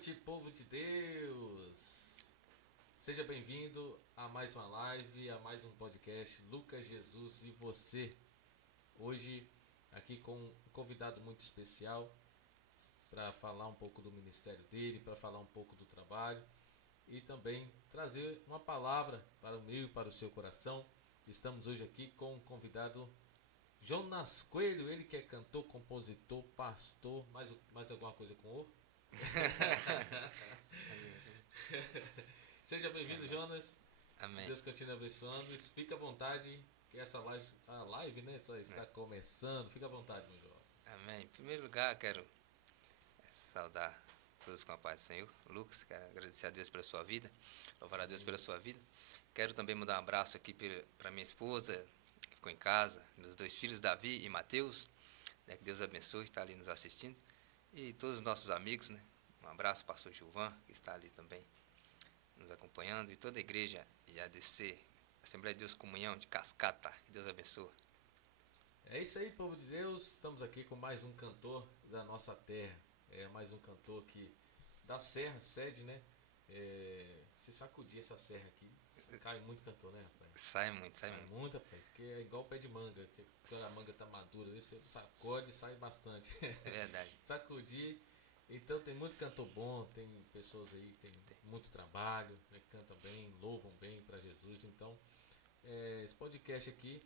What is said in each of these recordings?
noite, povo de Deus! Seja bem-vindo a mais uma live, a mais um podcast Lucas Jesus e você. Hoje aqui com um convidado muito especial para falar um pouco do ministério dele, para falar um pouco do trabalho e também trazer uma palavra para o meu e para o seu coração. Estamos hoje aqui com um convidado Jonas Coelho, ele que é cantor, compositor, pastor, mais alguma coisa com o? Seja bem-vindo, Jonas. Amém. Deus continue abençoando. Fica à vontade, que essa live, né, só está começando. Fica à vontade, meu jovem. Amém. Em primeiro lugar, quero saudar todos com a paz do Senhor. Lucas, quero agradecer a Deus pela sua vida, louvar a Deus pela sua vida. Quero também mandar um abraço aqui para minha esposa, que ficou em casa, meus dois filhos, Davi e Mateus, né, que Deus abençoe, está ali nos assistindo. E todos os nossos amigos, né? Um abraço, pastor Gilvan, que está ali também nos acompanhando, e toda a igreja e ADC, Assembleia de Deus Comunhão de Cascata, que Deus abençoe. É isso aí, povo de Deus. Estamos aqui com mais um cantor da nossa terra. É mais um cantor que da Serra, sede, né? Se sacudir essa serra aqui, cai muito cantor, né, rapaz? Sai muito. Sai muito, rapaz, que é igual pé de manga, que quando a manga tá madura, aí você sacode e sai bastante. É verdade. Sacudir. Então tem muito cantor bom, tem pessoas aí que tem muito trabalho, né, que cantam bem, louvam bem para Jesus. Então, esse podcast aqui,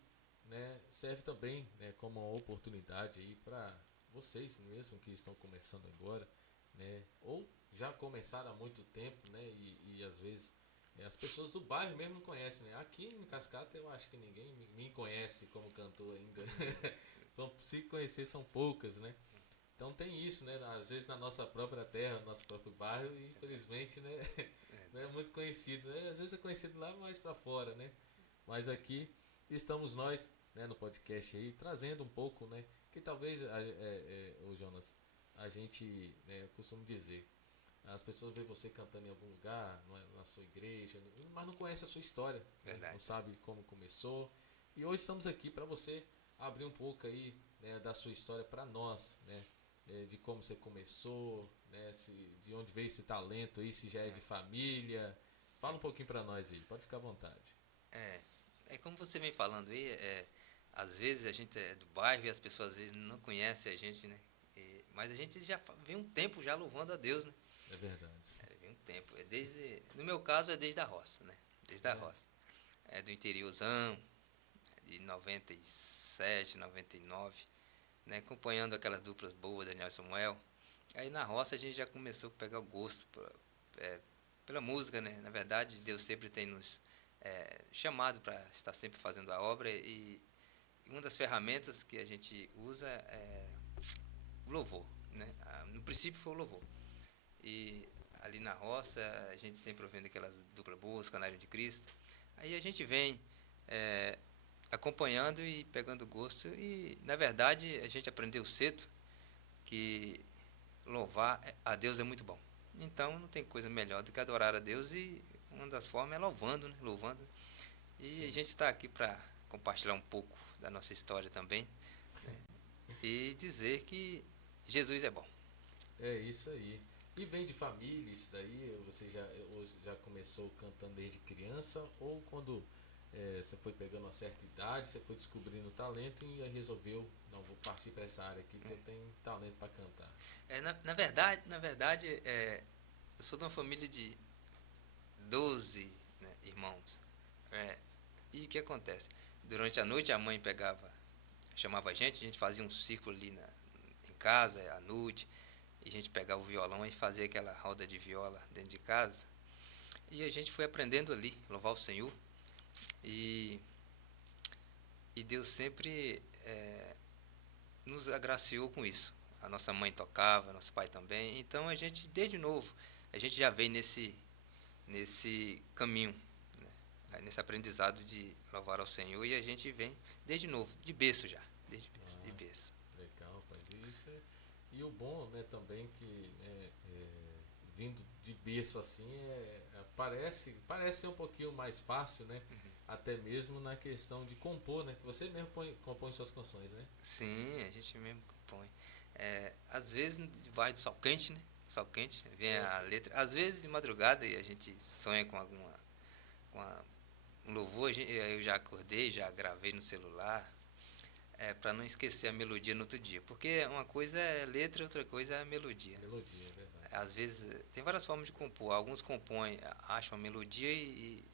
né, serve também, né, como uma oportunidade aí para vocês mesmo que estão começando agora, né, ou já começaram há muito tempo, né, e às vezes as pessoas do bairro mesmo não conhecem, né? Aqui em Cascata eu acho que ninguém me conhece como cantor ainda. Então, se conhecer são poucas, né? Então tem isso, né? Às vezes na nossa própria terra, no nosso próprio bairro, e infelizmente, né? Não é muito conhecido, né? Às vezes é conhecido lá mais para fora, né? Mas aqui estamos nós, né, no podcast aí, trazendo um pouco, né? Que talvez, o Jonas, a gente, né, eu costumo dizer, as pessoas veem você cantando em algum lugar, na sua igreja, mas não conhece a sua história, né? Não sabe como começou. E hoje estamos aqui para você abrir um pouco aí, né, da sua história para nós, né? De como você começou, né? De onde veio esse talento aí, se já é de família. Fala um pouquinho para nós aí, pode ficar à vontade. É como você vem falando aí, às vezes a gente é do bairro e as pessoas às vezes não conhecem a gente, né? Mas a gente já vem um tempo já louvando a Deus, né? É verdade. Vem um tempo. No meu caso é desde a roça, né? Desde a É, roça. É do interiorzão, de 97, 99, né? Acompanhando aquelas duplas boas, Daniel e Samuel. Aí na roça a gente já começou a pegar o gosto pela música, né? Na verdade, Deus sempre tem nos chamado para estar sempre fazendo a obra, e uma das ferramentas que a gente usa é o louvor, né? No princípio foi o louvor. E ali na roça, a gente sempre ouvindo aquelas duplas boas, Canário de Cristo. Aí a gente vem acompanhando e pegando gosto, e na verdade a gente aprendeu cedo que louvar a Deus é muito bom. Então não tem coisa melhor do que adorar a Deus, e uma das formas é louvando, né? Louvando. E sim. a gente está aqui para compartilhar um pouco da nossa história também, né? E dizer que Jesus é bom. É isso aí. E vem de família isso daí? Você já começou cantando desde criança? Ou quando você foi pegando uma certa idade, você foi descobrindo o talento e aí resolveu, não, vou partir para essa área aqui que eu tenho talento para cantar? Na verdade, eu sou de uma família de 12, né, irmãos. E o que acontece? Durante a noite a mãe chamava a gente fazia um círculo ali em casa, à noite, e a gente pegava o violão e fazia aquela roda de viola dentro de casa. E a gente foi aprendendo ali, louvar o Senhor. E, e Deus sempre nos agraciou com isso. A nossa mãe tocava, nosso pai também. Então a gente, desde novo, a gente já veio nesse caminho, né? Nesse aprendizado de louvar ao Senhor. E a gente vem desde novo, de berço já. Desde berço, de berço. Legal, rapaz. E o bom, né, também que, né, vindo de berço assim, parece ser um pouquinho mais fácil, né? Até mesmo na questão de compor, né? Que você mesmo compõe suas canções, né? Sim, a gente mesmo compõe. Às vezes debaixo do sol quente, né? sol quente, vem a letra. Às vezes de madrugada e a gente sonha com um louvor, eu já acordei, já gravei no celular, para não esquecer a melodia no outro dia. Porque uma coisa é letra, outra coisa é a melodia. Melodia, é verdade. Às vezes tem várias formas de compor. Alguns compõem, acham a melodia e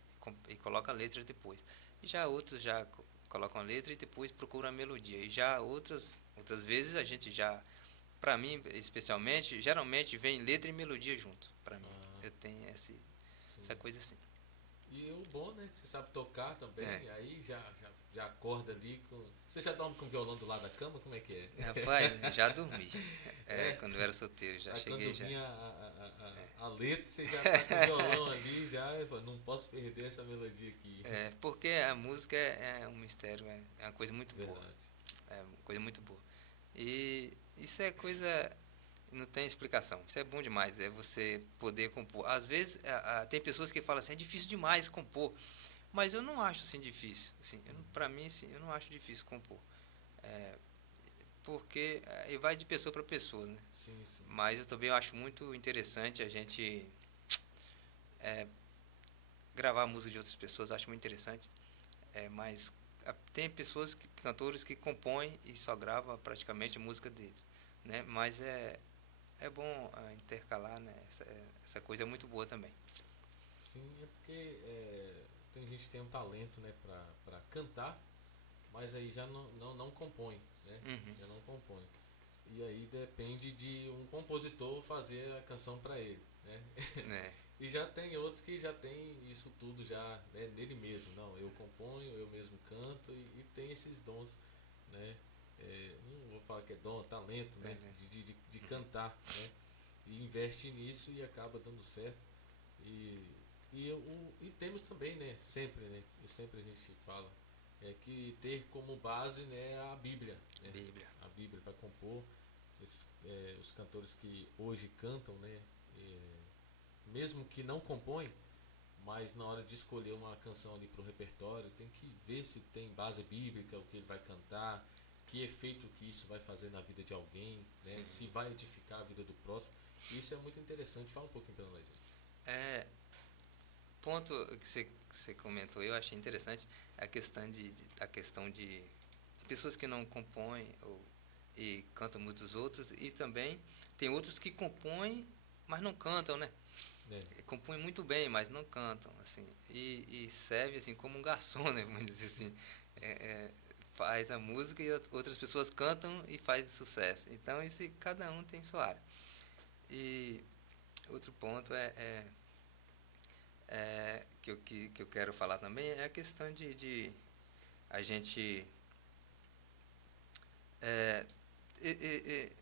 colocam a letra depois. E já outros já colocam a letra e depois procuram a melodia. E já outras vezes a gente já, para mim especialmente, geralmente vem letra e melodia junto. Para mim, Ah, eu tenho sim. essa coisa assim. E o bom, né? Que você sabe tocar É. também, aí já acorda ali com. Você já dorme com o violão do lado da cama? Como é que é? Rapaz, já dormi. É, Quando eu era solteiro, já aí cheguei quando já. vinha É. a letra, você já tá com o violão ali, já, eu falo, não posso perder essa melodia aqui. Porque a música é um mistério, é uma coisa muito boa. Verdade. É uma coisa muito boa. E isso é coisa. Não tem explicação. Isso é bom demais. É você poder compor. Às vezes, tem pessoas que falam assim: é difícil demais compor. Mas eu não acho assim difícil. Assim, Uhum. para mim, assim, eu não acho difícil compor. Porque vai de pessoa para pessoa, né? Sim, sim. Mas eu também acho muito interessante a gente gravar a música de outras pessoas. Acho muito interessante. Mas tem pessoas, cantores que compõem e só gravam praticamente a música deles, né? Mas é bom intercalar, né? Essa coisa é muito boa também. Sim, é porque tem gente que tem um talento, né, pra cantar, mas aí já não compõe, né? Uhum. Já não compõe. E aí depende de um compositor fazer a canção pra ele, né? Né? E já tem outros que já tem isso tudo já, né, nele mesmo. Não, eu componho, eu mesmo canto e tem esses dons, né? Não vou falar que é dom, talento, É, né? né? De Uhum. cantar, né? E investe nisso e acaba dando certo. E, e temos também, né? Sempre, né? E sempre a gente fala que ter como base, né, a Bíblia, né? Bíblia. A Bíblia para compor os cantores que hoje cantam, né? Mesmo que não compõem, mas na hora de escolher uma canção ali para o repertório, tem que ver se tem base bíblica, o que ele vai cantar, que efeito que isso vai fazer na vida de alguém, né? Sim. Se vai edificar a vida do próximo. Isso é muito interessante. Fala um pouquinho para nós, gente. É, ponto que você comentou, eu achei interessante, é a questão de pessoas que não compõem e cantam muitos outros, e também tem outros que compõem, mas não cantam, né? É, Compõem muito bem, mas não cantam, assim, e serve assim como um garçom, né? Vamos dizer assim, é, é, faz a música e outras pessoas cantam e faz sucesso. Então, cada um tem sua área. E outro ponto que eu quero falar também é a questão de a gente é,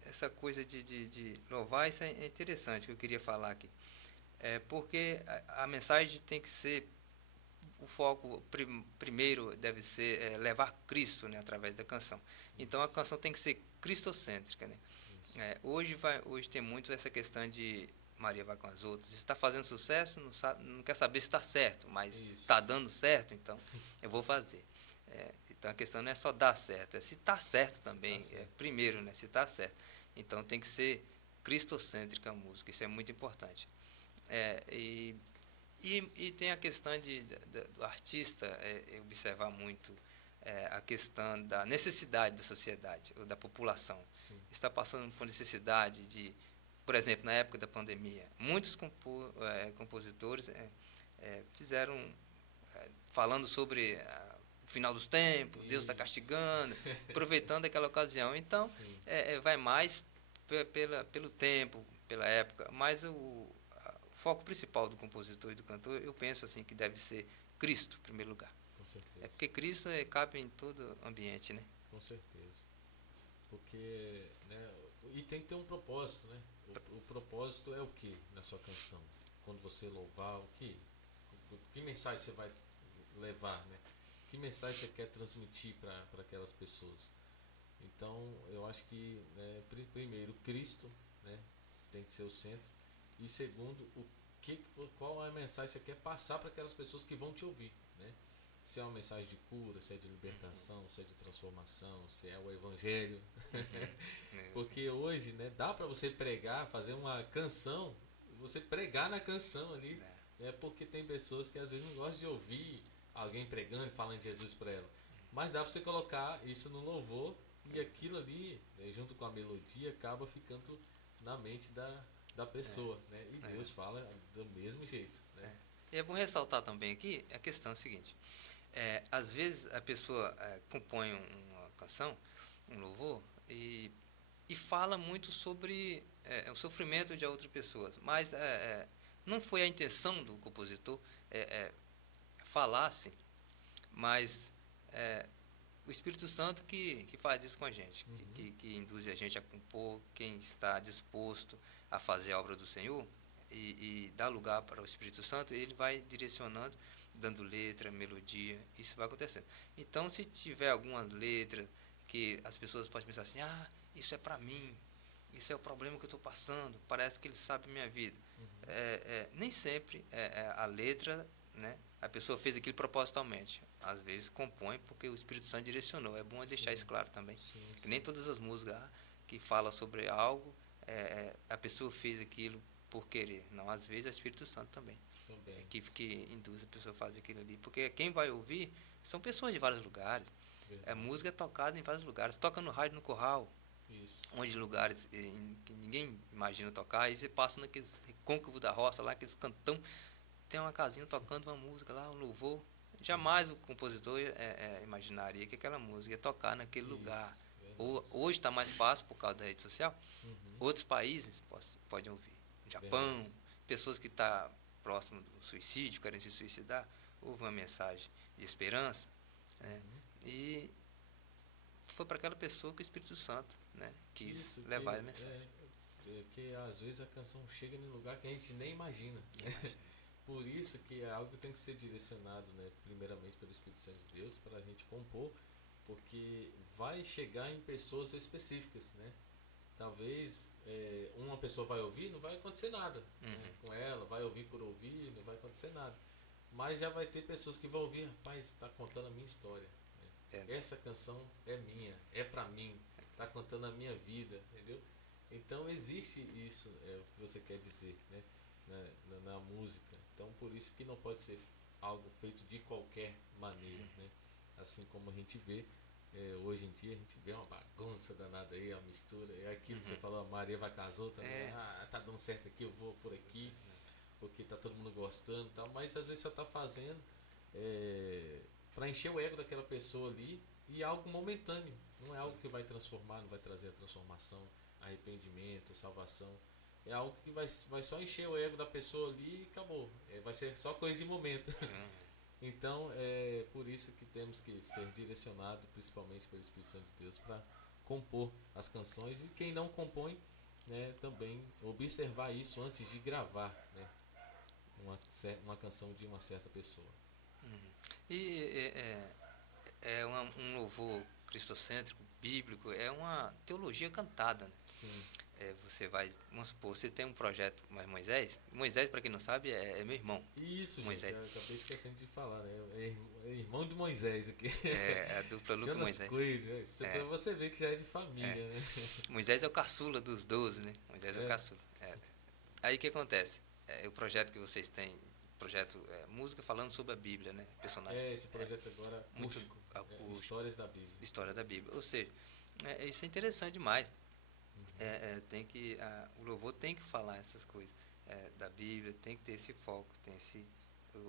essa coisa de louvar, isso é interessante que eu queria falar aqui. Porque a mensagem tem que ser, o foco primeiro deve ser levar Cristo, né, através da canção. Então a isso, canção tem que ser cristocêntrica, né? isso, Hoje tem muito essa questão de Maria vai com as outras. Está fazendo sucesso, não quer saber se está certo, mas isso, está dando certo, então eu vou fazer. Então a questão não é só dar certo, é se está certo se tá também. certo. Primeiro, né, se está certo. Então tem que ser cristocêntrica a música, isso é muito importante. E tem a questão do artista observar muito a questão da necessidade da sociedade, ou da população. Sim, Está passando por necessidade de, por exemplo, na época da pandemia, muitos compositores fizeram, falando sobre o final dos tempos, Deus está isso, castigando, aproveitando aquela ocasião. Então, sim, vai mais pelo tempo, pela época, mas o foco principal do compositor e do cantor, eu penso assim que deve ser Cristo, em primeiro lugar. com certeza, Porque Cristo cabe em todo ambiente, né? com certeza. Porque, né, e tem que ter um propósito, né? O propósito é o que na sua canção? Quando você louvar, o que? Que mensagem você vai levar, né? Que mensagem você quer transmitir para aquelas pessoas? Então, eu acho que, né, primeiro, Cristo, né, tem que ser o centro. E segundo, qual é a mensagem que você quer passar para aquelas pessoas que vão te ouvir, né? se é uma mensagem de cura, se é de libertação, se é de transformação, se é o evangelho. Porque hoje, né, dá para você pregar, fazer uma canção, você pregar na canção ali. É porque tem pessoas que às vezes não gostam de ouvir alguém pregando e falando de Jesus para ela. Mas dá para você colocar isso no louvor e aquilo ali, né, junto com a melodia, acaba ficando na mente da pessoa, né? E Deus fala do mesmo jeito, né? E é bom ressaltar também aqui a questão seguinte. Às vezes a pessoa compõe uma canção, um louvor, e fala muito sobre o sofrimento de outras pessoas. Mas não foi a intenção do compositor falar assim, mas o Espírito Santo que faz isso com a gente, que induz a gente a compor, quem está disposto a fazer a obra do Senhor e dá lugar para o Espírito Santo, ele vai direcionando, dando letra, melodia, isso vai acontecendo. Então, se tiver alguma letra que as pessoas podem pensar assim, isso é para mim, isso é o problema que eu estou passando, parece que ele sabe a minha vida. Nem sempre a letra, né, a pessoa fez aquilo propositalmente. Às vezes compõe porque o Espírito Santo direcionou. É bom deixar isso claro também. Que nem todas as músicas que falam sobre algo, a pessoa fez aquilo por querer. Não, às vezes é o Espírito Santo também. Que induz a pessoa a fazer aquilo ali. Porque quem vai ouvir são pessoas de vários lugares. A música é tocada em vários lugares. Toca no rádio, no curral. Onde lugares que ninguém imagina tocar. Aí você passa naqueles recôncavo da roça lá, aqueles cantão. Tem uma casinha tocando uma música lá, um louvor. Jamais o compositor imaginaria que aquela música ia tocar naquele lugar. Hoje está mais fácil por causa da rede social. Outros países podem ouvir. Japão, pessoas que estão próximo do suicídio, querem se suicidar, houve uma mensagem de esperança. Né? E foi para aquela pessoa que o Espírito Santo, né, quis levar a mensagem. Que às vezes a canção chega em um lugar que a gente nem imagina. Por isso que é algo que tem que ser direcionado, né, primeiramente pelo Espírito Santo de Deus, para a gente compor, porque vai chegar em pessoas específicas, né? Talvez uma pessoa vai ouvir, não vai acontecer nada né, com ela, vai ouvir por ouvir, não vai acontecer nada. Mas já vai ter pessoas que vão ouvir, rapaz, está contando a minha história. Né? Essa canção é minha, é para mim, está contando a minha vida, entendeu? Então existe isso, o que você quer dizer, né? Na música. Então por isso que não pode ser algo feito de qualquer maneira, né? Assim como a gente vê hoje em dia, a gente vê uma bagunça danada aí, uma mistura, é aquilo que você falou, a Maria vai casou também, tá dando certo aqui, eu vou por aqui, porque tá todo mundo gostando e tal, mas às vezes você tá fazendo para encher o ego daquela pessoa ali, e é algo momentâneo, não é algo que vai transformar, não vai trazer a transformação, arrependimento, salvação. É algo que vai só encher o ego da pessoa ali e acabou. Vai ser só coisa de momento. Então, é por isso que temos que ser direcionados, principalmente pelo Espírito Santo de Deus, para compor as canções. E quem não compõe, né, também observar isso antes de gravar, né, uma canção de uma certa pessoa. E um louvor cristocêntrico, bíblico, é uma teologia cantada. Né? Sim. Você vai, vamos supor, você tem um projeto, mas Moisés, para quem não sabe, é meu irmão. Isso, Moisés. Gente, eu acabei esquecendo de falar, né? É irmão de Moisés aqui. É a dupla Lucas Moisés. Coelho, pra você ver que já é de família, né? Moisés é o caçula dos 12, né? Moisés é o caçula. Aí o que acontece? O projeto que vocês têm, música falando sobre a Bíblia, né? Personagem. Esse projeto agora acústico, Histórias da Bíblia. História da Bíblia. Ou seja, isso é interessante demais. O louvor tem que falar essas coisas da Bíblia, tem que ter esse foco, tem esse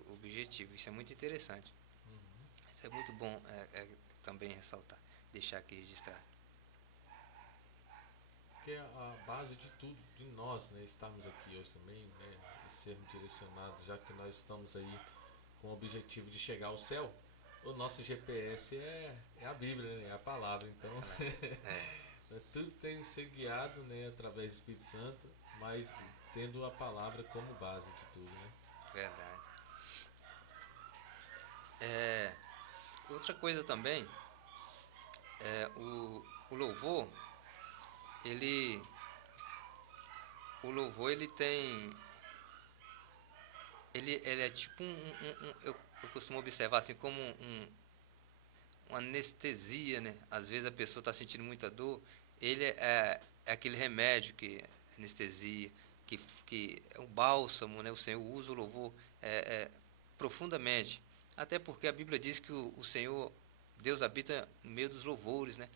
objetivo. Isso é muito interessante. Isso é muito bom também ressaltar, deixar aqui registrado. Que é a base de tudo, de nós, né, estarmos aqui hoje também, né, e sermos direcionados, já que nós estamos aí com o objetivo de chegar ao céu. O nosso GPS é a Bíblia, né, é a palavra. Então, tudo tem que ser guiado, né, através do Espírito Santo, mas tendo a palavra como base de tudo, né? Verdade. Outra coisa também, o louvor, ele ele é tipo eu costumo observar assim como uma anestesia, né? Às vezes a pessoa está sentindo muita dor, ele é aquele remédio que anestesia, que é um bálsamo, né? O Senhor usa o louvor profundamente. Até porque a Bíblia diz que o Senhor, Deus habita no meio dos louvores, né?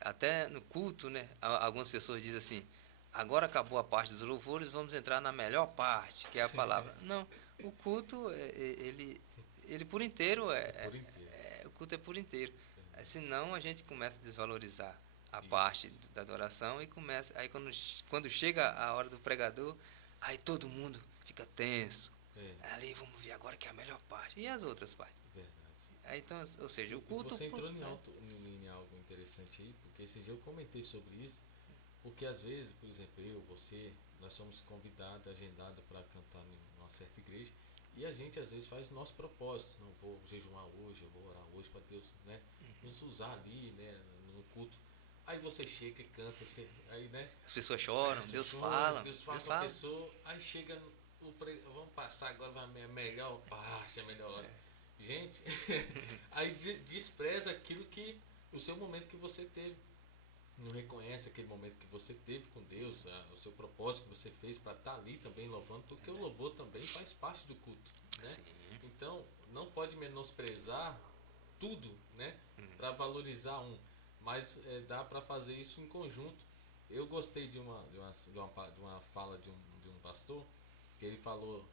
Até no culto, né? Algumas pessoas dizem assim, agora acabou a parte dos louvores, vamos entrar na melhor parte, que é a palavra. Não, o culto, ele por inteiro, É por inteiro. o culto é por inteiro. Senão a gente começa a desvalorizar a parte Isso. da adoração e começa, aí quando chega a hora do pregador, aí todo mundo fica tenso. É, Ali, vamos ver agora que é a melhor parte. E as outras partes? verdade. Aí, então, ou seja, o E culto... você entrou em algo interessante aí, porque esse dia eu comentei sobre isso, porque às vezes, por exemplo, eu, você, nós somos convidados, agendados para cantar em uma certa igreja, e a gente às vezes faz o nosso propósito, não vou jejuar hoje, eu vou orar hoje para Deus, né, nos usar ali, né, no culto. Aí você chega e canta, você, aí, né? As pessoas choram, Deus Deus fala com a fala. pessoa, aí chega vamos passar agora vai a melhor parte, a melhor hora. Gente, aí despreza aquilo que o seu momento que você teve. Não reconhece aquele momento que você teve com Deus, o seu propósito que você fez para estar ali também louvando, porque o louvor também faz parte do culto, né? Sim. Então, não pode menosprezar tudo, né, para valorizar um, mas dá para fazer isso em conjunto. Eu gostei de uma fala de um pastor que ele falou,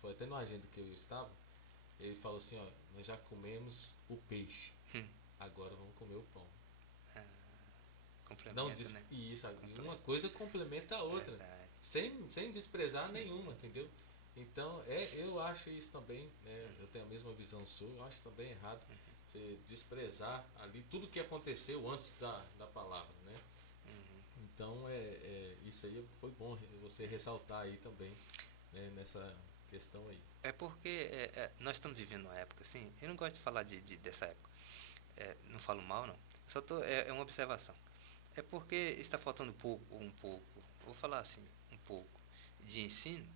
foi até numa agenda que eu estava, ele falou assim, ó, nós já comemos o peixe, agora vamos comer o pão. Não Complementa, né? isso, uma coisa complementa a outra, Verdade. sem desprezar Sim. nenhuma, entendeu? Então, eu acho isso também, né? Eu tenho a mesma visão sua, eu acho também errado você desprezar ali tudo que aconteceu antes da palavra, né? Então, isso aí foi bom você ressaltar aí também, né, nessa questão aí. É porque nós estamos vivendo uma época assim, eu não gosto de falar dessa época. Não falo mal, não. Só é uma observação. É porque está faltando um pouco, vou falar assim, um pouco de ensino.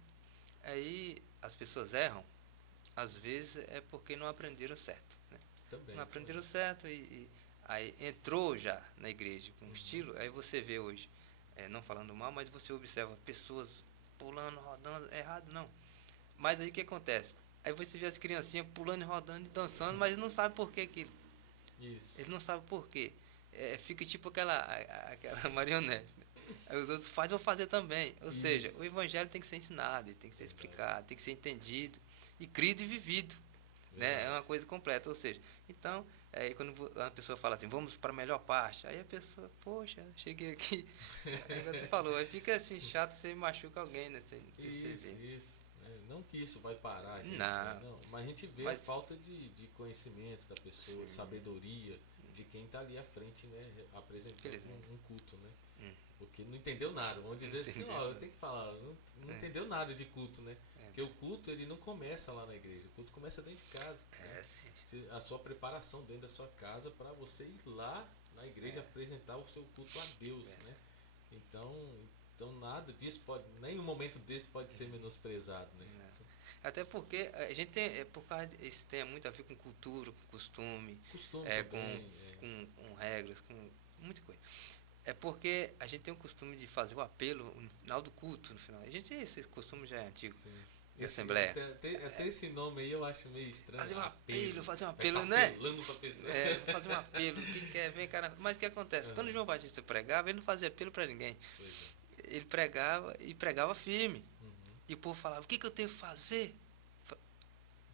Aí as pessoas erram, às vezes é porque não aprenderam certo, né? Também, Não aprenderam também. certo e aí entrou já na igreja com um estilo, aí você vê hoje, não falando mal, mas você observa pessoas pulando, rodando, errado não. Mas aí o que acontece? Aí você vê as criancinhas pulando, rodando e dançando, mas não sabe por que aquilo. Isso. Eles não sabem por quê. Fica tipo aquela marionete. Né? Aí os outros fazem, vou fazer também. Ou seja, o Isso. evangelho tem que ser ensinado, ele tem que ser Verdade. explicado, tem que ser entendido, e crido e vivido. Né? É Verdade. uma coisa completa. Ou seja, então, quando a pessoa fala assim, vamos para a melhor parte, aí a pessoa, poxa, cheguei aqui. Aí você falou, aí fica assim chato, você machuca alguém, né? Sem Isso, perceber. isso. Não que isso vai parar a gente, né? Não, Não, mas a gente vê a mas falta de conhecimento da pessoa, de sim, sabedoria, de quem está ali à frente, né? Apresentando infelizmente. um culto, né? Hum, Porque não entendeu nada. Vamos dizer assim, ó, eu entendeu? tenho que falar, não É, entendeu nada de culto, né? é, Porque o culto, ele não começa lá na igreja, o culto começa dentro de casa, né? sim. A sua preparação dentro da sua casa para você ir lá na igreja apresentar o seu culto a Deus, né? Então nada disso pode, nem um momento desse pode ser menosprezado, né? Até porque a gente tem, por causa isso tem muito a ver com cultura, com costume, Costume é, com, também, com regras, com muita coisa. É porque a gente tem o costume de fazer o apelo no final do culto, no final. A gente esse costume já é antigo, sim. de assembleia. Até esse nome aí eu acho meio estranho. Fazer um Parece que tá apelo, não é? apelando pra pessoa. Fazer um apelo, quem quer, vem cara. Mas o que acontece? Quando João Batista pregava, ele não fazia apelo para ninguém. Pois é. Ele pregava e pregava firme. Uhum. E o povo falava, o que eu tenho que fazer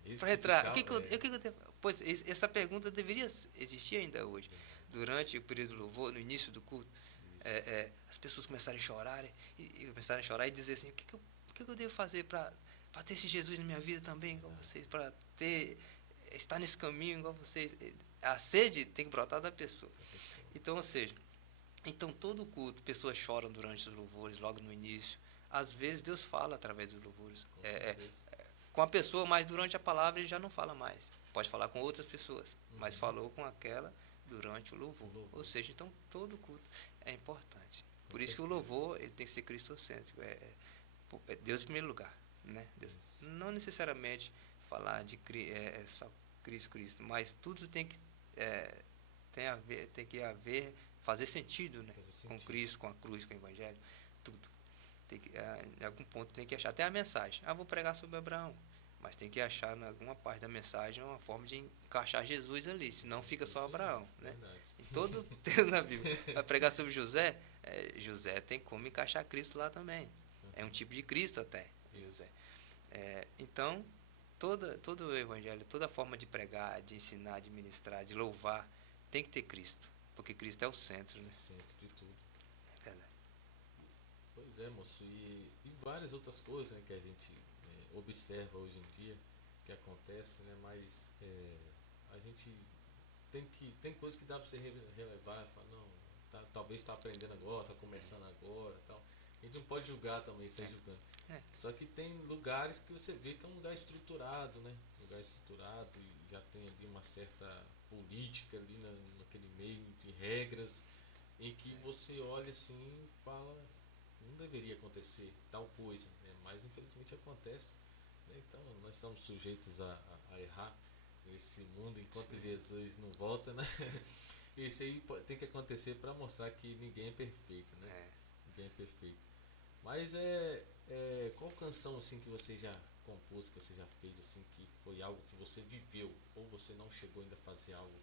Eles para que entrar? ficavam, O que eu tenho? Pois essa pergunta deveria existir ainda hoje. verdade, Durante o período do louvor, no início do culto, isso. as pessoas começarem a chorar e começarem a chorar e dizer assim, o que eu devo fazer para ter esse Jesus na minha vida também, igual vocês, para estar nesse caminho igual vocês. A sede tem que brotar da pessoa. Da pessoa. Então, ou seja, então todo culto, pessoas choram durante os louvores, logo no início. Às vezes Deus fala através dos louvores. Com certeza. Com a pessoa, mas durante a palavra ele já não fala mais. Pode falar com outras pessoas, mas falou com aquela durante o louvor. Ou seja, então todo culto é importante. Por isso que o louvor ele tem que ser cristocêntrico. É Deus em primeiro lugar. né? Deus. Não necessariamente falar de só Cristo, mas tudo tem que haver, fazer sentido, né? Fazer Com sentido. Cristo, com a cruz, com o Evangelho, tudo. Em algum ponto tem que achar até a mensagem. Vou pregar sobre Abraão, mas tem que achar em alguma parte da mensagem uma forma de encaixar Jesus ali, senão fica só Abraão, né? Verdade. Em todo texto na Bíblia. Vai pregar sobre José, José tem como encaixar Cristo lá também. É um tipo de Cristo até, José. Então, todo o Evangelho, toda forma de pregar, de ensinar, de ministrar, de louvar, tem que ter Cristo, porque Cristo é o centro, né? O centro de tudo. É verdade. Pois é, moço, e várias outras coisas, né, que a gente observa hoje em dia que acontece, né, mas a gente tem coisas que dá para você relevar e falar, não, talvez está aprendendo agora, está começando agora, tal. A gente não pode julgar também, sair julgando. Só que tem lugares que você vê que é um lugar estruturado, né? Lugar estruturado e já tem ali uma certa política ali naquele meio de regras em que você olha assim e fala, não deveria acontecer tal coisa, né? Mas infelizmente acontece, né? Então nós estamos sujeitos a errar nesse mundo enquanto Sim. Jesus não volta, né? Isso aí tem que acontecer para mostrar que ninguém é perfeito, né? Ninguém é perfeito. Mas qual canção assim que você já compôs, que você já fez assim, que foi algo que você viveu, ou você não chegou ainda a fazer algo,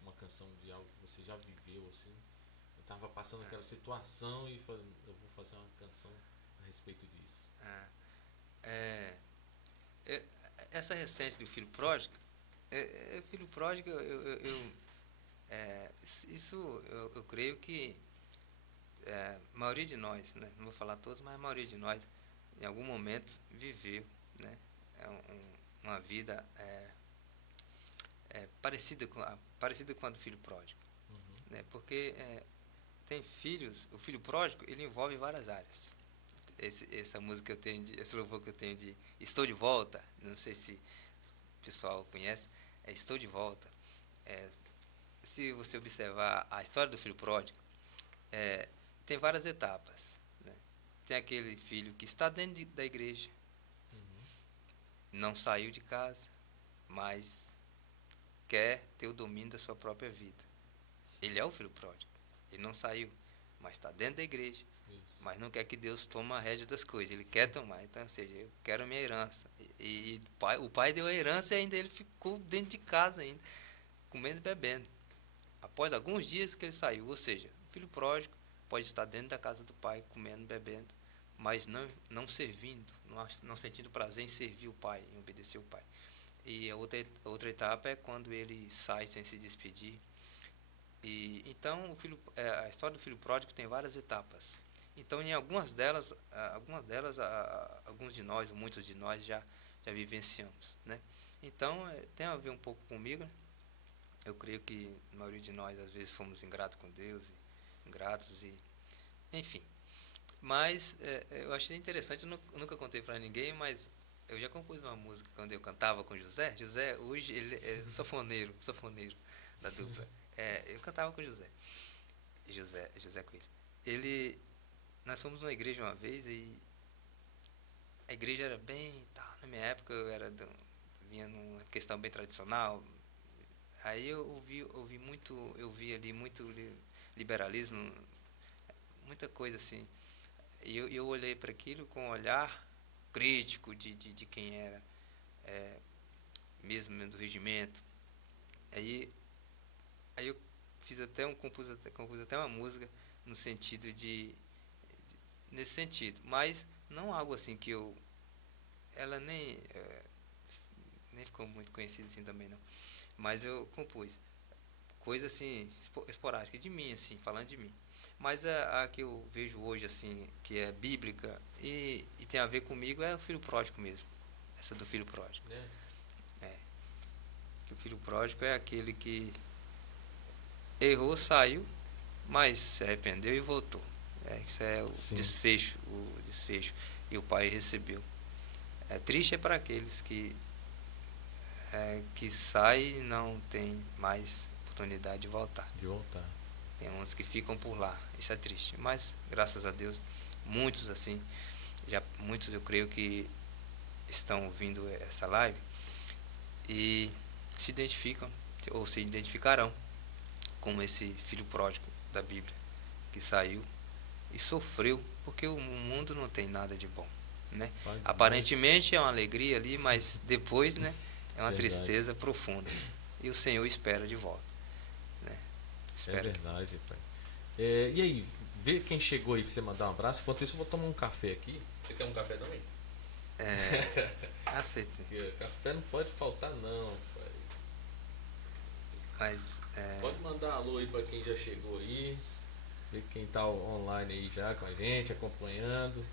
uma canção de algo que você já viveu assim? Eu estava passando aquela situação e falei, eu vou fazer uma canção a respeito disso. Essa recente do Filho Pródigo, Filho Pródigo, eu creio que a maioria de nós, né, não vou falar todos, mas a maioria de nós, em algum momento, viveu, né, uma vida parecida com a do Filho Pródigo. Uhum. Né, porque tem filhos, o Filho Pródigo, ele envolve várias áreas. Essa música que eu tenho, esse louvor que eu tenho de Estou de Volta, não sei se o pessoal conhece, Estou de Volta. Se você observar a história do Filho Pródigo, tem várias etapas, né? Tem aquele filho que está dentro da igreja, não saiu de casa, mas quer ter o domínio da sua própria vida. Ele é o filho pródigo, ele não saiu, mas está dentro da igreja. Isso. Mas não quer que Deus tome a rédea das coisas, ele quer tomar. Então, ou seja, eu quero a minha herança. E o pai deu a herança e ainda ele ficou dentro de casa ainda, comendo e bebendo. Após alguns dias que ele saiu, ou seja, o filho pródigo pode estar dentro da casa do pai, comendo e bebendo, mas não servindo, não sentindo prazer em servir o pai, em obedecer o pai. E a outra etapa é quando ele sai sem se despedir. Então, a história do filho pródigo tem várias etapas. Então, em algumas delas alguns de nós, ou muitos de nós já vivenciamos, né? Então, tem a ver um pouco comigo, né? Eu creio que a maioria de nós, às vezes, fomos ingratos com Deus, ingratos, enfim. Mas eu achei interessante, eu nunca contei para ninguém, mas eu já compus uma música quando eu cantava com José. José, hoje, ele é sanfoneiro da dupla. Eu cantava com José Coelho. Nós fomos numa igreja uma vez e a igreja era bem, na minha época vinha numa questão bem tradicional. Aí eu vi ali muito liberalismo, muita coisa assim. E eu olhei para aquilo com um olhar crítico de quem era, mesmo do regimento. Aí eu compus até uma música no sentido nesse sentido, mas não algo assim que ela nem ficou muito conhecida assim também não, mas eu compus coisa assim esporádica de mim, assim, falando de mim. Mas a que eu vejo hoje, assim, que é bíblica e tem a ver comigo, é o filho pródigo mesmo. Essa do filho pródigo. Que o filho pródigo é aquele que errou, saiu, mas se arrependeu e voltou. Isso é o desfecho. E o pai recebeu. Triste é para aqueles que saem e não tem mais oportunidade de voltar. Tem uns que ficam por lá, isso é triste, mas graças a Deus muitos eu creio que estão ouvindo essa live e se identificam ou se identificarão como esse filho pródigo da Bíblia que saiu e sofreu, porque o mundo não tem nada de bom, né? Aparentemente é uma alegria ali, mas depois, né, é uma tristeza profunda. E o Senhor espera de volta, né? Espera. É verdade, pai. E aí, vê quem chegou aí pra você mandar um abraço. Enquanto isso, eu vou tomar um café aqui. Você quer um café também? Aceito. Café não pode faltar, não, pai. Mas, pode mandar um alô aí pra quem já chegou aí. Ver quem tá online aí já com a gente, acompanhando.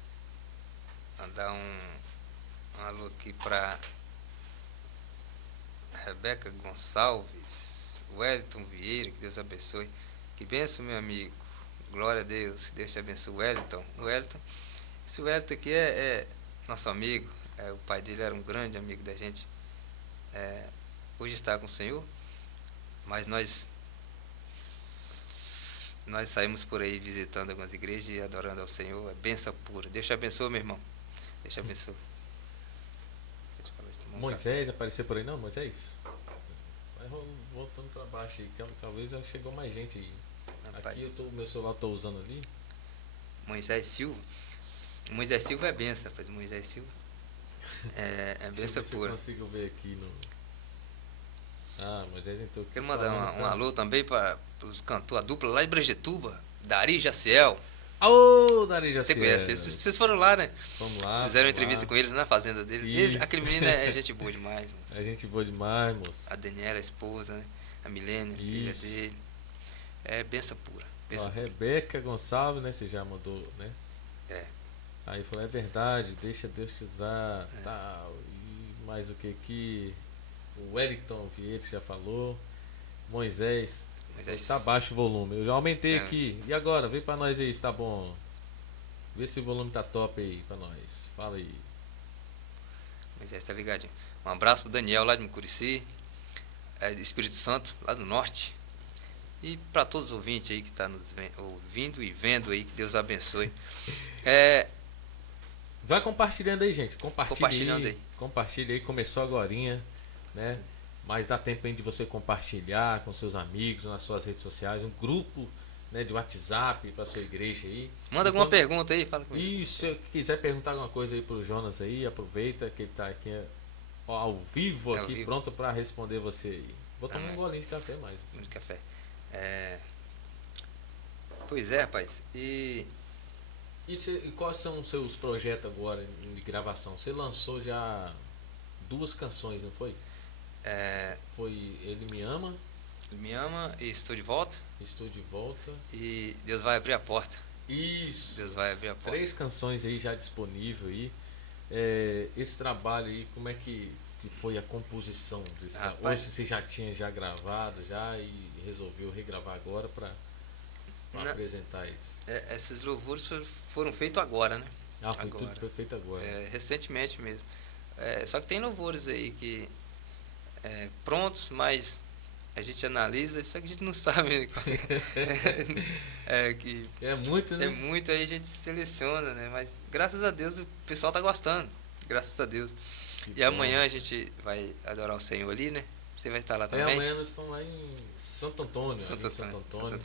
Mandar um alô aqui pra Rebeca Gonçalves, Wellington Vieira, que Deus abençoe. Que benção, meu amigo. Glória a Deus. Deus te abençoe. Wellington. Esse Wellington aqui é nosso amigo. O pai dele era um grande amigo da gente. Hoje está com o Senhor. Mas nós saímos por aí visitando algumas igrejas e adorando ao Senhor. É benção pura. Deus te abençoe, meu irmão. Deus te abençoe. Moisés apareceu por aí, não, Moisés? Vai voltando pra baixo aí, talvez já chegou mais gente aí. Aqui meu celular eu tô usando ali. Moisés Silva. Moisés Silva é benção, rapaz. Moisés Silva é benção pura. Eu consigo ver aqui no. Moisés entrou aqui. Quero mandar um alô também para os cantores, a dupla lá de Brejetuba, Dari e Jaciel. Ô, Dari e Jaciel. Você conhece? Vocês foram lá, né? Vamos lá. Fizeram uma entrevista com eles na fazenda dele. Aquele menino é gente boa demais, moço. É gente boa demais, moço. A Daniela, a esposa, né? A Milene, a filha dele. É benção pura. A Rebeca Gonçalves, né? Você já mandou, né? Aí falou, é verdade, deixa Deus te usar, tal. E mais o que aqui? O Wellington Vieira já falou. Moisés. Tá baixo o volume. Eu já aumentei aqui. E agora? Vem pra nós aí, se tá bom. Vê se o volume tá top aí pra nós. Fala aí. Moisés, tá ligadinho. Um abraço pro Daniel lá de Mucurici. Espírito Santo, lá do norte. E para todos os ouvintes aí que estão nos ouvindo e vendo aí, que Deus abençoe. Vai compartilhando aí, gente. Compartilhando aí. Compartilha aí, começou agorinha, né? Sim. Mas dá tempo aí de você compartilhar com seus amigos, nas suas redes sociais, um grupo, né, de WhatsApp para sua igreja aí. Manda alguma pergunta aí, fala com isso. Se quiser perguntar alguma coisa aí pro Jonas aí, aproveita que ele tá aqui ao vivo aqui, pronto para responder você aí. Vou tomar um golinho de café mais. De café. Pois é, rapaz. E quais são os seus projetos agora de gravação? Você lançou já 2 canções, não foi? Foi Ele Me Ama. Ele Me Ama e Estou de Volta. Estou de Volta. E Deus Vai Abrir a Porta. Isso. Deus Vai Abrir a Porta. 3 canções aí já disponível aí. Esse trabalho aí, como é que foi a composição desse trabalho? Hoje você já tinha gravado e resolveu regravar agora para apresentar isso? Esses louvores foram feitos agora, né? Tudo foi feito agora. Recentemente mesmo. Só que tem louvores aí que prontos, mas a gente analisa, só que a gente não sabe. É muito, né? É muito, aí a gente seleciona, né? Mas graças a Deus o pessoal tá gostando. Graças a Deus. E amanhã a gente vai adorar o Senhor ali, né? Você vai estar lá também? Amanhã nós estamos lá em Santo Antônio. Santo Antônio.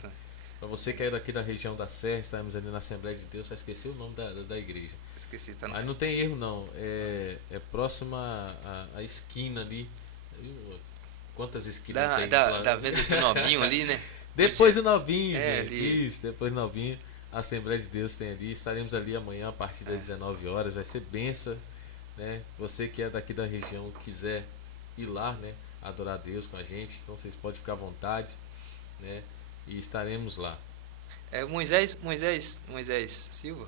Para você que é daqui da região da Serra, estamos ali na Assembleia de Deus, só esqueci o nome da igreja. Esqueci, tá? Mas não tem erro não, é próxima à esquina ali. Quantas esquinas tem? Da venda do Nobinho ali, né? Depois do Nobinho, gente. Isso, depois do Nobinho. A Assembleia de Deus tem ali. Estaremos ali amanhã a partir das 19 horas. Vai ser benção, né? Você que é daqui da região quiser ir lá, né? Adorar a Deus com a gente. Então vocês podem ficar à vontade, né? E estaremos lá. Moisés Silva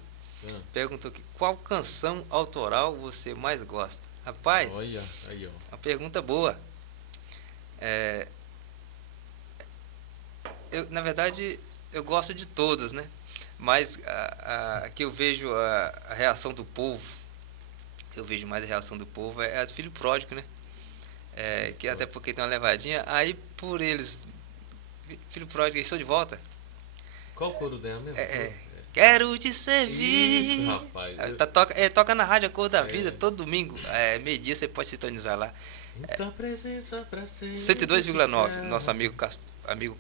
perguntou aqui, qual canção autoral você mais gosta? Rapaz, olha aí, ó. Uma pergunta boa. Na verdade, eu gosto de todas, né? Mas aqui eu vejo a reação do povo. Eu vejo mais a reação do povo é a do filho pródigo, né? Que até porque tem uma levadinha. Aí por eles, filho pródigo, estou de volta. Qual o coro dela mesmo? Quero te servir. Isso, rapaz. Toca na rádio A Cor da Vida todo domingo. Meio-dia você pode sintonizar lá. Então presença pra sempre. 102,9. Nosso amigo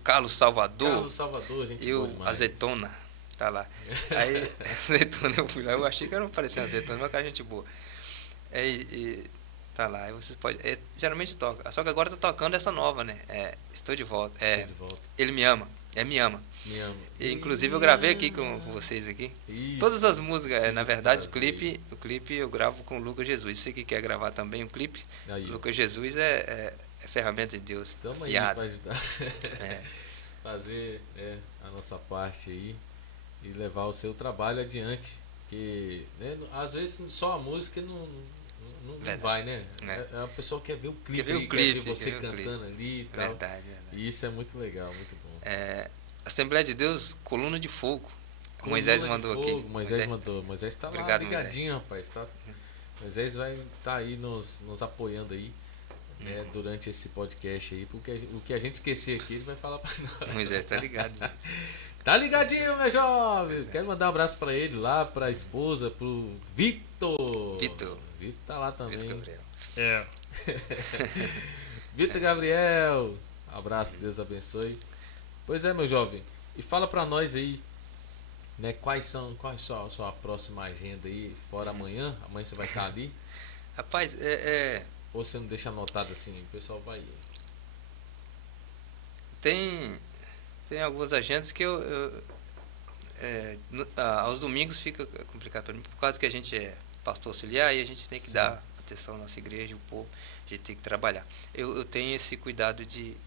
Carlos Salvador. Carlos Salvador, gente. E o Azeitona. Tá lá. Aí, Azeitona, eu fui lá. Eu achei que era parecendo Azeitona, mas cara, gente boa. Tá lá. Aí vocês podem. Geralmente toca. Só que agora tá tocando essa nova, né? Estou de volta. Estou de volta. Ele me ama. Me ama. Me ama. E, inclusive eu gravei aqui com vocês aqui. Isso. Todas as músicas, na verdade, o clipe eu gravo com o Lucas Jesus. Você que quer gravar também um clipe, aí, Lucas Jesus é ferramenta de Deus. Tamo aí pra ajudar. Fazer a nossa parte aí e levar o seu trabalho adiante. Que né, às vezes só a música não vai, né? A pessoa quer ver o clipe, quer ver você cantando ali e tal. Verdade. E isso é muito legal, muito bom. Assembleia de Deus, coluna de fogo. O Moisés mandou aqui. Moisés mandou. Moisés tá Obrigado, lá ligadinho, rapaz. Moisés vai estar aí nos apoiando aí, né, durante esse podcast aí. Porque o que a gente esquecer aqui, ele vai falar pra nós. Moisés tá ligado. Tá ligadinho, meu jovem. Quero mandar um abraço pra ele lá, pra esposa, pro Vitor. Vitor tá lá também. Vitor Gabriel. Vitor Gabriel. Abraço, Deus abençoe. Pois é, meu jovem. E fala pra nós aí, né, qual é a sua próxima agenda aí, fora amanhã? Amanhã você vai estar ali? Rapaz, Ou você não deixa anotado assim, o pessoal vai... Tem algumas agendas que aos domingos fica complicado para mim, por causa que a gente é pastor auxiliar e a gente tem que dar atenção à nossa igreja, o povo, a gente tem que trabalhar. Eu tenho esse cuidado de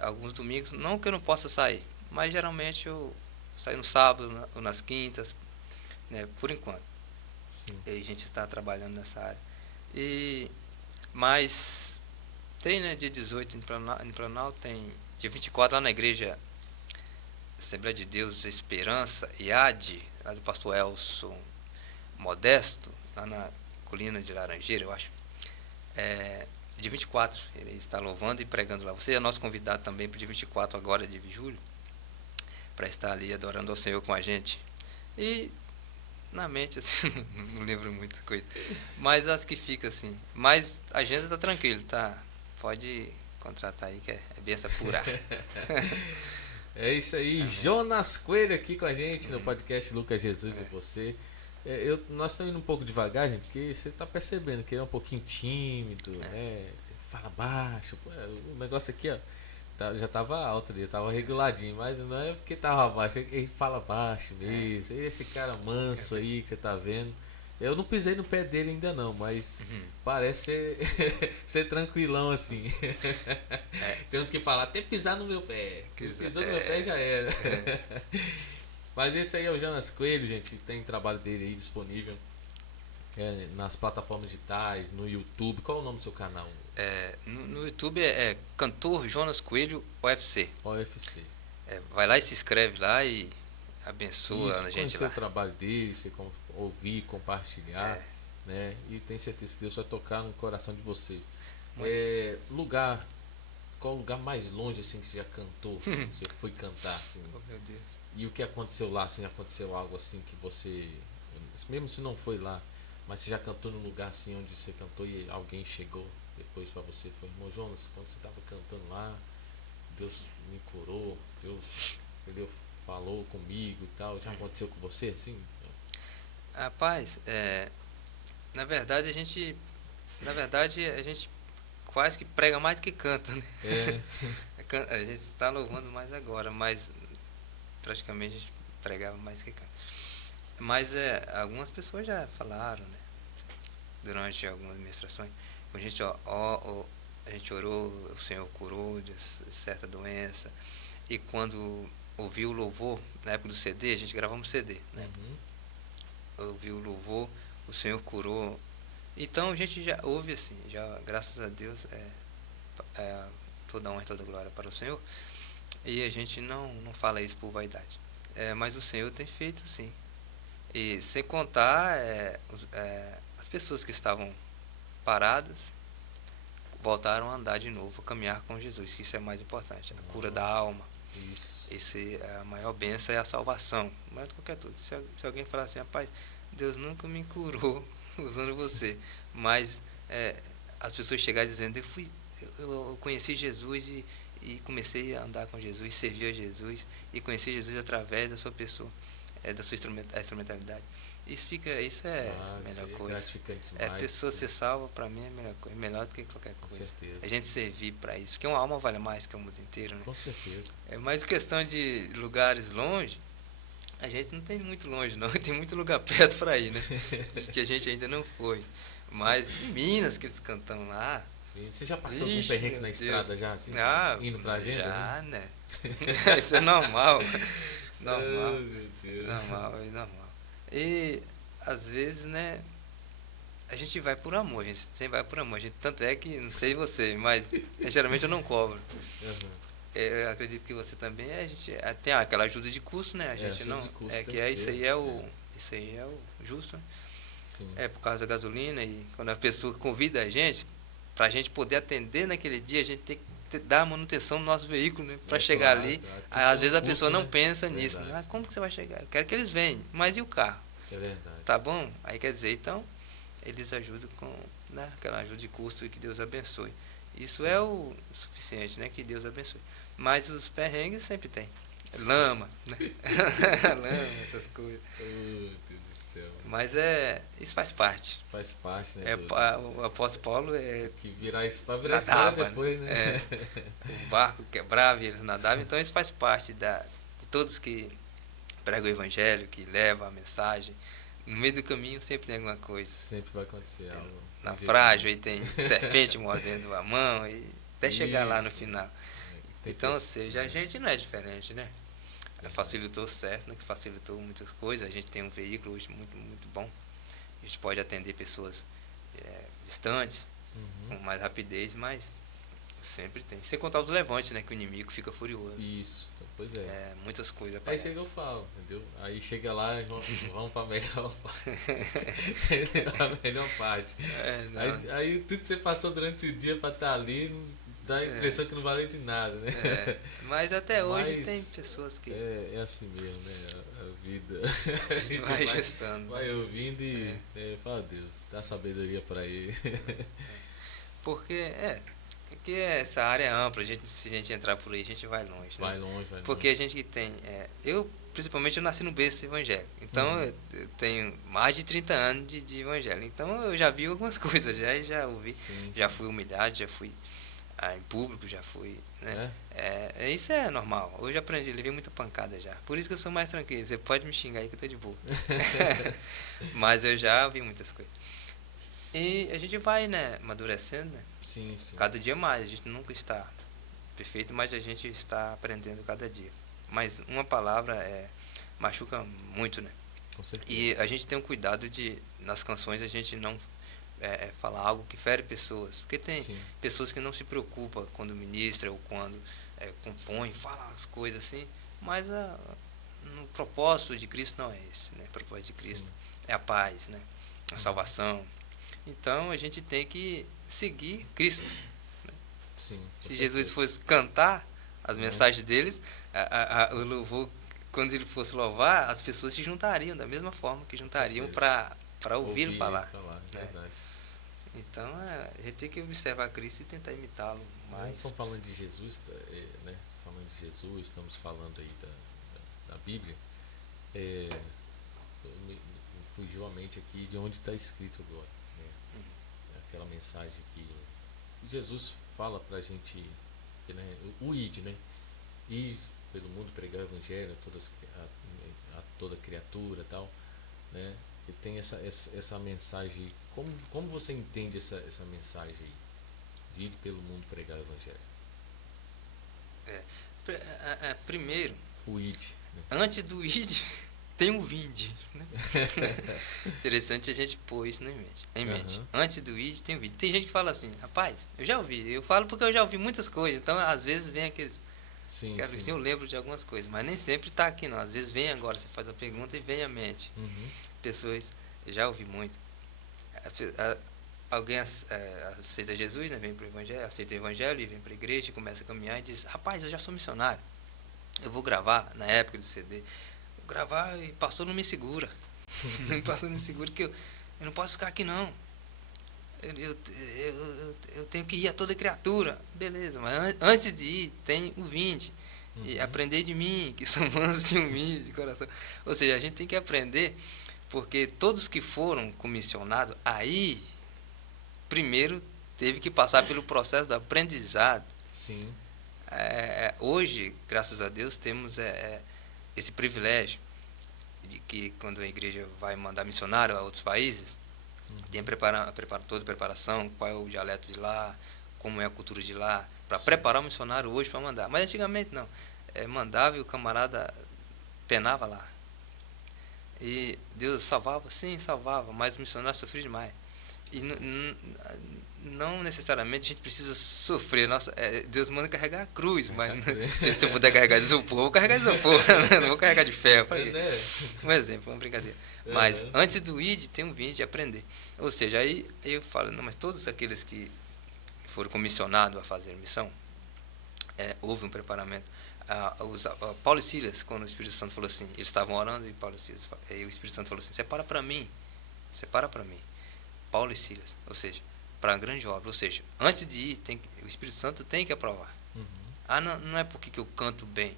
alguns domingos, não que eu não possa sair, mas geralmente eu saio no sábado ou nas quintas, né, por enquanto. Sim. E a gente está trabalhando nessa área. Mas tem, né, dia 18 em Planalto, tem dia 24 lá na igreja Assembleia de Deus Esperança, IAD, lá do pastor Elson Modesto, lá na colina de Laranjeira, eu acho. Dia 24, ele está louvando e pregando lá. Você é nosso convidado também para o dia 24 agora de julho, para estar ali adorando ao Senhor com a gente. E na mente, assim, não lembro muita coisa. Mas acho que fica assim. Mas a agenda está tranquila, tá? Pode contratar aí, que é benção pura. É isso aí, Jonas Coelho aqui com a gente no podcast Lucas Jesus e Você. Nós estamos indo um pouco devagar, gente, porque você está percebendo que ele é um pouquinho tímido, né? Fala baixo. O negócio aqui, ó, já estava alto ali, estava reguladinho, mas não é porque estava baixo, ele fala baixo mesmo. Esse cara manso aí que você está vendo. Eu não pisei no pé dele ainda não, mas parece ser tranquilão assim. Tem uns que falam, até pisar no meu pé. Pisou no meu pé já era. Mas esse aí é o Jonas Coelho, gente. Tem trabalho dele aí disponível nas plataformas digitais, no YouTube. Qual é o nome do seu canal? No YouTube é Cantor Jonas Coelho UFC. UFC. Vai lá e se inscreve lá e abençoa a gente lá. O trabalho dele, você ouvir, compartilhar, né? E tenho certeza que Deus vai tocar no coração de vocês. Qual o lugar mais longe assim que você já cantou? Você foi cantar assim? Oh, meu Deus. E o que aconteceu lá? Assim, aconteceu algo assim que você, mesmo se não foi lá, mas você já cantou num lugar assim onde você cantou e alguém chegou depois pra você e falou, irmão Jonas, quando você tava cantando lá, Deus me curou, Deus falou comigo e tal. Já aconteceu com você assim? Rapaz, na verdade a gente quase que prega mais do que canta, né? A gente está louvando mais agora, mas praticamente a gente pregava mais do que canta. Mas algumas pessoas já falaram, né? Durante algumas ministrações, a gente orou, o Senhor curou de certa doença. E quando ouviu o louvor, na época do CD, a gente gravava um CD, né? Ouviu o louvor, o Senhor curou. Então a gente já ouve assim, já graças a Deus, toda honra e toda glória para o Senhor. E a gente não fala isso por vaidade. Mas o Senhor tem feito sim. E sem contar as pessoas que estavam paradas voltaram a andar de novo, a caminhar com Jesus, que isso é mais importante. A cura da alma, Isso. A maior bênção é a salvação, mais do que qualquer tudo. Se alguém falar assim, rapaz, Deus nunca me curou usando você, mas as pessoas chegarem dizendo, eu conheci Jesus e comecei a andar com Jesus, servir a Jesus e conheci Jesus através da sua pessoa, da sua instrumentalidade. Isso é a melhor isso é coisa. gratificante demais. Pessoa ser salva para mim é a melhor coisa, melhor do que qualquer Com coisa. certeza. A gente servir para isso, porque uma alma vale mais que o mundo inteiro, né? Com certeza. Mas questão de lugares longe, a gente não tem muito longe não, tem muito lugar perto para ir, né? Que a gente ainda não foi. Mas em Minas que eles cantam lá. Você já passou algum perrengue na estrada já? Assim, indo pra agenda? Já, né? Isso é normal. Normal. Oh, meu Deus. Normal. E às vezes, né? A gente vai por amor, a gente sempre vai por amor. Tanto é que, não sei você, mas geralmente eu não cobro. Uhum. Eu acredito que você também, a gente tem aquela ajuda de custo, né? A gente não. Isso aí é o justo, né? Sim. Por causa da gasolina e quando a pessoa convida a gente, pra gente poder atender naquele dia, a gente tem que dar a manutenção do nosso veículo, né? Pra chegar ali. Claro. Às vezes a pessoa não né? pensa nisso. Né? Como que você vai chegar? Eu quero que eles venham. Mas e o carro? É verdade. Tá bom? Aí quer dizer, então, eles ajudam com, né, aquela ajuda de custo e que Deus abençoe. Isso é o suficiente, né? Que Deus abençoe. Mas os perrengues sempre tem. Lama, né? Lama, essas coisas. Oh, Deus do céu. Mas isso faz parte. Faz parte, né? O apóstolo Paulo que virar isso pra virar história depois, né? O barco quebrava e eles nadavam. Então isso faz parte de todos que pregam o evangelho, que levam a mensagem. No meio do caminho sempre tem alguma coisa. Sempre vai acontecer algo. Naufrágio, aí tem serpente mordendo a mão, e até chegar lá no final. Então, ou seja, a gente não é diferente, né? Facilitou certo, né? Que facilitou muitas coisas. A gente tem um veículo hoje muito, muito bom. A gente pode atender pessoas distantes, com mais rapidez, mas sempre tem. Sem contar os levantes, né? Que o inimigo fica furioso. Isso, pois é. Muitas coisas Aí aparecem. chega eu falo, entendeu? Aí chega lá e vamos pra melhor a melhor parte. Aí tudo que você passou durante o dia pra estar ali, dá a impressão que não valeu de nada, né? Mas até hoje tem pessoas que... É assim mesmo, né? A vida. A gente vai ajustando. Vai ouvindo e fala, Deus, dá sabedoria pra ele. Porque essa área é ampla, se a gente entrar por aí, a gente vai longe. Vai né? longe. Porque a gente tem... principalmente, eu nasci no berço evangélico. Então, eu tenho mais de 30 anos de evangelho. Então, eu já vi algumas coisas, já ouvi. Sim. Já fui humilhado, já fui em público, já fui... Né? Isso é normal. Hoje eu aprendi, levei muita pancada já. Por isso que eu sou mais tranquilo. Você pode me xingar aí que eu tô de boa. Mas eu já vi muitas coisas. E a gente vai, né, amadurecendo, né? Sim. Cada dia mais. A gente nunca está perfeito, mas a gente está aprendendo cada dia. Mas uma palavra machuca muito, né? Com certeza. E a gente tem um cuidado nas canções, a gente não falar algo que fere pessoas. Porque tem pessoas que não se preocupam quando ministra ou quando compõe, fala as coisas assim. Mas no propósito de Cristo não é esse, né? O propósito de Cristo é a paz, né? A salvação. Então a gente tem que seguir Cristo. Né? Sim, se Jesus fosse cantar as mensagens deles, o louvor, quando ele fosse louvar, as pessoas se juntariam da mesma forma que juntariam para ouvi-lo falar. Verdade. Então a gente tem que observar Cristo e tentar imitá-lo mais. Estamos falando de Jesus, né? Falando de Jesus, estamos falando aí da Bíblia. Me fugiu a mente aqui de onde está escrito agora. Né? Aquela mensagem que Jesus fala pra gente, né? O id, né? Ir pelo mundo pregar o evangelho a toda criatura e tal, né? E tem essa mensagem. Como você entende essa mensagem aí? De ir pelo mundo pregar o evangelho. Primeiro, o id, né? Antes do id tem um vide, né? Interessante a gente pôr isso em mente. Antes do id tem um vídeo. Tem gente que fala assim, rapaz, eu já ouvi. Eu falo porque eu já ouvi muitas coisas. Então às vezes vem aqueles... Sim. Eu lembro de algumas coisas, mas nem sempre está aqui não. Às vezes vem agora, você faz a pergunta e vem à mente. Pessoas, eu já ouvi muito. Alguém aceita Jesus, né? Vem para o evangelho, aceita o evangelho e vem para a igreja, começa a caminhar e diz, rapaz, eu já sou missionário. eu vou gravar, na época do CD, vou gravar e pastor não me segura. Pastor não me segura que eu não posso ficar aqui não. Eu tenho que ir a toda criatura. Beleza, mas antes de ir, tem o 20. E aprender de mim, que são mansos e humildes de coração. Ou seja, a gente tem que aprender, porque todos que foram comissionados, aí, primeiro, teve que passar pelo processo do aprendizado. Sim. Hoje, graças a Deus, temos esse privilégio de que quando a igreja vai mandar missionário a outros países, tem toda a preparação, qual é o dialeto de lá, como é a cultura de lá, para preparar o missionário hoje para mandar. Mas antigamente não. Mandava e o camarada penava lá. E Deus salvava? Sim, salvava, mas o missionário sofria demais. E não necessariamente a gente precisa sofrer. Nossa, Deus manda carregar a cruz, mas se eu puder carregar de isopor, eu vou carregar de isopor. Não vou carregar de ferro. Um exemplo, uma brincadeira. Mas antes do ID, tem um vídeo de aprender. Ou seja, aí eu falo, não, mas todos aqueles que foram comissionados a fazer missão, houve um preparamento. Paulo e Silas, quando o Espírito Santo falou assim, eles estavam orando e Paulo e Silas, e o Espírito Santo falou assim, separa para mim, Paulo e Silas, ou seja, para a grande obra, ou seja, antes de ir, o Espírito Santo tem que aprovar. Não é porque que eu canto bem,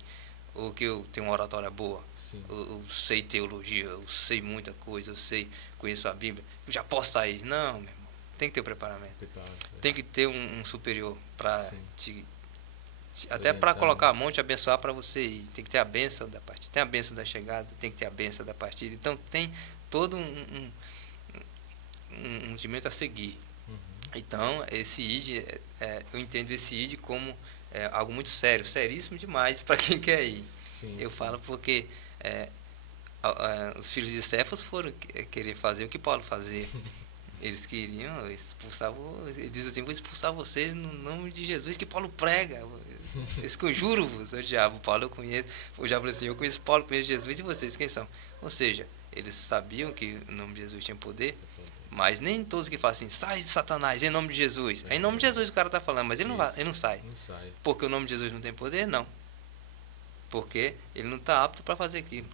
ou que eu tenho uma oratória boa, eu sei teologia, eu sei muita coisa, conheço a Bíblia, eu já posso sair. Não, meu irmão, tem que ter o preparamento. Tem que ter um superior para até para colocar a mão, te abençoar para você ir. Tem que ter a bênção da partida, tem a bênção da chegada, tem que ter a bênção da partida. Então tem todo um movimento a seguir. Então esse ID, eu entendo esse ID como algo muito sério, seríssimo demais para quem quer ir. Eu falo porque os filhos de Cefas foram querer fazer o que Paulo fazia. Eles queriam expulsar, ele diz assim, vou expulsar vocês no nome de Jesus que Paulo prega. Isso que eu juro-vos, o diabo, Paulo eu conheço. O diabo falou assim, eu conheço Paulo, conheço Jesus, e vocês quem são? Ou seja, eles sabiam que o nome de Jesus tinha poder, mas nem todos que falam assim, sai de Satanás, em nome de Jesus. É em nome de Jesus o cara está falando, mas ele não sai. Porque o nome de Jesus não tem poder? Não. Porque ele não está apto para fazer aquilo.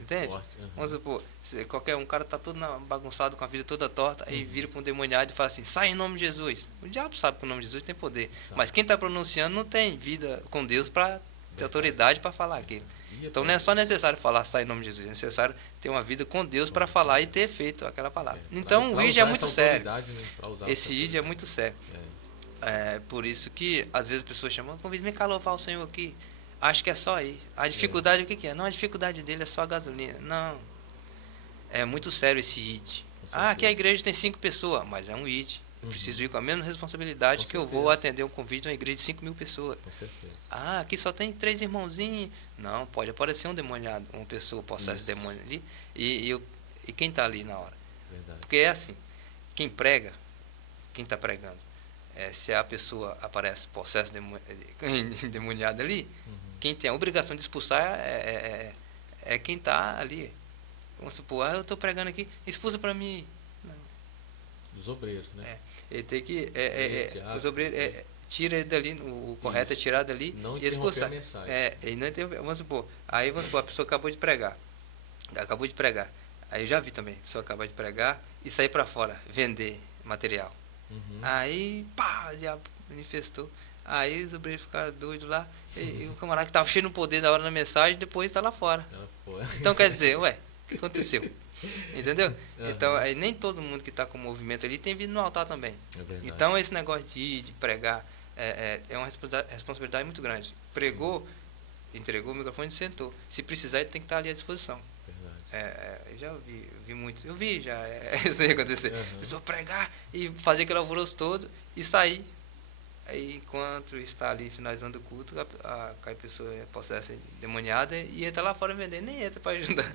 Entende? Vamos supor, qualquer um cara está todo bagunçado, com a vida toda torta, aí vira para um demoniado e fala assim, sai em nome de Jesus. O diabo sabe que o nome de Jesus tem poder, mas quem está pronunciando não tem vida com Deus para ter autoridade para falar aquilo. Então não é só necessário falar sai em nome de Jesus, é necessário ter uma vida com Deus para falar e ter feito aquela palavra. Então o ID é muito sério. Esse ID é muito sério. Por isso que às vezes as pessoas chamam, convide-me a louvar o Senhor aqui. Acho que é só aí. A dificuldade, o que é? Não, a dificuldade dele é só a gasolina. Não. É muito sério esse ID. Aqui a igreja tem 5 pessoas, mas é um ID. Eu preciso ir com a mesma responsabilidade que eu vou atender um convite de uma igreja de 5.000 pessoas. Com certeza. Aqui só tem 3 irmãozinhos. Não, pode aparecer um demoniado, uma pessoa possessa demônio ali. E quem está ali na hora? Verdade. Porque é assim, quem prega, quem está pregando, se a pessoa aparece possessa demoniada ali, quem tem a obrigação de expulsar é quem está ali. Vamos supor, eu estou pregando aqui, expulsa para mim. Não. Os obreiros, né? Ele tem que. Os obreiros, tira ele dali, o correto é tirar dali não e expulsar. A mensagem. Ele não vamos supor, a pessoa acabou de pregar. Aí eu já vi também, a pessoa acabou de pregar e sair para fora, vender material. Aí, pá, o diabo manifestou. Aí os obreiros ficaram doidos lá. E o camarada que estava cheio no poder da hora na mensagem, depois está lá fora. Então quer dizer, o que aconteceu? Entendeu? Então, aí, nem todo mundo que está com o movimento ali tem vindo no altar também. Então esse negócio de pregar é uma responsabilidade muito grande. Pregou, entregou o microfone e sentou. Se precisar, ele tem que estar ali à disposição. Eu já vi muitos. Eu vi já isso aí acontecer. Eu vou pregar e fazer aquele alvoroço todo e sair. Aí, enquanto está ali finalizando o culto, a pessoa é possessa demoniada e entra lá fora vender, nem entra para ajudar.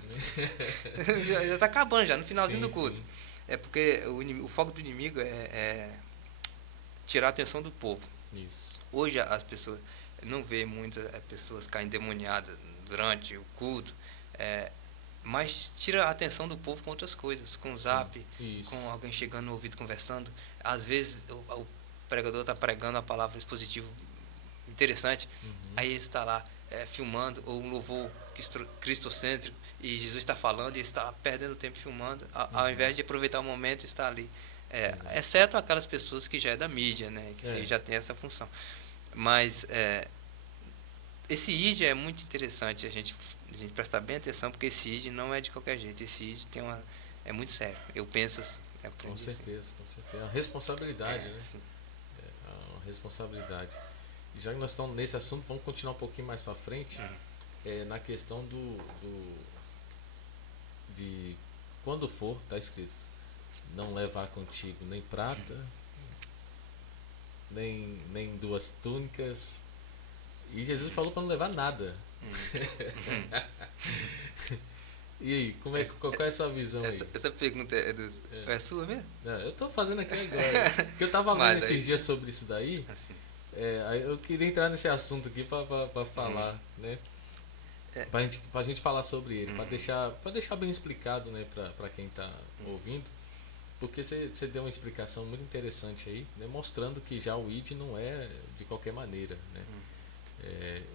já está acabando, já no finalzinho do culto. É porque o foco do inimigo é tirar a atenção do povo. Hoje as pessoas não vê muitas pessoas caem endemoniadas durante o culto, mas tira a atenção do povo com outras coisas, com o zap, com alguém chegando no ouvido conversando. Às vezes o pregador está pregando a palavra expositiva interessante, aí ele está lá filmando, ou um louvor cristocêntrico, e Jesus está falando e está perdendo tempo filmando, ao invés de aproveitar o momento e estar ali. Exceto aquelas pessoas que já é da mídia, né, que já tem essa função. Mas esse ID é muito interessante a gente prestar bem atenção, porque esse ID não é de qualquer jeito. Esse ID é muito sério. Eu penso assim. Com certeza, com certeza. É uma responsabilidade, né? Sim. É uma responsabilidade. E já que nós estamos nesse assunto, vamos continuar um pouquinho mais para frente, na questão de quando for, está escrito, não levar contigo nem prata, nem duas túnicas. E Jesus falou para não levar nada. E aí, qual é a sua visão aí? Essa pergunta é sua mesmo? Não, eu estou fazendo aqui agora. Porque eu estava lendo esses dias sobre isso daí. Assim. Aí eu queria entrar nesse assunto aqui para falar, né? Pra gente falar sobre ele, para deixar bem explicado, né, para quem está ouvindo. Porque você deu uma explicação muito interessante aí, né, mostrando que já o ID não é de qualquer maneira, né?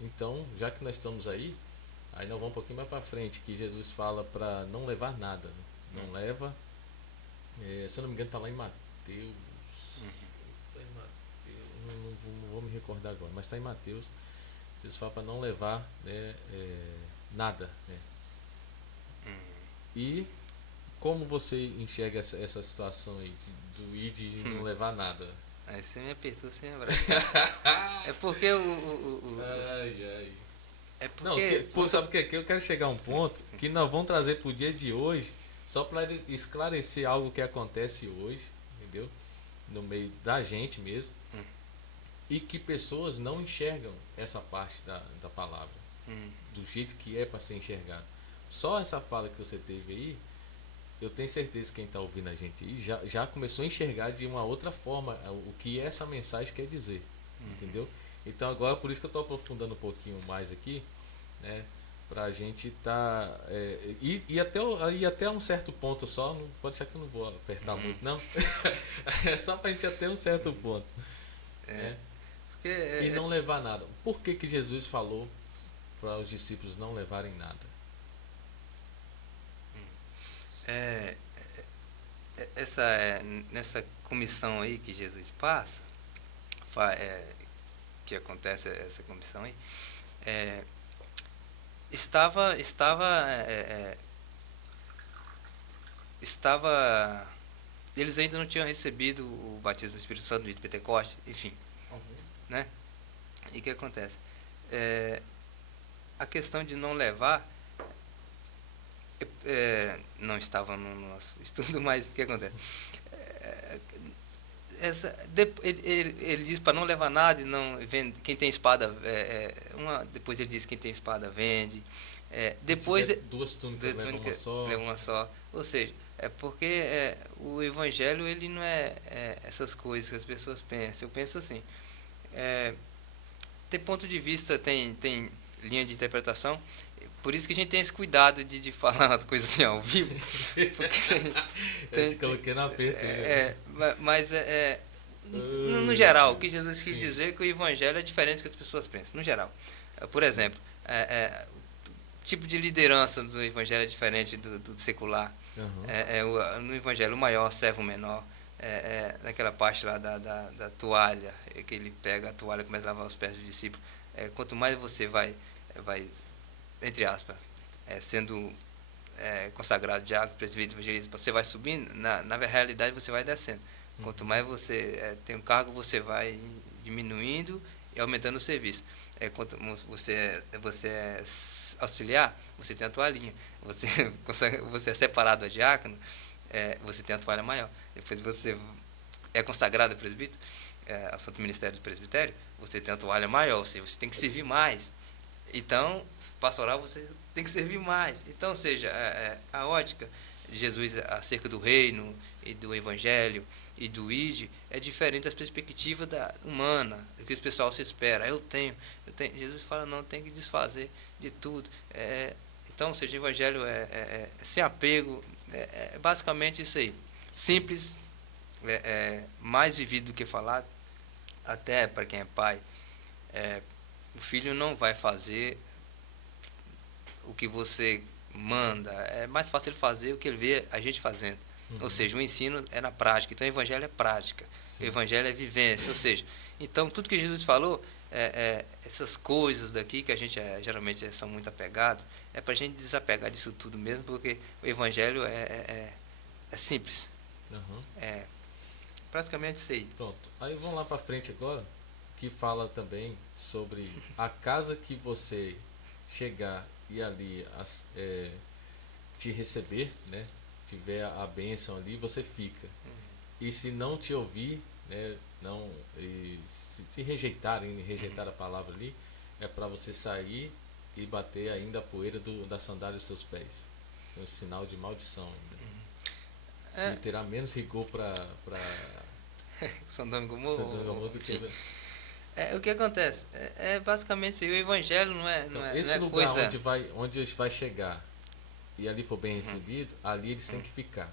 Então, já que nós estamos aí nós vamos um pouquinho mais para frente, que Jesus fala para não levar nada, né? Não leva, se eu não me engano está lá em Mateus, não vou me recordar agora, mas está em Mateus. Jesus fala para não levar, né, nada, né? E como você enxerga essa situação aí do ir de não levar nada? Aí você me apertou sem abraçar. É porque Ai. É porque... Não, sabe o que? Eu quero chegar a um ponto que nós vamos trazer pro dia de hoje, só para esclarecer algo que acontece hoje, entendeu? No meio da gente mesmo. E que pessoas não enxergam essa parte da palavra do jeito que é para ser enxergado. Só essa fala que você teve aí, eu tenho certeza que quem está ouvindo a gente aí já começou a enxergar de uma outra forma o que essa mensagem quer dizer, entendeu? Então agora, por isso que eu estou aprofundando um pouquinho mais aqui, né, para a gente estar ir até um certo ponto só. Não pode ser que eu não vou apertar muito, não. É só para a gente ir até um certo ponto, né? E não levar nada. Por que Jesus falou para os discípulos não levarem nada? Nessa comissão aí que Jesus passa, que acontece essa comissão aí, estava eles ainda não tinham recebido o batismo do Espírito Santo de Pentecostes, enfim, né? E o que acontece? A questão de não levar não estava no nosso estudo, mas o que acontece? Ele diz para não levar nada, e não vende, quem tem espada depois ele diz quem tem espada vende, depois duas túnicas leva uma só. Ou seja, porque o evangelho ele não é essas coisas que as pessoas pensam. Eu penso assim, tem ponto de vista, tem linha de interpretação. Por isso que a gente tem esse cuidado de falar as coisas assim ao vivo. Eu te coloquei no aperto. Mas no geral, o que Jesus quis dizer é que o evangelho é diferente do que as pessoas pensam. No geral. Por exemplo, o tipo de liderança do evangelho é diferente do secular. No evangelho, o maior serve o menor. Naquela parte lá da toalha, que ele pega a toalha e começa a lavar os pés do discípulo. Quanto mais você vai entre aspas, sendo consagrado diácono, presbítero, evangelista, você vai subindo, na realidade você vai descendo. Quanto mais você tem um cargo, você vai diminuindo e aumentando o serviço. Quanto você é auxiliar, você tem a toalhinha. Você é separado a diácono, você tem a toalha maior. Depois você é consagrado a presbítero, ao Santo Ministério do Presbitério, você tem a toalha maior, ou seja, você tem que servir mais. Então, pastoral, você tem que servir mais. Então, ou seja, a ótica de Jesus acerca do reino e do evangelho e do ID é diferente das perspectivas humana, do que o pessoal se espera. Eu tenho. Jesus fala, não, tem que desfazer de tudo. Então, ou seja, o evangelho sem apego, basicamente isso aí. Simples, mais vivido do que falado, até para quem é pai. O filho não vai fazer o que você manda, é mais fácil ele fazer o que ele vê a gente fazendo. Ou seja, o ensino é na prática. Então, o evangelho é prática. Sim. O evangelho é vivência. Ou seja, então, tudo que Jesus falou, essas coisas daqui que a gente geralmente são muito apegados, é para a gente desapegar disso tudo mesmo, porque o evangelho é simples. Uhum. É praticamente isso aí. Pronto. Aí vamos lá para frente agora, que fala também sobre a casa que você chegar e ali te receber, né? Tiver a bênção ali, você fica. E se não te ouvir, né? Não, se te rejeitarem, rejeitar a palavra ali, é para você sair e bater ainda a poeira da sandália dos seus pés. É um sinal de maldição ainda. E terá menos rigor para Sodoma e Gomorra. do que... O que acontece? Basicamente isso aí. O evangelho não é, Então, não é, esse não é lugar coisa... onde eles vai chegar e ali for bem recebido, ali eles têm que ficar.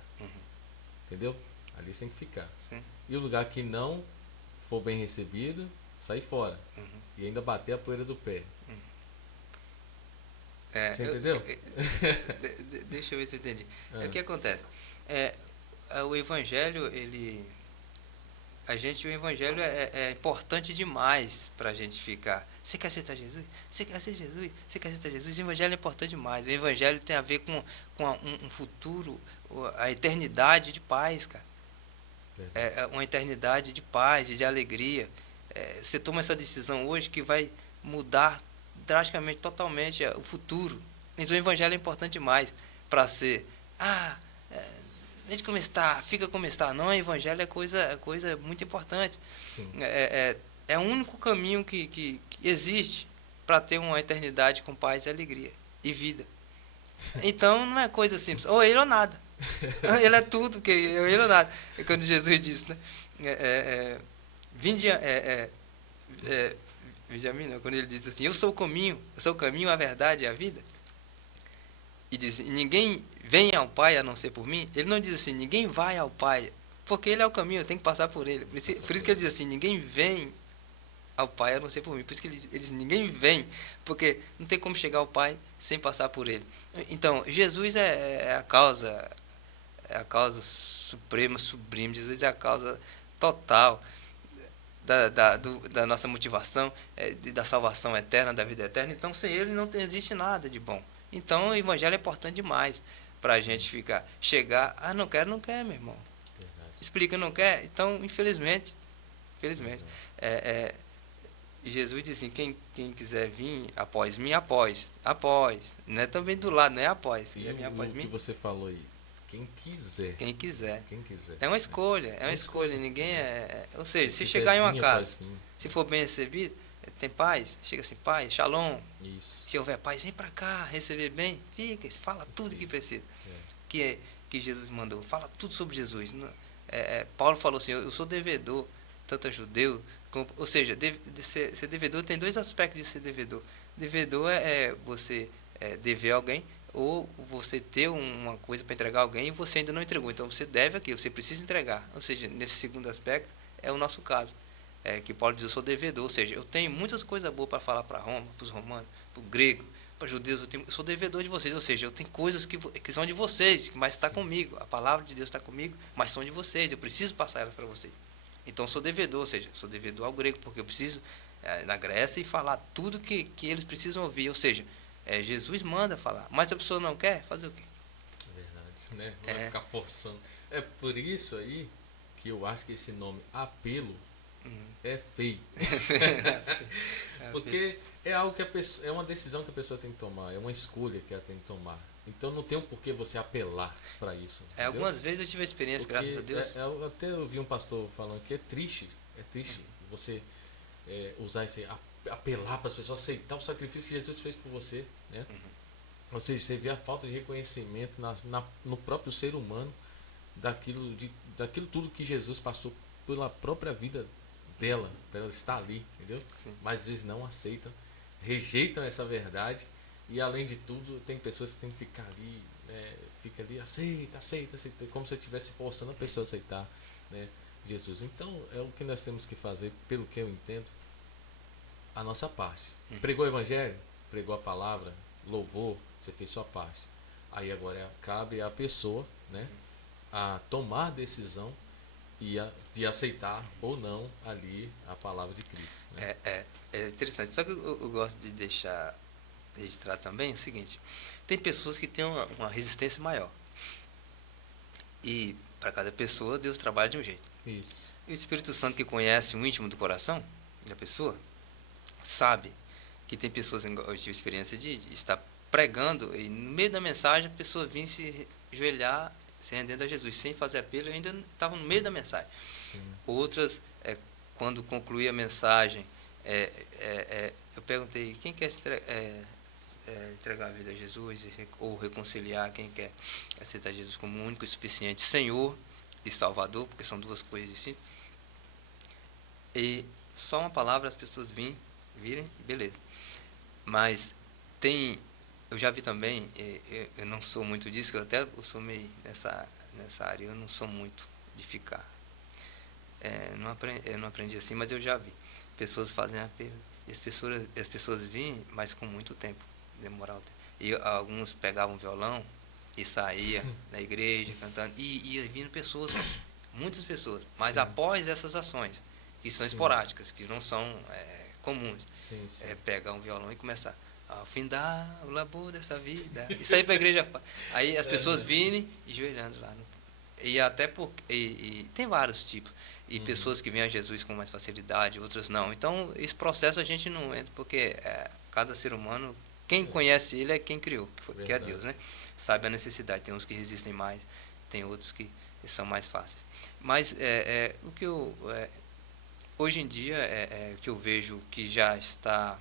Entendeu? Ali eles têm que ficar. Sim. E o lugar que não for bem recebido, sair fora. E ainda bater a poeira do pé. Você entendeu? Deixa eu ver se eu entendi. O que acontece? O evangelho, o evangelho é importante demais para a gente ficar. Você quer aceitar Jesus? Você quer aceitar Jesus? Você quer aceitar Jesus? O evangelho é importante demais. O evangelho tem a ver com um futuro, a eternidade de paz, cara. Uma eternidade de paz e de alegria. Você toma essa decisão hoje que vai mudar drasticamente, totalmente o futuro. Então o evangelho é importante demais para ser... Vende como está, fica como está. Não, o evangelho é coisa muito importante. É o único caminho que existe para ter uma eternidade com paz e alegria e vida. Então não é coisa simples, ou ele ou nada. Ele é tudo, que ele ou nada. É quando Jesus disse, né? Benjamin, quando ele diz assim, eu sou o caminho, a verdade e a vida. E diz, ninguém vem ao Pai a não ser por mim. Ele não diz assim, ninguém vai ao Pai, porque ele é o caminho, eu tenho que passar por ele. Por isso que ele diz assim, ninguém vem ao Pai a não ser por mim. Por isso que ele diz, ninguém vem, porque não tem como chegar ao Pai sem passar por ele. Então, Jesus é a causa suprema, sublime. Jesus é a causa total da nossa motivação, da salvação eterna, da vida eterna. Então, sem ele não existe nada de bom. Então, o evangelho é importante demais para a gente chegar, não quer, meu irmão. Verdade. Explica, não quer? Então, infelizmente. Jesus diz assim, quem quiser vir após mim, após. Não é também do lado, não é após. E o que você falou aí? Quem quiser. É uma escolha, ninguém ou seja, se chegar em uma casa, se for bem recebido, tem paz, chega assim, paz, shalom. Isso. Se houver paz, vem para cá, receber bem, fica, fala tudo que precisa. Que Jesus mandou, fala tudo sobre Jesus. Paulo falou assim, eu sou devedor, tanto a judeu, ou seja, ser devedor tem dois aspectos de ser devedor. Devedor é você dever alguém, ou você ter uma coisa para entregar a alguém e você ainda não entregou. Então você deve aqui, você precisa entregar. Ou seja, nesse segundo aspecto é o nosso caso. Que Paulo diz, eu sou devedor. Ou seja, eu tenho muitas coisas boas para falar para Roma, para os romanos, para o grego, para os judeus. Eu sou devedor de vocês. Ou seja, eu tenho coisas que são de vocês, mas está comigo. A palavra de Deus está comigo, mas são de vocês. Eu preciso passar elas para vocês. Então sou devedor, ou seja, sou devedor ao grego, porque eu preciso na Grécia e falar tudo que eles precisam ouvir. Ou seja, Jesus manda falar, mas a pessoa não quer, fazer o quê? É verdade, né? Não vai ficar forçando. É por isso aí que eu acho que esse nome apelo é feio. Porque é algo que é uma decisão que a pessoa tem que tomar, é uma escolha que ela tem que tomar. Então não tem um porquê você apelar para isso. Algumas vezes eu tive a experiência, porque, graças a Deus. Eu até ouvi um pastor falando que é triste você usar isso aí, apelar para as pessoas aceitar o sacrifício que Jesus fez por você, né? Ou seja, você vê a falta de reconhecimento no próprio ser humano daquilo tudo que Jesus passou pela própria vida dela, para ela estar ali, entendeu? Sim. Mas às vezes não aceitam, rejeitam essa verdade e além de tudo tem pessoas que têm que ficar ali, né? Fica ali, aceita, como se eu estivesse forçando a pessoa a aceitar, né, Jesus. Então é o que nós temos que fazer, pelo que eu entendo, a nossa parte. Pregou o evangelho, pregou a palavra, louvor, você fez sua parte. Aí agora cabe à pessoa, né, a tomar a decisão de aceitar ou não ali a palavra de Cristo. Né? É interessante. Só que eu gosto de deixar registrar também o seguinte: tem pessoas que têm uma resistência maior. E para cada pessoa, Deus trabalha de um jeito. Isso. E o Espírito Santo, que conhece o íntimo do coração da pessoa, sabe que tem pessoas, eu tive experiência de estar pregando e no meio da mensagem a pessoa vinha se ajoelhar, se rendendo a Jesus, sem fazer apelo, eu ainda estava no meio da mensagem. Sim. Outras, quando concluí a mensagem, eu perguntei, quem quer entregar a vida a Jesus ou reconciliar, quem quer aceitar Jesus como único e suficiente Senhor e Salvador, porque são duas coisas distintas. E só uma palavra as pessoas virem, beleza. Mas eu já vi também, eu não sou muito disso, eu sou meio nessa área, eu não sou muito de ficar. Eu não aprendi assim, mas eu já vi. Pessoas fazem apelo, e as pessoas vinham, mas com muito tempo, demorava tempo. E alguns pegavam violão e saía da igreja cantando, e ia vindo pessoas, muitas pessoas, mas sim, após essas ações, que são sim, esporádicas, que não são comuns, sim, sim. Pegar um violão e começar ao findar o labor dessa vida, e sair para a igreja. Aí as pessoas virem e joelhando lá. E até e tem vários tipos. E pessoas que vêm a Jesus com mais facilidade, outras não. Então, esse processo a gente não entra, porque cada ser humano, quem conhece ele é quem criou, que é Deus, né? Sabe a necessidade. Tem uns que resistem mais, tem outros que são mais fáceis. Mas o que hoje em dia, o que eu vejo que já está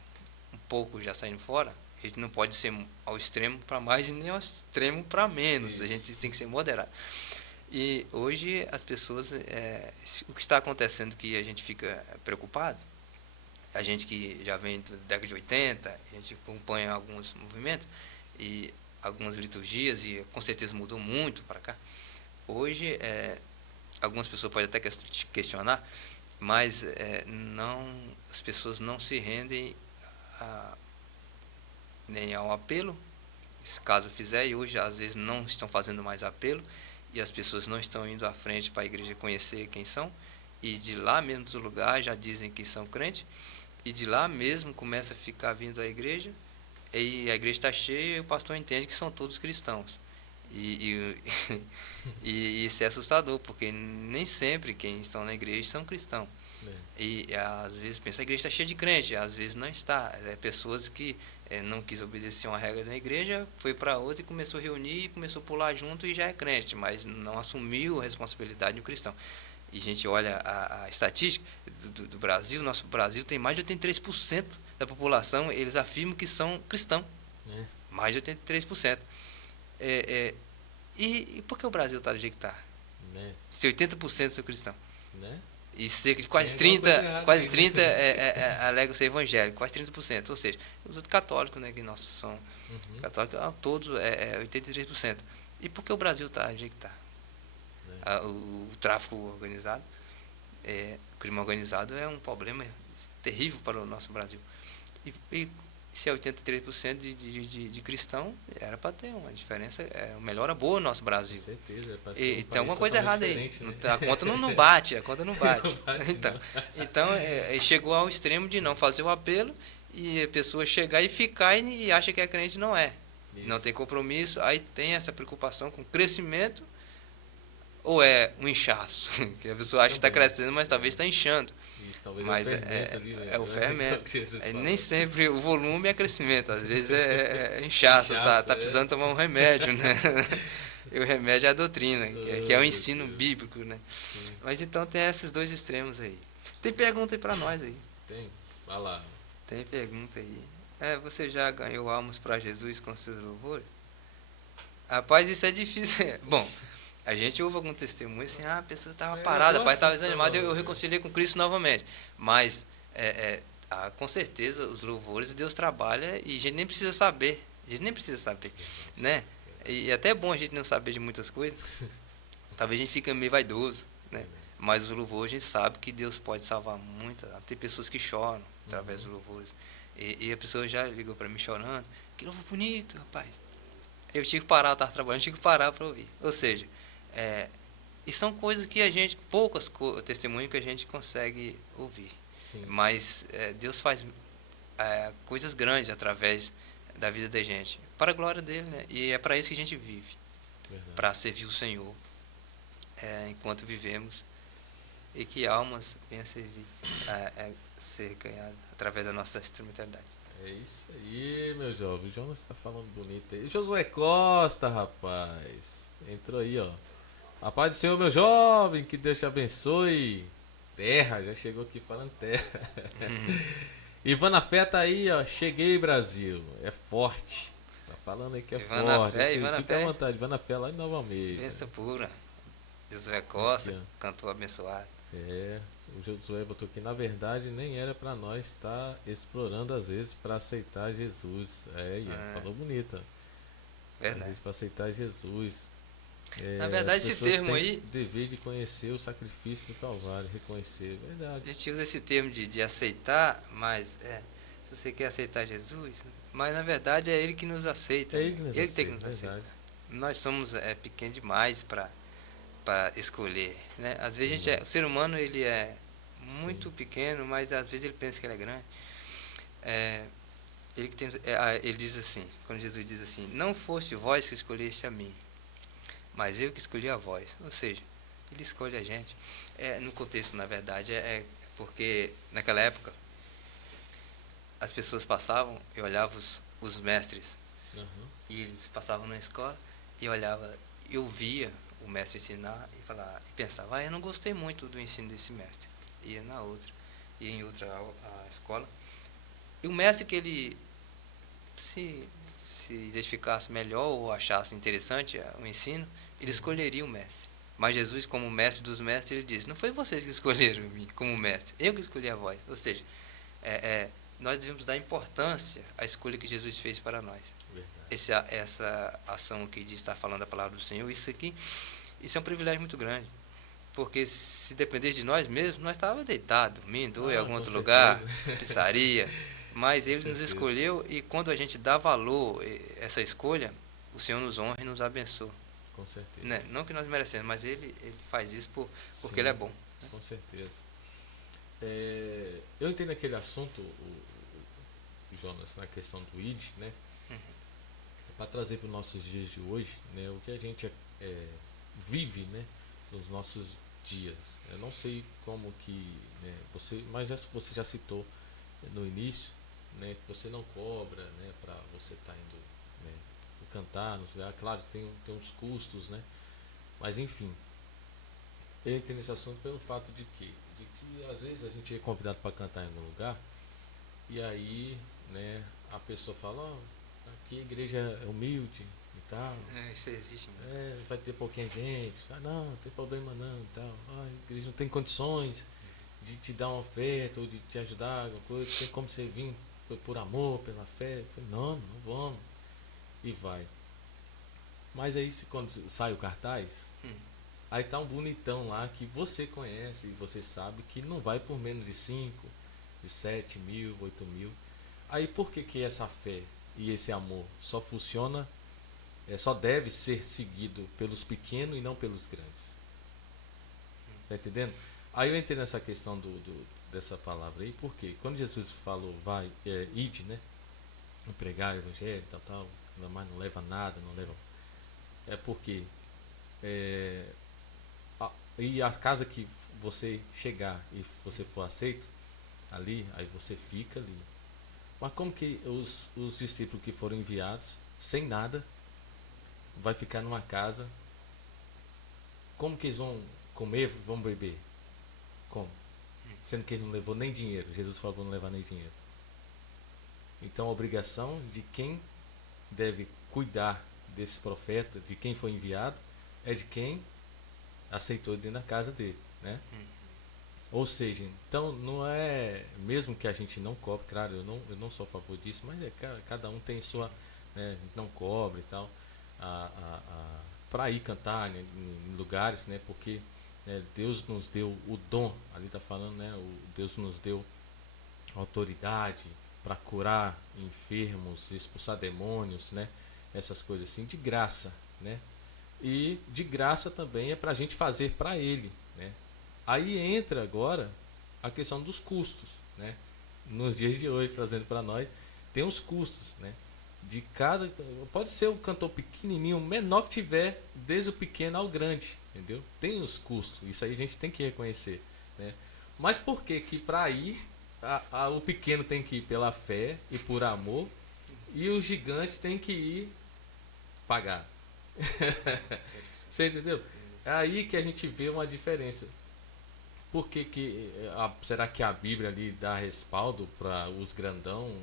um pouco já saindo fora, a gente não pode ser ao extremo para mais e nem ao extremo para menos. Isso. A gente tem que ser moderado. E hoje as pessoas, o que está acontecendo que a gente fica preocupado, a gente que já vem da década de 80, a gente acompanha alguns movimentos e algumas liturgias, e com certeza mudou muito para cá. Hoje, algumas pessoas podem até questionar, mas as pessoas não se rendem nem ao apelo, se caso fizer, e hoje às vezes não estão fazendo mais apelo, e as pessoas não estão indo à frente para a igreja conhecer quem são, e de lá mesmo do lugar já dizem que são crentes, e de lá mesmo começa a ficar vindo à igreja, e a igreja está cheia e o pastor entende que são todos cristãos. E isso é assustador, porque nem sempre quem estão na igreja são cristãos. E às vezes pensa, a igreja está cheia de crente, às vezes não está. Pessoas que não quis obedecer uma regra da igreja, foi para outra e começou a reunir, começou a pular junto e já é crente, mas não assumiu a responsabilidade do cristão. E a gente olha a estatística do Brasil, nosso Brasil tem mais de 83% da população, eles afirmam que são cristãos. Mais de 83%. E por que o Brasil está do jeito que está? Se 80% são cristãos. E cerca de quase 30% alegam ser evangélicos, quase 30%. Ou seja, os outros católicos, né, que nós somos católicos, todos 83%. E por que o Brasil está do jeito que está? O tráfico organizado, o crime organizado é um problema terrível para o nosso Brasil. E se é 83% de cristão, era para ter uma diferença, uma melhora boa no nosso Brasil. Com certeza. E tem alguma coisa errada aí. Né? A conta não bate, Então, chegou ao extremo de não fazer o apelo e a pessoa chegar e ficar e acha que é crente, não é. Isso. Não tem compromisso, aí tem essa preocupação com o crescimento, ou é um inchaço, que a pessoa acha que está crescendo, mas talvez está inchando. Mas o fermento. Nem sempre o volume é crescimento, às vezes é inchaço, tá precisando tomar um remédio, né? E o remédio é a doutrina, que é o ensino bíblico, né? Sim. Mas então tem esses dois extremos aí. Tem pergunta aí para nós aí. Tem, vai lá. Tem pergunta aí. Você já ganhou almas para Jesus com seus louvores? Rapaz, isso é difícil. Bom, a gente ouve algum testemunho assim, a pessoa estava parada, pai estava desanimado, eu reconciliei com Cristo novamente. Mas, com certeza, os louvores Deus trabalha e a gente nem precisa saber. Né? E até é bom a gente não saber de muitas coisas. Talvez a gente fique meio vaidoso, né? Mas os louvores a gente sabe que Deus pode salvar muitas. Tem pessoas que choram através dos louvores. E a pessoa já ligou para mim chorando. Que louvor bonito, rapaz. Eu tinha que parar, eu estava trabalhando, tinha que parar para ouvir. Ou seja, e são coisas que a gente, poucas testemunhos que a gente consegue ouvir. Sim. Mas Deus faz coisas grandes através da vida da gente, para a glória dele, né? E é para isso que a gente vive, para servir o Senhor enquanto vivemos, e que almas venham servir, ser ganhadas através da nossa instrumentalidade. É isso aí, meu jovem. O Jonas tá falando bonito aí. Josué Costa, rapaz. Entrou aí, ó. A paz do Senhor, meu jovem. Que Deus te abençoe. Terra, já chegou aqui falando terra. Ivana Fé tá aí, ó. Cheguei, Brasil. É forte. Tá falando aí que é Ivana forte. Fé, Assim, Ivana fica à Fé. vontade. Ivana Fé lá em Nova Almeida. Bênção pura. Josué Costa, Aqui, cantor abençoado. o Josué botou aqui, na verdade, nem era pra nós estar explorando às vezes pra aceitar Jesus. Falou bonita. Às Verdade. vezes pra aceitar Jesus. Na verdade, as esse pessoas termo têm aí, dever de conhecer o sacrifício do Calvário, reconhecer. Verdade. a gente usa esse termo de aceitar, mas se você quer aceitar Jesus, mas na verdade é Ele que nos aceita. É ele que nos Ele tem que aceita, nos aceitar. verdade. Nós somos pequenos demais para escolher, né? Às vezes Verdade. o ser humano ele é muito Sim. pequeno, mas às vezes ele pensa que ele é grande. Ele diz assim, quando Jesus diz assim: não foste vós que escolheste a mim, mas eu que escolhi a vós. Ou seja, ele escolhe a gente. No contexto, na verdade, porque naquela época as pessoas passavam e olhavam os mestres. Uhum. E eles passavam na escola e eu via o mestre ensinar e pensava, eu não gostei muito do ensino desse mestre. Ia em outra a escola. E o mestre que ele se identificasse melhor ou achasse interessante o ensino, ele escolheria o mestre. Mas Jesus, como mestre dos mestres, ele disse, não foi vocês que escolheram mim como mestre, eu que escolhi a vós. Ou seja, nós devemos dar importância à escolha que Jesus fez para nós. Essa ação aqui de estar falando a palavra do Senhor, isso é um privilégio muito grande. Porque se dependesse de nós mesmos, nós estávamos deitados, dormindo, ou em algum outro lugar, pizzaria. Mas Ele nos escolheu e quando a gente dá valor a essa escolha, o Senhor nos honra e nos abençoa. Com certeza. Né? Não que nós merecemos, mas Ele faz isso porque Sim, Ele é bom. Né? Com certeza. Eu entendo aquele assunto, o Jonas, na questão do ID, né? Para trazer para os nossos dias de hoje, né? O que a gente vive, né? Nos nossos dias. Eu não sei como que, né? Mas você já citou no início, né? Que você não cobra, né? Para você estar indo, né? Cantar no lugar. Claro, tem uns custos, né? Mas enfim, eu entendo esse assunto pelo fato de que às vezes a gente é convidado para cantar em algum lugar e aí, né? A pessoa fala, aqui a igreja é humilde e tal. Isso existe. Vai ter pouquinha gente. Não, não tem problema não e tal. A igreja não tem condições de te dar uma oferta ou de te ajudar, alguma coisa. Tem como você vir por amor, pela fé. Não vamos. E vai. Mas aí quando sai o cartaz, aí tá um bonitão lá que você conhece e você sabe que não vai por menos de 5, de 7 mil, 8 mil. Aí por que essa fé e esse amor só funciona, só deve ser seguido pelos pequenos e não pelos grandes? Tá entendendo? Aí eu entrei nessa questão dessa palavra aí, porque quando Jesus falou, vai, ide, né? Pregar o evangelho, tal, mas não leva nada, não leva. É porque e a casa que você chegar e você for aceito ali, aí você fica ali. Mas como que os discípulos que foram enviados sem nada vai ficar numa casa? Como que eles vão comer, vão beber? Como? Sendo que ele não levou nem dinheiro. Jesus falou para não levar nem dinheiro. Então a obrigação de quem deve cuidar desse profeta, de quem foi enviado, é de quem aceitou dentro da casa dele, né? Ou seja, então não é, mesmo que a gente não cobre, claro, eu não sou a favor disso, mas cada um tem sua, né, não cobre e tal, para ir cantar, né, em lugares, né, porque Deus nos deu o dom, ali está falando, né, Deus nos deu autoridade, para curar enfermos, expulsar demônios, né? Essas coisas assim, de graça, né? E de graça também é para a gente fazer para ele, né? Aí entra agora a questão dos custos, né? Nos dias de hoje, trazendo para nós, tem os custos, né? De cada, pode ser o cantor pequenininho, menor que tiver, desde o pequeno ao grande, entendeu? Tem os custos, isso aí a gente tem que reconhecer, né? Mas por que que para ir o pequeno tem que ir pela fé e por amor e o gigante tem que ir pagar? Você entendeu? É aí que a gente vê uma diferença. Por que que será que a Bíblia ali dá respaldo para os grandão?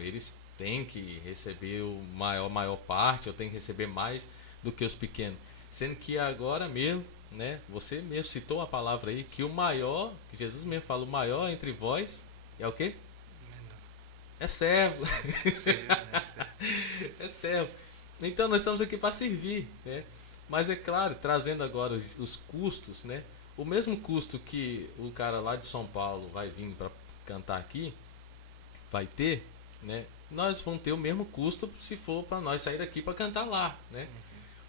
Eles têm que receber o maior parte, ou tem que receber mais do que os pequenos. Sendo que agora mesmo, né, você mesmo citou a palavra aí, que o maior, que Jesus mesmo fala, o maior entre vós é o quê? É servo. É servo. Então nós estamos aqui para servir, né? Mas é claro, trazendo agora os custos, né? O mesmo custo que o cara lá de São Paulo vai vir para cantar aqui, vai ter, né? Nós vamos ter o mesmo custo se for para nós sair daqui para cantar lá, né?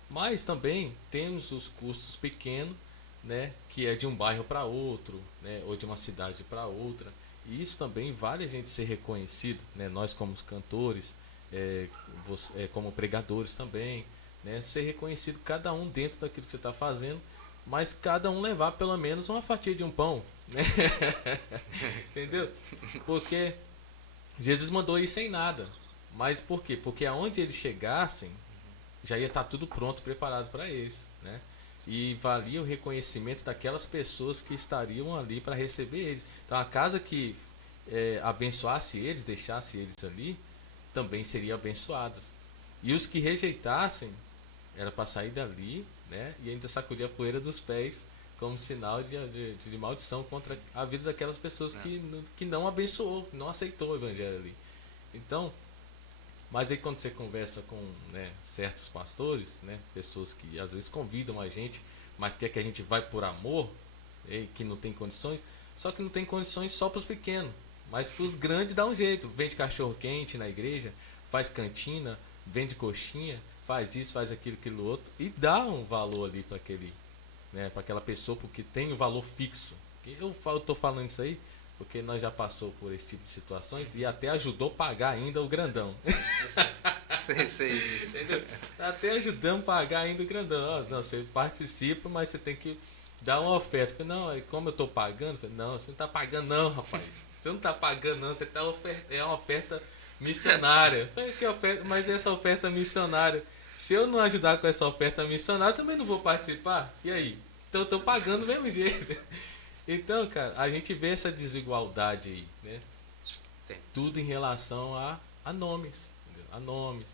Mas também temos os custos pequenos, né? Que é de um bairro para outro, né? Ou de uma cidade para outra. E isso também vale a gente ser reconhecido, né? Nós como cantores, como pregadores também, né? Ser reconhecido cada um dentro daquilo que você está fazendo, mas cada um levar pelo menos uma fatia de um pão, né? Entendeu? Porque Jesus mandou ir sem nada. Mas por quê? Porque aonde eles chegassem, já ia estar tudo pronto, preparado para eles, né? E valia o reconhecimento daquelas pessoas que estariam ali para receber eles. Então a casa que abençoasse eles, deixasse eles ali, também seria abençoada. E os que rejeitassem, era para sair dali, né? E ainda sacudir a poeira dos pés como sinal de maldição contra a vida daquelas pessoas que não abençoou, que não aceitou o evangelho ali. Então, mas aí quando você conversa com, né, certos pastores, né, pessoas que às vezes convidam a gente, mas quer que a gente vai por amor, que não tem condições, só que não tem condições só para os pequenos, mas para os grandes dá um jeito. Vende cachorro quente na igreja, faz cantina, vende coxinha, faz isso, faz aquilo outro, e dá um valor ali para para aquela pessoa, porque tem um valor fixo. Eu estou falando isso aí porque nós já passou por esse tipo de situações e até ajudou a pagar ainda o grandão. Sei. Até ajudamos a pagar ainda o grandão. Não, você participa, mas você tem que dar uma oferta. Eu falei, não, como eu estou pagando? Eu falei, não, você não está pagando não, rapaz. Você não está pagando não, você está é uma oferta missionária. Que oferta? Mas essa oferta missionária, se eu não ajudar com essa oferta missionária, também não vou participar. E aí? Então eu estou pagando do mesmo jeito. Então, cara, a gente vê essa desigualdade aí, né? Tudo em relação a nomes, entendeu? A nomes.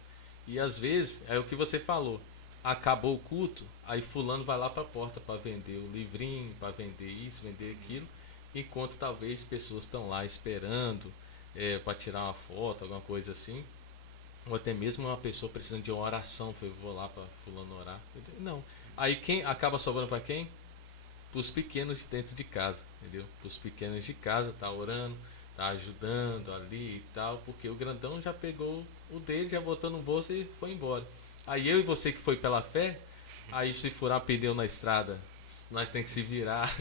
E às vezes, é o que você falou, acabou o culto, aí fulano vai lá para a porta para vender o livrinho, para vender isso, vender aquilo, enquanto talvez pessoas estão lá esperando para tirar uma foto, alguma coisa assim, ou até mesmo uma pessoa precisando de uma oração, eu vou lá para fulano orar. Não. Aí quem acaba sobrando para quem? Para os pequenos de dentro de casa, entendeu? Para os pequenos de casa, tá orando, tá ajudando ali e tal, porque o grandão já pegou o dele, já botou no bolso e foi embora. Aí eu e você que foi pela fé, aí se furar pneu na estrada, nós tem que se virar,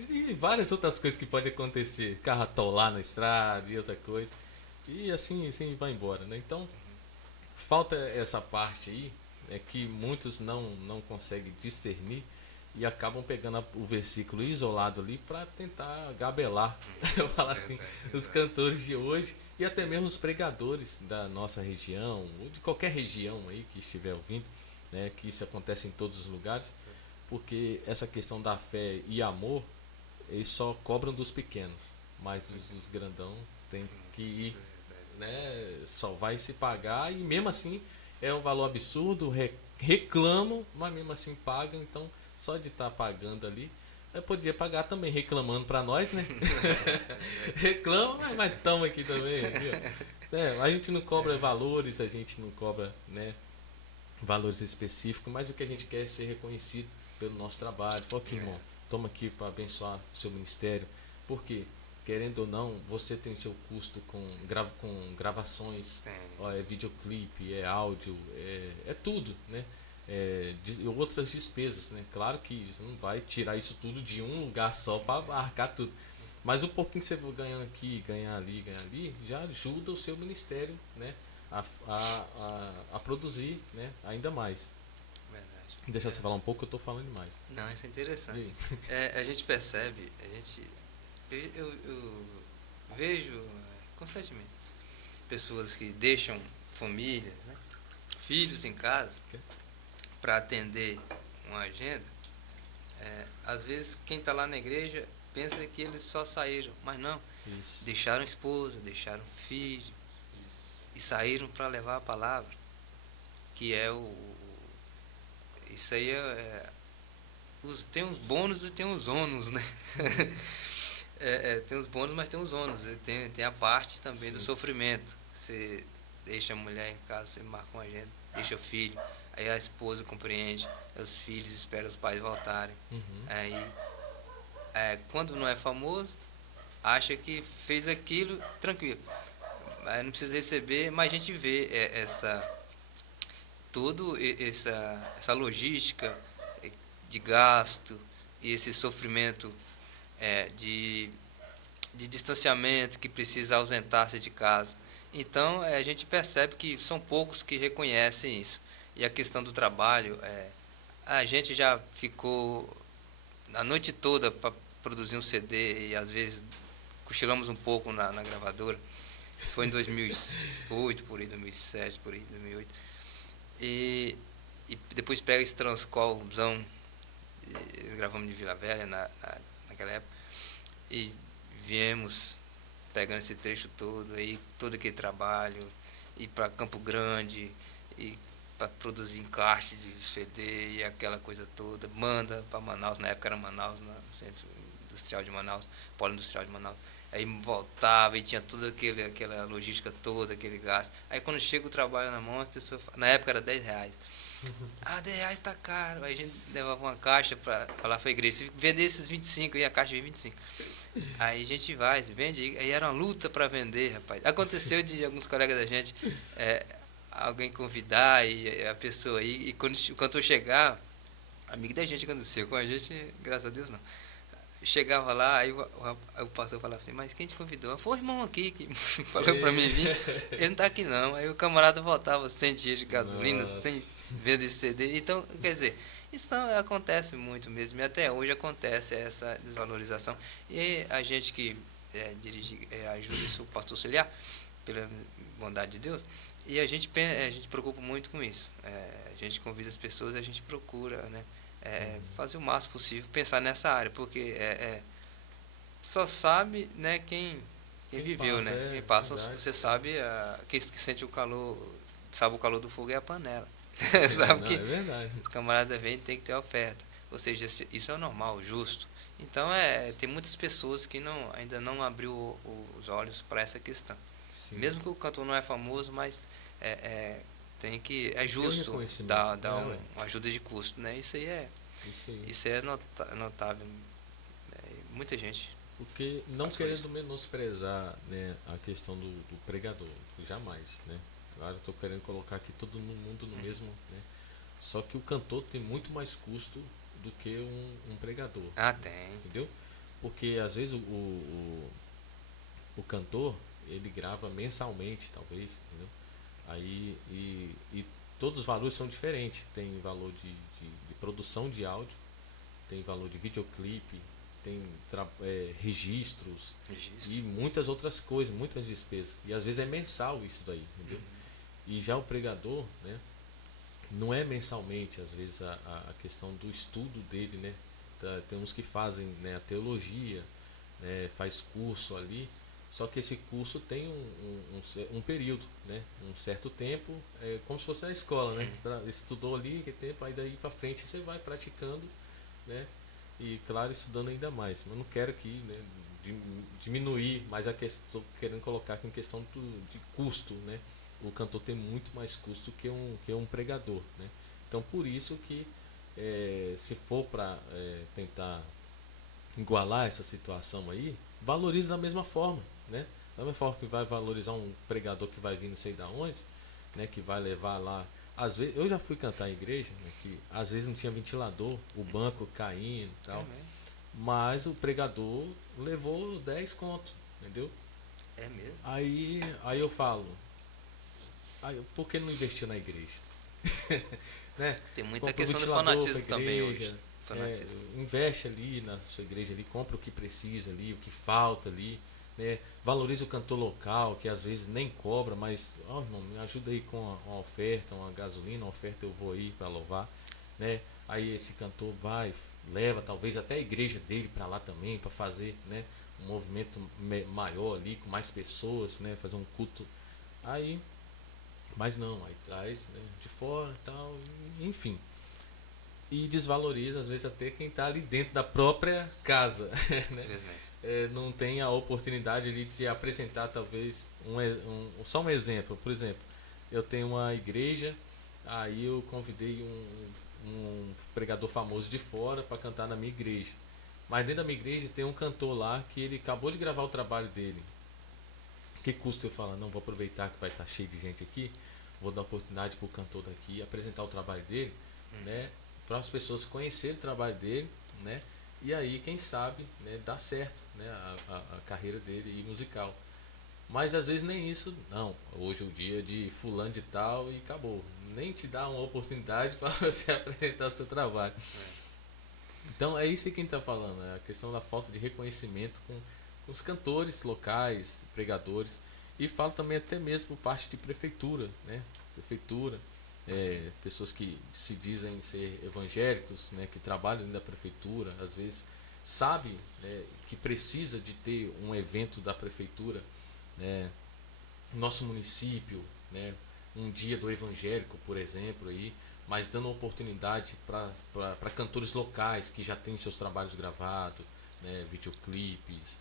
e várias outras coisas que pode acontecer, carro atolar na estrada e outra coisa, e assim vai embora, né? Então falta essa parte aí, que muitos não conseguem discernir e acabam pegando o versículo isolado ali para tentar gabelar, eu falo assim, os cantores de hoje e até mesmo os pregadores da nossa região ou de qualquer região aí que estiver ouvindo, né, que isso acontece em todos os lugares, porque essa questão da fé e amor eles só cobram dos pequenos, mas os grandão tem que ir, né, só vai se pagar e mesmo assim é um valor absurdo, reclamam, mas mesmo assim pagam. Então só de estar pagando ali, eu podia pagar também reclamando para nós, né? Reclama, mas toma aqui também. A gente não cobra valores, a gente não cobra, né, valores específicos, mas o que a gente quer é ser reconhecido pelo nosso trabalho. Pô, aqui, irmão, toma aqui para abençoar o seu ministério. Por quê? querendo ou não, você tem seu custo com gravações, é videoclipe, é áudio, é tudo, né? Outras despesas, né? Claro que você não vai tirar isso tudo de um lugar só para arcar tudo. Mas o pouquinho que você vai ganhando aqui, ganhar ali, já ajuda o seu ministério, né? A produzir, né? Ainda mais. Verdade. Deixa você falar um pouco, eu estou falando demais. Não, isso é interessante. A gente percebe, eu vejo constantemente pessoas que deixam família, né, filhos em casa para atender uma agenda. Às vezes quem está lá na igreja pensa que eles só saíram, mas não. Isso. Deixaram esposa, deixaram filho. Isso. E saíram para levar a palavra, que é isso aí tem os bônus e tem os ônus, né? Tem os bônus, mas tem os ônus. Tem a parte também do sofrimento. Você deixa a mulher em casa, você marca uma agenda, deixa o filho, aí a esposa compreende, os filhos esperam os pais voltarem. Aí, quando não é famoso, acha que fez aquilo tranquilo. Aí não precisa receber, mas a gente vê essa logística de gasto e esse sofrimento de distanciamento, que precisa ausentar-se de casa. Então a gente percebe que são poucos que reconhecem isso. E a questão do trabalho, a gente já ficou a noite toda para produzir um CD e às vezes cochilamos um pouco na gravadora. Isso foi em 2008, por aí, 2007, por aí, 2008. E depois pega esse Transcolzão, gravamos de Vila Velha naquela época, e viemos pegando esse trecho todo, aí todo aquele trabalho, ir para Campo Grande, e para produzir encarte de CD e aquela coisa toda, manda para Manaus, na época era Manaus, no Centro Industrial de Manaus, Polo Industrial de Manaus. Aí voltava e tinha toda aquela logística toda, aquele gasto. Aí quando chega o trabalho na mão, as pessoas falam, na época era R$10. R$10 tá caro. Aí a gente levava uma caixa para falar para a igreja, se vender esses 25 aí, a caixa vem 25. Aí a gente vai, se vende, aí era uma luta para vender, rapaz. Aconteceu de alguns colegas da gente, alguém convidar e a pessoa aí, e quando o cantor chegar, amigo da gente aconteceu, com a gente, graças a Deus não. Chegava lá, aí o pastor falava assim, mas quem te convidou? Foi o irmão aqui que falou pra mim vir, ele não tá aqui não. Aí o camarada voltava sem dinheiro de gasolina, sem venda de CD. Então, quer dizer, isso acontece muito mesmo, e até hoje acontece essa desvalorização. E a gente que dirige, ajuda isso, o pastor auxiliar, pela bondade de Deus, e a gente preocupa muito com isso. A gente convida as pessoas, a gente procura, né? Fazer o máximo possível, pensar nessa área, porque só sabe, né, quem viveu, passa, né? Quem passa, você sabe, quem sente o calor, sabe o calor do fogo é a panela. Sabe que o camarada vem, tem que ter oferta. Ou seja, isso é normal, justo. Então tem muitas pessoas que ainda não abriu os olhos para essa questão. Sim. Mesmo que o cantor não é famoso, mas tem que justo dar uma ajuda de custo, né? Isso é notável. Muita gente. Porque não querendo menosprezar, né, a questão do pregador, jamais, né? Claro, estou querendo colocar aqui todo mundo no mesmo, né? Só que o cantor tem muito mais custo do que um pregador. Tem. Entendeu? Porque às vezes o cantor, ele grava mensalmente, talvez, entendeu? Aí, e todos os valores são diferentes. Tem valor de produção de áudio, tem valor de videoclipe, tem registros e muitas outras coisas, muitas despesas. E às vezes é mensal isso daí, entendeu? E já o pregador, né, não é mensalmente, às vezes a questão do estudo dele, né? Tem uns que fazem, né, a teologia, né, faz curso ali. Só que esse curso tem um período, né? Um certo tempo, como se fosse na escola, né? Você estudou ali, que tempo, aí daí para frente você vai praticando, né? E claro, estudando ainda mais. Mas não quero aqui, né, diminuir, mas estou querendo colocar aqui em questão de custo, né? O cantor tem muito mais custo que um pregador, né? Então por isso que se for para tentar igualar essa situação aí, valorize da mesma forma, né? Da mesma forma que vai valorizar um pregador que vai vir não sei da onde, né? Que vai levar lá. Às vezes, eu já fui cantar em igreja, né, que às vezes não tinha ventilador, o banco caindo e tal. mesmo. Mas o pregador levou 10 conto, entendeu? É mesmo. Aí eu falo, por que não investiu na igreja? Né? Tem muita Compra o questão do ventilador pra fanatismo também hoje. igreja, Fanatismo. investe ali na sua igreja ali, compra o que precisa ali, o que falta ali, né? Valoriza o cantor local, que às vezes nem cobra, mas irmão, me ajuda aí com uma oferta, uma gasolina, uma oferta eu vou aí para louvar, né? Aí esse cantor vai, leva talvez até a igreja dele para lá também, para fazer, né, um movimento maior ali, com mais pessoas, né, fazer um culto. Aí, mas não, aí traz, né, de fora e tal, enfim. E desvaloriza, às vezes, até quem está ali dentro da própria casa, né? Infelizmente. Não tem a oportunidade ali de apresentar, talvez, só um exemplo. Por exemplo, eu tenho uma igreja, aí eu convidei um pregador famoso de fora para cantar na minha igreja. Mas dentro da minha igreja tem um cantor lá que ele acabou de gravar o trabalho dele. Que custa eu falar, não, vou aproveitar que vai estar cheio de gente aqui, vou dar oportunidade para o cantor daqui apresentar o trabalho dele, né, para as pessoas conhecerem o trabalho dele, né, e aí quem sabe, né, dá certo, né, a carreira dele e musical. Mas às vezes nem isso, não, hoje é o dia de fulano de tal e acabou, nem te dá uma oportunidade para você apresentar o seu trabalho. Então é isso que a gente está falando, é a questão da falta de reconhecimento com os cantores locais, pregadores, e falo também até mesmo por parte de prefeitura, né? Prefeitura, pessoas que se dizem ser evangélicos, né? Que trabalham dentro da prefeitura, às vezes sabe, né, que precisa de ter um evento da prefeitura, né? Nosso município, né? Um dia do evangélico, por exemplo, aí, mas dando oportunidade para cantores locais que já têm seus trabalhos gravados, né, videoclipes,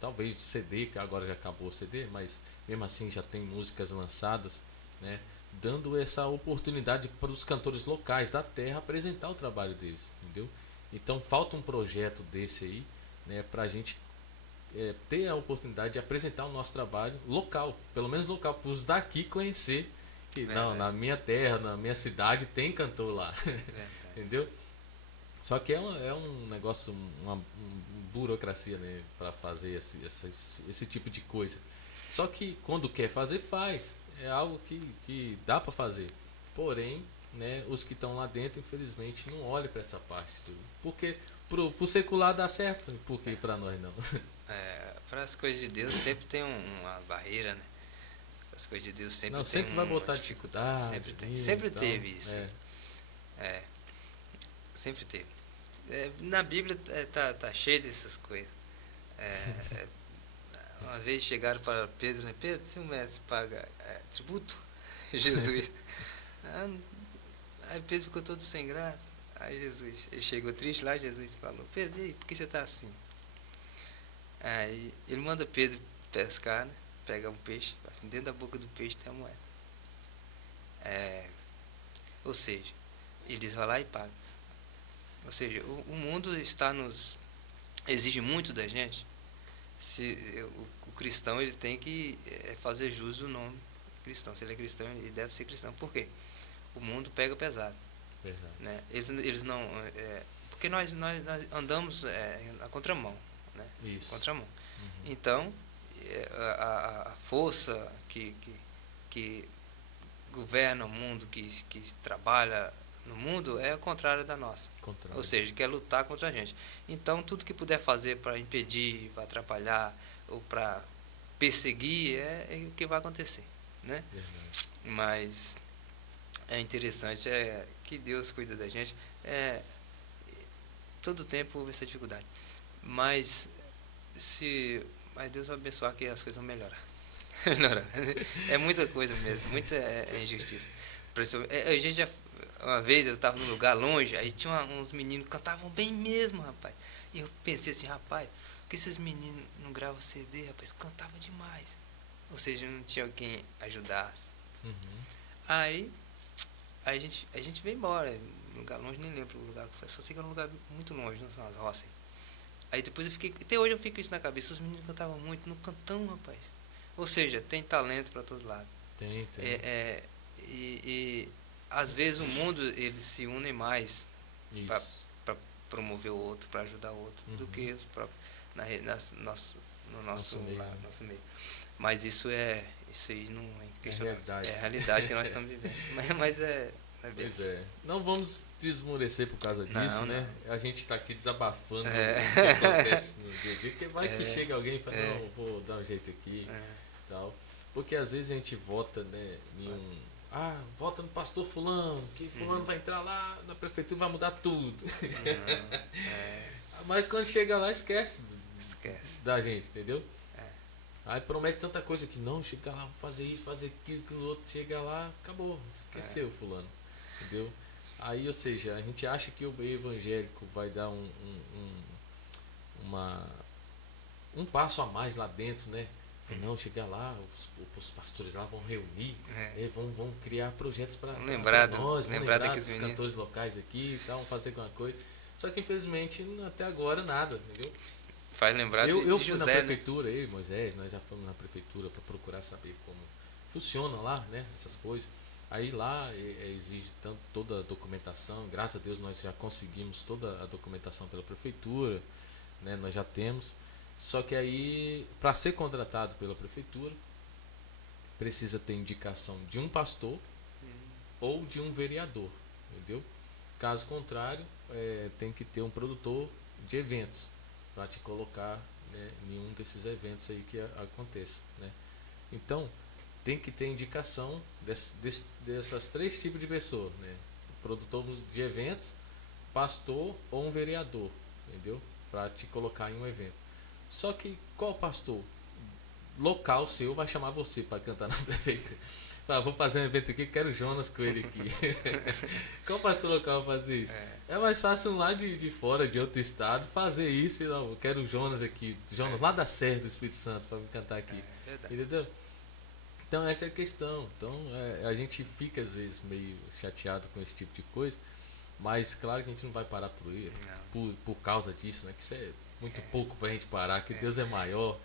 talvez CD, que agora já acabou o CD, mas mesmo assim já tem músicas lançadas, né, dando essa oportunidade para os cantores locais da terra apresentar o trabalho deles, entendeu? Então falta um projeto desse aí, né, para a gente ter a oportunidade de apresentar o nosso trabalho local, pelo menos local, para os daqui conhecer que não, na minha terra, na minha cidade tem cantor lá, entendeu? Só que é um negócio, uma burocracia, né, para fazer esse tipo de coisa. Só que quando quer fazer, faz. É algo que dá para fazer. Porém, né, os que estão lá dentro, infelizmente, não olham para essa parte. Porque pro secular dá certo, por que para nós não? Para as coisas de Deus sempre tem uma barreira, né? As coisas de Deus sempre não, tem sempre vai botar uma dificuldade. Sempre tem. Sempre então, teve isso. Sempre teve. Na Bíblia tá cheio dessas coisas. Uma vez chegaram para Pedro, né? Pedro, se o mestre paga tributo, Jesus. Aí Pedro ficou todo sem graça. Aí Jesus, ele chegou triste lá, Jesus falou, Pedro, e aí, por que você está assim? Aí ele manda Pedro pescar, né? Pega um peixe, assim, dentro da boca do peixe tem a moeda. Ou seja, eles vão lá e pagam. Ou seja, o mundo exige muito da gente. Se o cristão ele tem que fazer jus do nome cristão. Se ele é cristão, ele deve ser cristão. Por quê? O mundo pega pesado. Né? Eles não... porque nós andamos na contramão. Né? Isso. Contramão. Então, a força que governa o mundo, que trabalha no mundo, é a contrária da nossa. Ou seja, quer lutar contra a gente. Então, tudo que puder fazer para impedir, para atrapalhar ou para perseguir é o que vai acontecer. Né? Mas é interessante que Deus cuida da gente. Todo tempo houve essa dificuldade. Mas Deus vai abençoar que as coisas vão melhorar. É muita coisa mesmo, muita injustiça. A gente uma vez eu estava num lugar longe, aí tinha uns meninos que cantavam bem mesmo, rapaz. E eu pensei assim, rapaz, por que esses meninos não gravam CD, rapaz? Cantavam demais. Ou seja, não tinha quem ajudasse. Aí a gente veio embora. Um lugar longe, nem lembro o lugar que foi. Só sei que era um lugar muito longe, não são as roças. Aí depois até hoje eu fico isso na cabeça, os meninos cantavam muito, não cantão, rapaz. Ou seja, tem talento para todo lado. Tem. E às vezes o mundo, eles se unem mais para promover o outro, para ajudar o outro, do que os próprios, no nosso meio. Mas isso aí não é questionável. É a realidade que nós estamos vivendo. Mas pois é. Não vamos desmorecer por causa disso, né? A gente está aqui desabafando o que acontece no dia a dia, que vai que chega alguém e fala, não, vou dar um jeito aqui tal. Porque às vezes a gente vota, né, em vota no pastor fulano, que fulano vai entrar lá na prefeitura e vai mudar tudo. Mas quando chega lá, esquece da gente, entendeu? Aí promete tanta coisa que não, chega lá, vou fazer isso, fazer aquilo, que o outro chega lá, acabou, esqueceu fulano, entendeu? Aí, ou seja, a gente acha que o meio evangélico vai dar um passo a mais lá dentro, né? Não, chegar lá, os pastores lá vão reunir, vão criar projetos para nós, lembrar dos cantores locais aqui e tal, vão fazer alguma coisa. Só que infelizmente até agora nada, entendeu? Faz lembrar eu fui José, na prefeitura, eu e Moisés, nós já fomos na prefeitura para procurar saber como funciona lá, né, essas coisas. Aí lá exige toda a documentação, graças a Deus nós já conseguimos toda a documentação pela prefeitura, né, nós já temos. Só que aí, para ser contratado pela prefeitura, precisa ter indicação de um pastor ou de um vereador, entendeu? Caso contrário, tem que ter um produtor de eventos para te colocar, né, em um desses eventos aí que aconteça, né? Então, tem que ter indicação dessas 3 tipos de pessoas, né? Produtor de eventos, pastor ou um vereador, entendeu? Para te colocar em um evento. Só que qual pastor local seu vai chamar você para cantar na prefeitura? Vou fazer um evento aqui, quero o Jonas com ele aqui. Qual pastor local vai fazer isso? É mais fácil lá de fora, de outro estado, fazer isso. E não, eu quero o Jonas aqui, Jonas lá da Serra do Espírito Santo, para me cantar aqui. Entendeu? Então essa é a questão. Então a gente fica às vezes meio chateado com esse tipo de coisa, mas claro que a gente não vai parar por causa disso, né? Que isso é muito pouco pra gente parar, que Deus é maior,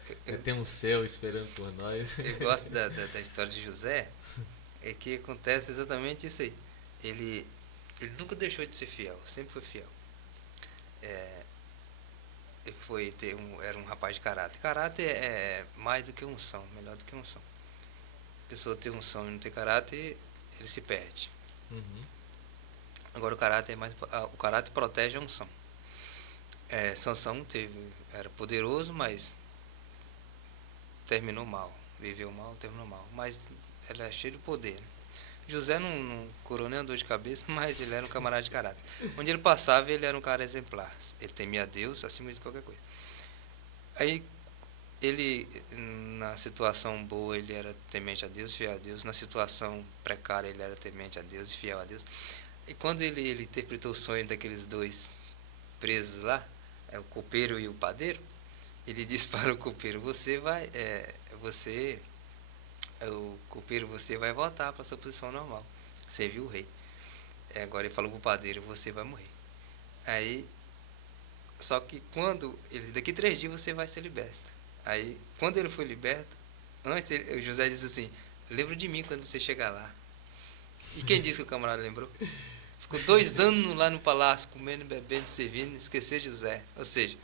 tem um céu esperando por nós. Eu gosto da história de José, é que acontece exatamente isso aí. Ele nunca deixou de ser fiel, sempre foi fiel. Ele era um rapaz de caráter. Caráter é mais do que unção, melhor do que unção. A pessoa ter unção e não ter caráter, ele se perde. Agora o caráter protege a unção. Sansão era poderoso, mas terminou mal, viveu mal, terminou mal, mas ele era cheio de poder, né? José não curou nem a dor de cabeça, mas ele era um camarada de caráter. Onde ele passava, ele era um cara exemplar, ele temia a Deus acima de qualquer coisa. Aí ele, na situação boa, ele era temente a Deus, fiel a Deus. Na situação precária, ele era temente a Deus e fiel a Deus. E quando ele interpretou o sonho daqueles 2 presos lá, o copeiro e o padeiro, ele disse para o copeiro: o copeiro, você vai voltar para a sua posição normal, servir o rei. Agora ele falou para o padeiro: você vai morrer. Aí, só que daqui 3 dias você vai ser liberto. Aí, quando ele foi liberto, antes José disse assim: lembra de mim quando você chegar lá. E quem disse que o camarada lembrou? Ficou 2 anos lá no palácio, comendo, bebendo, servindo, esqueceu de José. Ou seja,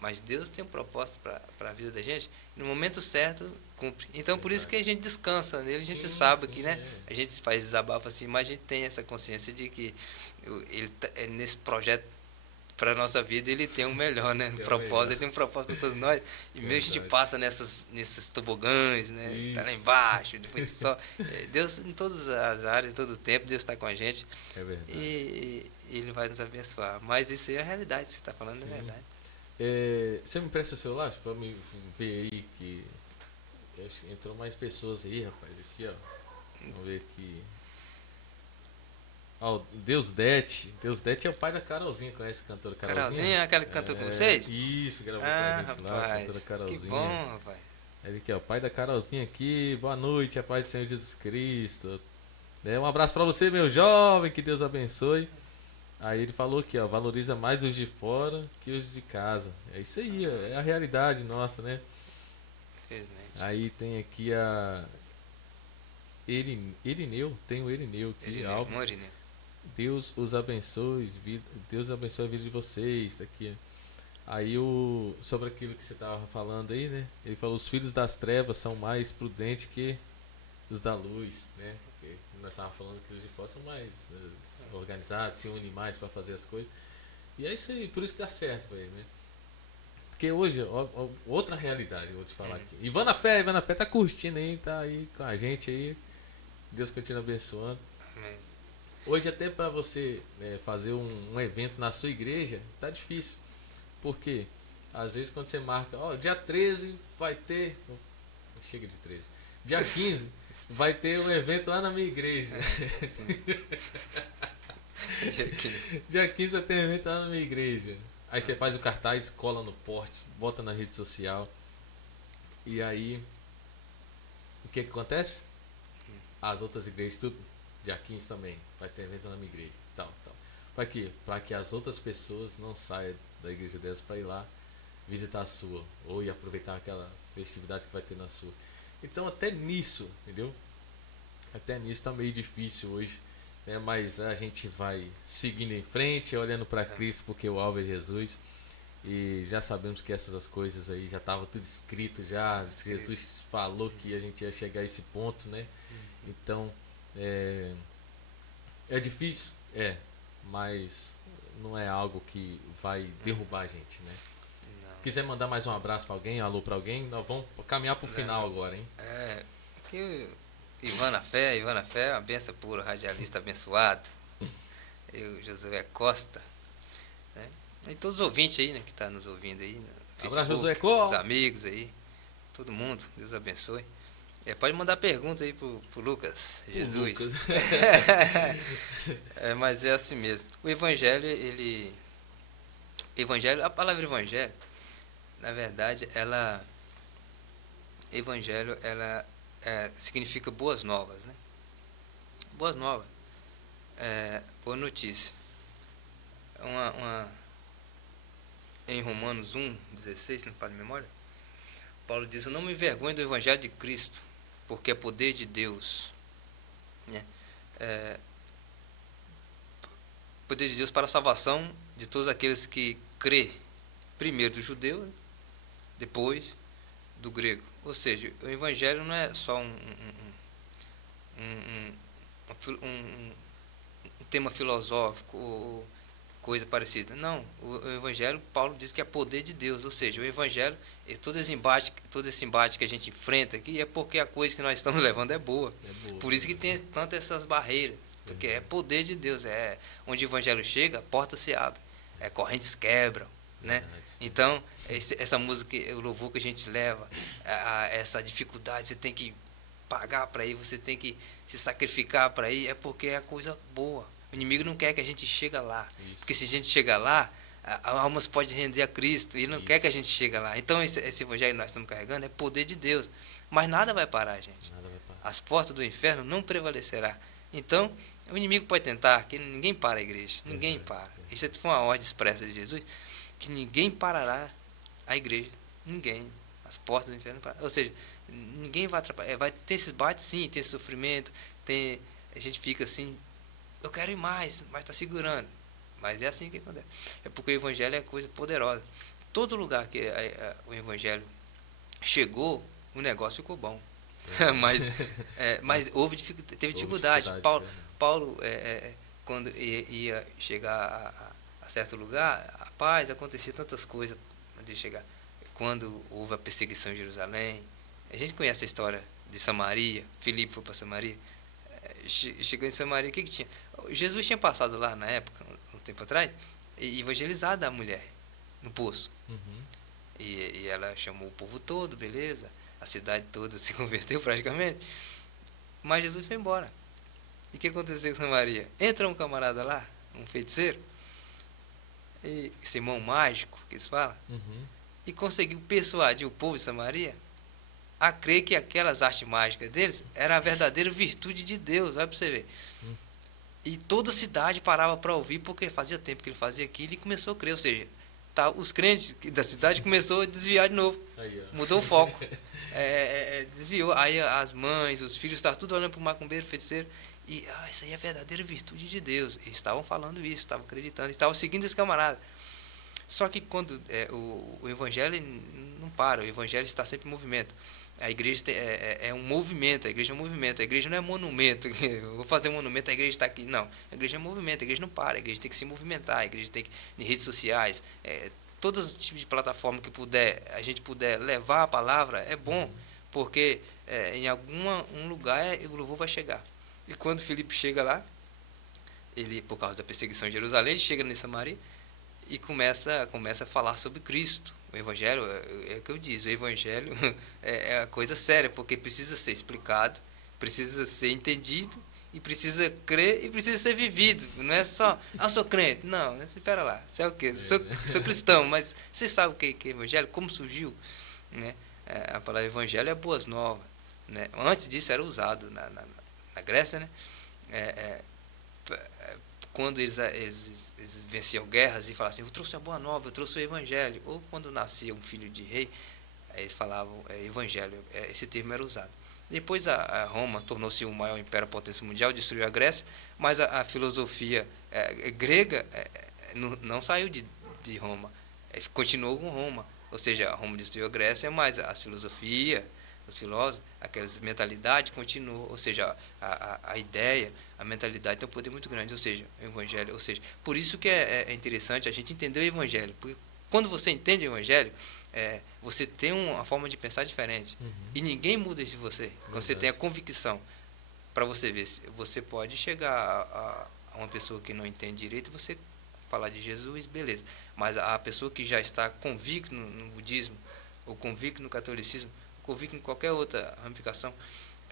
mas Deus tem um propósito para a vida da gente, e no momento certo cumpre. Então, por isso que a gente descansa nele, a gente sabe que, né? A gente faz desabafo assim, mas a gente tem essa consciência de que ele nesse projeto para a nossa vida, ele tem um melhor, né? Ele tem um propósito para todos nós. E mesmo a gente passa nesses tobogãs, né? Tá lá embaixo, depois só. Deus, em todas as áreas, todo o tempo, Deus está com a gente. É verdade. E ele vai nos abençoar. Mas isso aí é a realidade, você está falando, é verdade. Você me empresta o celular para me ver aí que entrou mais pessoas aí, rapaz. Aqui, ó. Vamos ver aqui. Deus Dete é o pai da Carolzinha, conhece a cantora Carolzinha? Carolzinha, aquela que cantou com vocês? Isso, gravou com a gente rapaz, lá, a cantora Carolzinha. Que bom, rapaz. Ele aqui, ó, pai da Carolzinha aqui, boa noite, a paz do Senhor Jesus Cristo. Um abraço pra você, meu jovem, que Deus abençoe. Aí ele falou aqui, ó, valoriza mais os de fora que os de casa. É isso aí, é a realidade nossa, né? Infelizmente. Aí tem aqui Irineu, tem o Irineu aqui, Irineu, Alves. Morineu. Deus os abençoe, Deus abençoe a vida de vocês, tá aqui. Aí sobre aquilo que você tava falando aí, né? Ele falou, os filhos das trevas são mais prudentes que os da luz, né? Que nós estávamos falando que os de fora são mais organizados, se unem mais para fazer as coisas. E é isso aí, por isso que dá certo pra ele, né? Porque hoje, outra realidade, eu vou te falar aqui. Ivana Fé tá curtindo aí, tá aí com a gente aí. Deus continua abençoando. Amém. Hoje até para você fazer um evento na sua igreja, tá difícil. Por quê? Às vezes quando você marca, ó, dia 13 vai ter. Chega de 13. Dia 15 vai ter um evento lá na minha igreja. Dia 15. Dia 15 vai ter um evento lá na minha igreja. Aí você faz o cartaz, cola no poste, bota na rede social. E aí, o que acontece? As outras igrejas, tudo, dia 15 também, vai ter evento na minha igreja. Tal, tal. Pra quê? Pra que as outras pessoas não saiam da igreja delas pra ir lá visitar a sua. Ou ir aproveitar aquela festividade que vai ter na sua. Então até nisso, entendeu? Até nisso tá meio difícil hoje. Né? Mas a gente vai seguindo em frente, olhando para Cristo, porque o alvo é Jesus. E já sabemos que essas coisas aí já estava tudo escrito já. Jesus falou que a gente ia chegar a esse ponto, né? Então é difícil, mas não é algo que vai derrubar a gente, né? Não. Quiser mandar mais um abraço para alguém, alô para alguém, nós vamos caminhar para o final agora, hein? Que Ivana Fé, uma benção pura, radialista abençoado. Eu, Josué Costa, né? E todos os ouvintes aí, né, que estão nos ouvindo aí, no Facebook, abraço, Josué Costa. os amigos aí, todo mundo, Deus abençoe. Pode mandar perguntas aí pro Lucas Jesus. Lucas. Mas é assim mesmo. O evangelho, a palavra evangelho, na verdade, evangelho, ela significa boas novas, né? Boas novas. Boa notícia. Em Romanos 1:16, não para a memória, Paulo diz: eu não me envergonho do evangelho de Cristo, porque é poder de Deus, né? Poder de Deus para a salvação de todos aqueles que crê, primeiro do judeu, depois do grego. Ou seja, o evangelho não é só um tema filosófico ou coisa parecida. Não, o evangelho, Paulo diz que é poder de Deus. Ou seja, o evangelho, todo esse embate que a gente enfrenta aqui é porque a coisa que nós estamos levando é boa. Por isso que tem tantas essas barreiras, porque é poder de Deus. Onde o evangelho chega, a porta se abre, correntes quebram, né? Então, essa música, o louvor que a gente leva, essa dificuldade, você tem que pagar para ir, você tem que se sacrificar para ir, é porque é coisa boa. O inimigo não quer que a gente chegue lá. Isso. Porque se a gente chegar lá, almas podem render a Cristo. E ele não quer que a gente chegue lá. Então esse evangelho que nós estamos carregando é poder de Deus. Mas nada vai parar, gente. As portas do inferno não prevalecerá. Então, o inimigo pode tentar, que ninguém para a igreja. Ninguém para. Isso foi uma ordem expressa de Jesus, que ninguém parará a igreja. Ninguém. As portas do inferno não param. Ou seja, ninguém vai atrapalhar. Vai ter esses bates, sim, tem esse sofrimento, a gente fica assim, eu quero ir mais, mas está segurando. Mas é assim que acontece. É porque o evangelho é coisa poderosa. Todo lugar que o evangelho chegou, o negócio ficou bom. mas teve dificuldade. Paulo quando ia chegar a certo lugar, rapaz, acontecia tantas coisas antes de chegar. Quando houve a perseguição em Jerusalém, a gente conhece a história de Samaria. Filipe foi para Samaria. Chegou em Samaria, o que tinha? Jesus tinha passado lá na época, um tempo atrás, e evangelizado a mulher no poço. E ela chamou o povo todo, beleza, a cidade toda se converteu praticamente, mas Jesus foi embora. E o que aconteceu com Samaria? Entra um camarada lá, um feiticeiro, esse irmão mágico que eles falam, e conseguiu persuadir o povo de Samaria a crer que aquelas artes mágicas deles era a verdadeira virtude de Deus. Vai para você ver. E toda a cidade parava para ouvir, porque fazia tempo que ele fazia aquilo e começou a crer. Ou seja, tá, os crentes da cidade começou a desviar de novo. Aí, ó. Mudou o foco. Desviou. Aí as mães, os filhos estavam tudo olhando para o macumbeiro, feiticeiro. E isso aí é a verdadeira virtude de Deus. Eles estavam falando isso, estavam acreditando, estavam seguindo esse camarada. Só que quando o evangelho não para, o evangelho está sempre em movimento. A igreja é um movimento, a igreja é um movimento, a igreja não é monumento. Eu vou fazer um monumento, a igreja está aqui. Não, a igreja é movimento, a igreja não para, a igreja tem que se movimentar, a igreja tem que, em redes sociais, todos os tipos de plataforma que a gente puder levar a palavra, é bom, porque em um lugar o louvor vai chegar. E quando Filipe chega lá, ele, por causa da perseguição em Jerusalém, ele chega em Samaria e começa a falar sobre Cristo. O evangelho, é o que eu disse, o evangelho é a coisa séria, porque precisa ser explicado, precisa ser entendido, e precisa crer, e precisa ser vivido. Não é só, eu sou crente. Não, espera lá, você é o quê? Sou cristão, mas você sabe o que é evangelho? Como surgiu? Né? A palavra evangelho é boas novas. Né? Antes disso era usado na Grécia, né? Quando eles venciam guerras e falavam assim, eu trouxe a boa nova, eu trouxe o evangelho. Ou quando nascia um filho de rei, eles falavam evangelho, esse termo era usado. Depois a Roma tornou-se o maior império, a potência mundial, destruiu a Grécia, mas a filosofia grega não saiu de Roma, continuou com Roma. Ou seja, a Roma destruiu a Grécia, mas as filosofias, os filósofos, aquelas mentalidades continuam. Ou seja, a ideia, a mentalidade tem um poder muito grande. Ou seja, o evangelho, ou seja, por isso que é interessante a gente entender o evangelho, porque quando você entende o evangelho, você tem uma forma de pensar diferente. E ninguém muda isso em você. Quando você tem a convicção, para você ver, você pode chegar a uma pessoa que não entende direito, você falar de Jesus, beleza. Mas a pessoa que já está convicta no budismo, ou convicta no catolicismo, convicta em qualquer outra ramificação,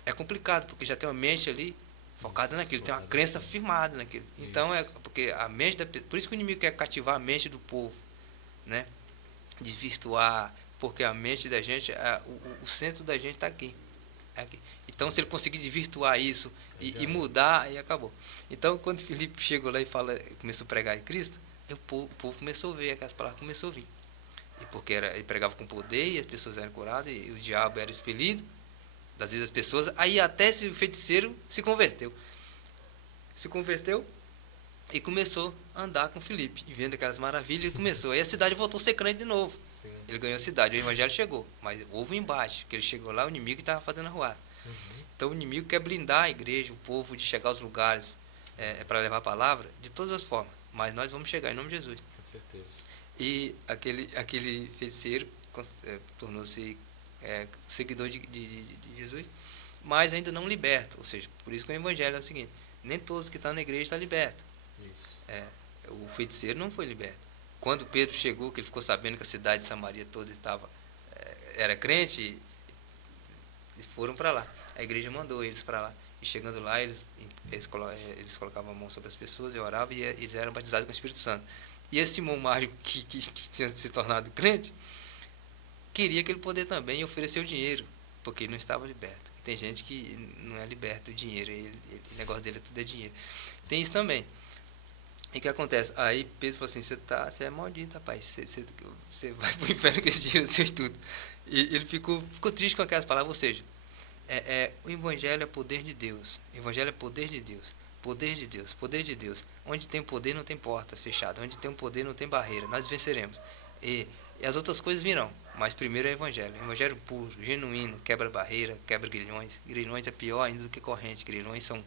é complicado, porque já tem uma mente ali focada naquilo, tem uma crença firmada naquilo. Então, porque a mente por isso que o inimigo quer cativar a mente do povo, né? Desvirtuar, porque a mente da gente, o centro da gente está aqui. Então, se ele conseguir desvirtuar isso e mudar, aí acabou. Então, quando Filipe chegou lá e começou a pregar em Cristo, o povo começou a ver, aquelas palavras começou a vir. E porque ele pregava com poder e as pessoas eram curadas e o diabo era expelido das vezes as pessoas. Aí até esse feiticeiro se converteu. E começou a andar com Filipe, e vendo aquelas maravilhas, começou. Aí a cidade voltou a ser crente de novo. Sim. Ele ganhou a cidade, o evangelho chegou, mas houve um embate, que ele chegou lá, o inimigo estava fazendo a ruada. Então o inimigo quer blindar a igreja, o povo, de chegar aos lugares para levar a palavra, de todas as formas. Mas nós vamos chegar em nome de Jesus. Com certeza. E aquele feiticeiro tornou-se seguidor de Jesus, mas ainda não liberto. Ou seja, por isso que o evangelho é o seguinte, nem todos que estão na igreja estão libertos. O feiticeiro não foi liberto. Quando Pedro chegou, que ele ficou sabendo que a cidade de Samaria toda era crente, e foram para lá. A igreja mandou eles para lá. E chegando lá, eles colocavam a mão sobre as pessoas e oravam, e eles eram batizados com o Espírito Santo. E esse Simão mágico que tinha se tornado crente, queria aquele poder também e ofereceu dinheiro, porque ele não estava liberto. Tem gente que não é liberto do dinheiro, o negócio dele tudo é dinheiro. Tem isso também. E o que acontece? Aí Pedro falou assim, você é maldito, rapaz, você vai pro inferno com esse dinheiro, seu estudo. E ele ficou triste com aquelas palavras, ou seja, o evangelho é poder de Deus. O evangelho é poder de Deus. Poder de Deus, poder de Deus. Onde tem poder não tem porta fechada. Onde tem poder não tem barreira. Nós venceremos. E as outras coisas virão. Mas primeiro é o evangelho. O evangelho puro, genuíno, quebra barreira, quebra grilhões. Grilhões é pior ainda do que corrente. Grilhões são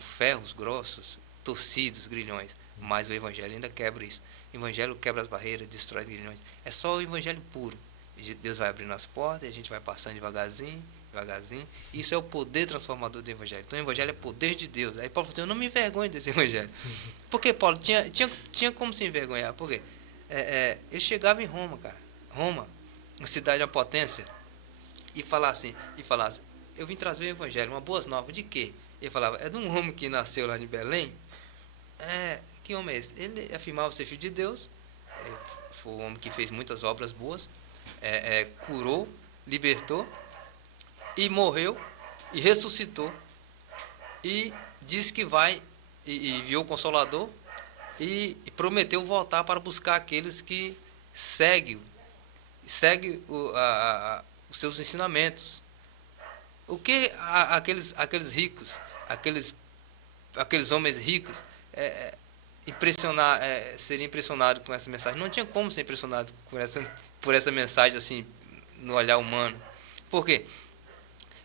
ferros grossos, torcidos, grilhões. Mas o evangelho ainda quebra isso. O evangelho quebra as barreiras, destrói os grilhões. É só o evangelho puro. Deus vai abrindo as portas e a gente vai passando devagarzinho. Isso é o poder transformador do evangelho. Então o evangelho é poder de Deus. Aí Paulo falou assim, eu não me envergonho desse evangelho. Por que, Paulo? Tinha como se envergonhar. Por quê? Ele chegava em Roma, cara. Roma, uma cidade, uma potência, e falasse, eu vim trazer o evangelho, uma boas novas. De quê? Ele falava, é de um homem que nasceu lá em Belém. Que homem é esse? Ele afirmava ser filho de Deus. Foi um homem que fez muitas obras boas. Curou, libertou, e morreu, e ressuscitou e disse que vai, e enviou o Consolador, e prometeu voltar para buscar aqueles que seguem os seus ensinamentos. O que aqueles ricos, aqueles homens ricos, seria impressionado com essa mensagem? Não tinha como ser impressionado por essa mensagem assim, no olhar humano. Por quê?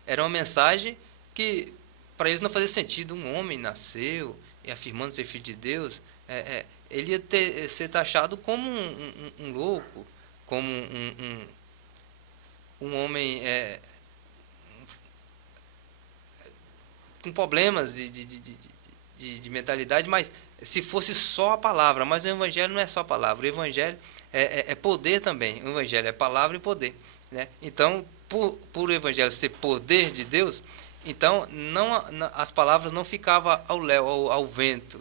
Era uma mensagem que para eles não fazia sentido. Um homem nasceu e afirmando ser filho de Deus, ele ia ser taxado como um louco, como um homem com problemas de mentalidade, mas se fosse só a palavra. Mas o evangelho não é só a palavra, o evangelho é poder também. O evangelho é palavra e poder, né? Então, por o evangelho ser poder de Deus, então as palavras não ficavam ao vento,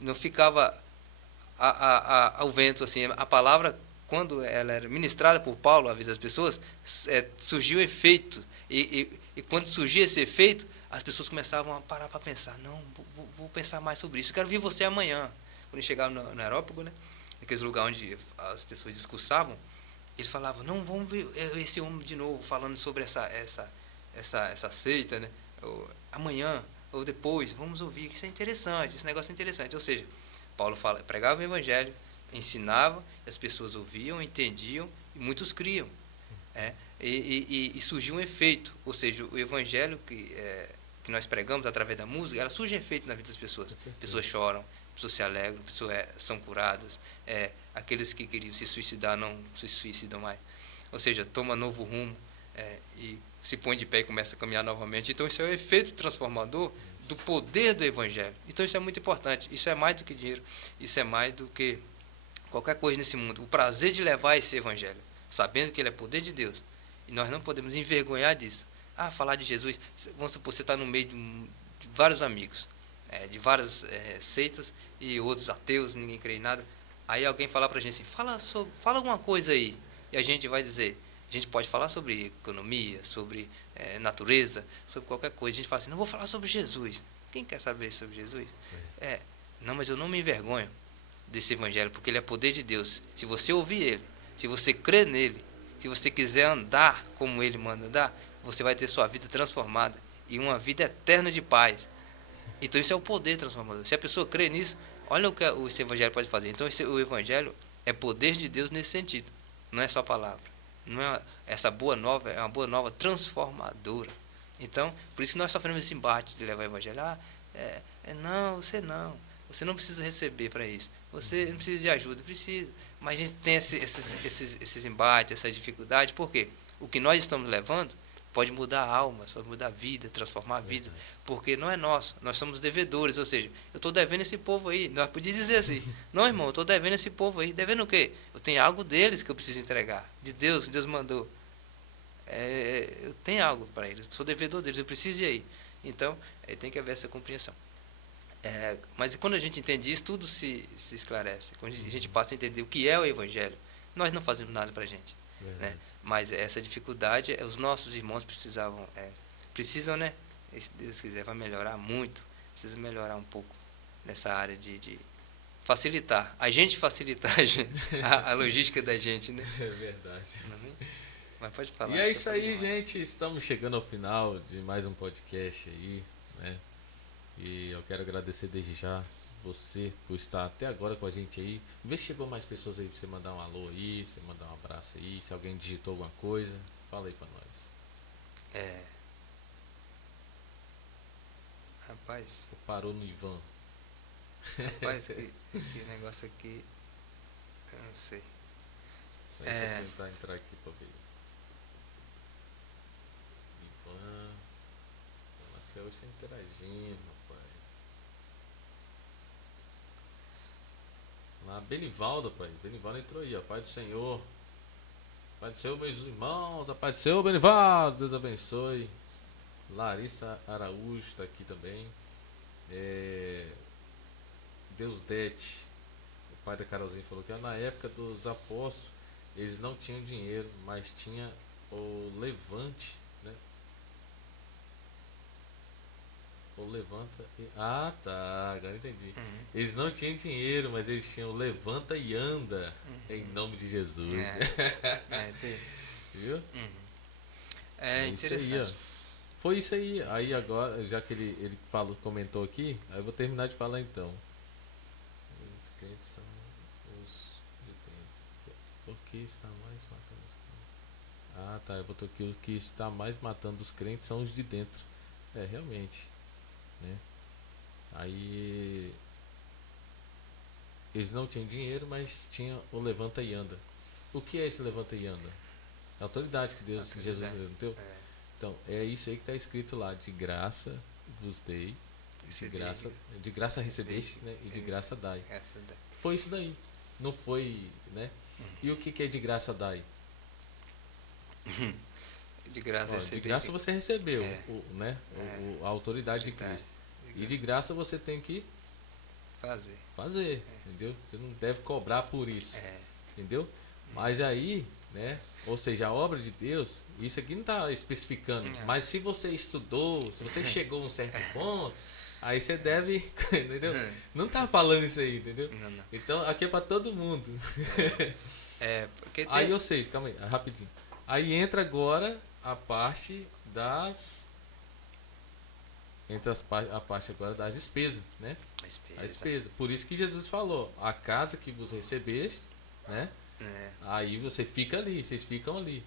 não ficava ao vento assim. A palavra, quando ela era ministrada por Paulo, avisa as pessoas, surgiu efeito, e quando surgia esse efeito, as pessoas começavam a parar para pensar. Não, vou pensar mais sobre isso, eu quero ver você amanhã. Quando chegava no aerópago, né, naqueles lugares onde as pessoas discursavam, eles falavam: não, vamos ver esse homem de novo falando sobre essa seita, né, amanhã ou depois, vamos ouvir, isso é interessante, esse negócio é interessante. Ou seja, Paulo pregava o evangelho, ensinava, as pessoas ouviam, entendiam e muitos criam. E surgiu um efeito, ou seja, o evangelho que nós pregamos através da música, ela surge efeito na vida das pessoas. Pessoas choram, pessoas se alegram, pessoas são curadas, aqueles que queriam se suicidar não se suicidam mais, ou seja, toma novo rumo, e se põe de pé e começa a caminhar novamente. Então isso é o efeito transformador do poder do evangelho. Então isso é muito importante, isso é mais do que dinheiro, isso é mais do que qualquer coisa nesse mundo, o prazer de levar esse evangelho, sabendo que ele é poder de Deus, e nós não podemos envergonhar disso. Falar de Jesus, vamos supor, você está no meio de vários amigos, de várias seitas, e outros ateus, ninguém crê em nada. Aí alguém falar para a gente assim: fala alguma coisa aí, e a gente vai dizer, a gente pode falar sobre economia, sobre natureza, sobre qualquer coisa. A gente fala assim: não, vou falar sobre Jesus. Quem quer saber sobre Jesus? Não, mas eu não me envergonho desse evangelho, porque ele é poder de Deus. Se você ouvir ele, se você crer nele, se você quiser andar como ele manda andar, você vai ter sua vida transformada e uma vida eterna de paz. Então isso é o poder transformador. Se a pessoa crê nisso, olha o que esse evangelho pode fazer. Então o evangelho é poder de Deus nesse sentido. Não é só palavra. Não é, essa boa nova é uma boa nova transformadora. Então, por isso que nós sofremos esse embate de levar o evangelho. Não, você não precisa receber para isso. Você não precisa de ajuda, precisa. Mas a gente tem esses embates, essa dificuldade. Por quê? O que nós estamos levando pode mudar almas, pode mudar a vida, transformar a vida, porque não é nosso, nós somos devedores. Ou seja, eu estou devendo esse povo aí. Nós podíamos dizer assim: não, irmão, eu estou devendo esse povo aí. Devendo o quê? Eu tenho algo deles que eu preciso entregar, de Deus, que Deus mandou. Eu tenho algo para eles, eu sou devedor deles, eu preciso ir aí. Então, tem que haver essa compreensão. Mas quando a gente entende isso, tudo se esclarece. Quando a gente passa a entender o que é o evangelho, nós não fazemos nada para a gente, né? Mas essa dificuldade, os nossos irmãos precisam, né? Se Deus quiser, vai melhorar muito. Precisa melhorar um pouco nessa área de facilitar. A gente facilitar a logística da gente, né? É verdade. Mas pode falar. E é isso aí, gente. Estamos chegando ao final de mais um podcast aí, né? E eu quero agradecer desde já você por estar até agora com a gente aí. Vê se chegou mais pessoas aí pra você mandar um alô aí, pra você mandar um abraço aí. Se alguém digitou alguma coisa, fala aí pra nós. Rapaz. Parou no Ivan. Rapaz, que negócio aqui. Eu não sei. Vou tentar entrar aqui pra ver. Ivan. Até hoje tá interagindo, rapaz. Lá, Benivaldo, pai. Benivaldo entrou aí, ó. Pai do Senhor. Pai do Senhor, meus irmãos. A Pai do Senhor, Benivaldo. Deus abençoe. Larissa Araújo está aqui também. Deus Dete. O pai da Carolzinha falou que na época dos apóstolos eles não tinham dinheiro, mas tinha o levante, né? ou levanta. Ah, tá, agora entendi. Uhum. Eles não tinham dinheiro, mas eles tinham levanta e anda em nome de Jesus. Isso aí. Viu? Uhum. É É isso aí, ó. interessante. Foi isso aí. Aí agora, já que ele falou, comentou aqui, aí eu vou terminar de falar então. Os crentes são os detentes. O que está mais matando os crentes? Ah, tá. Eu botou aqui o que está mais matando os crentes são os de dentro. É, realmente, né? Aí eles não tinham dinheiro, mas tinha o levanta e anda. O que é esse levanta e anda? A autoridade que Deus, Jesus Autoridade. deu. É, Então, é isso aí que está escrito lá, de graça vos dei, receber, de graça recebeste, né? E de graça dai. essa daí. Foi isso daí. Não foi, né? E o que é de graça dai? De graça Ó, de receber. graça você recebeu, É. né? A autoridade de Autoridade. Cristo. E de graça você tem que Fazer. fazer, entendeu? Você não deve cobrar por isso, É. entendeu? Mas aí, né? Ou seja, a obra de Deus, isso aqui não está especificando, Não. mas se você estudou, se você chegou a um certo ponto, aí você deve, entendeu? Não está falando isso aí, entendeu? Não. Então aqui é para todo mundo. Porque tem. Aí, ou seja, calma aí, rapidinho. Aí entra agora a parte das. Entra a parte agora das despesas, né? A despesa. Por isso que Jesus falou, a casa que vos recebeste, né? É. Aí você fica ali, vocês ficam ali.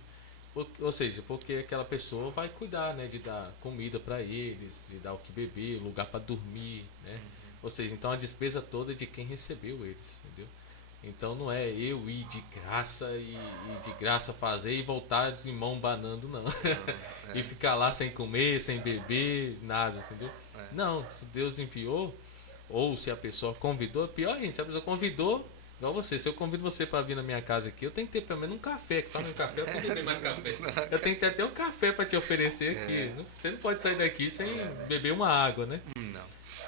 Ou seja, porque aquela pessoa vai cuidar, né? De dar comida para eles, de dar o que beber, lugar para dormir, né? Ou seja, então a despesa toda é de quem recebeu eles, entendeu? Então não é eu ir de graça e de graça fazer e voltar de mão banando, não. E ficar lá sem comer, sem beber, nada, entendeu? Não, se Deus enviou, ou se a pessoa convidou, pior ainda, se a pessoa convidou, igual você, se eu convido você para vir na minha casa aqui, eu tenho que ter pelo menos um café, que tá no café, eu tenho que ter mais café. Eu tenho que ter até um café para te oferecer aqui. Você não pode sair daqui sem beber uma água, né? Não.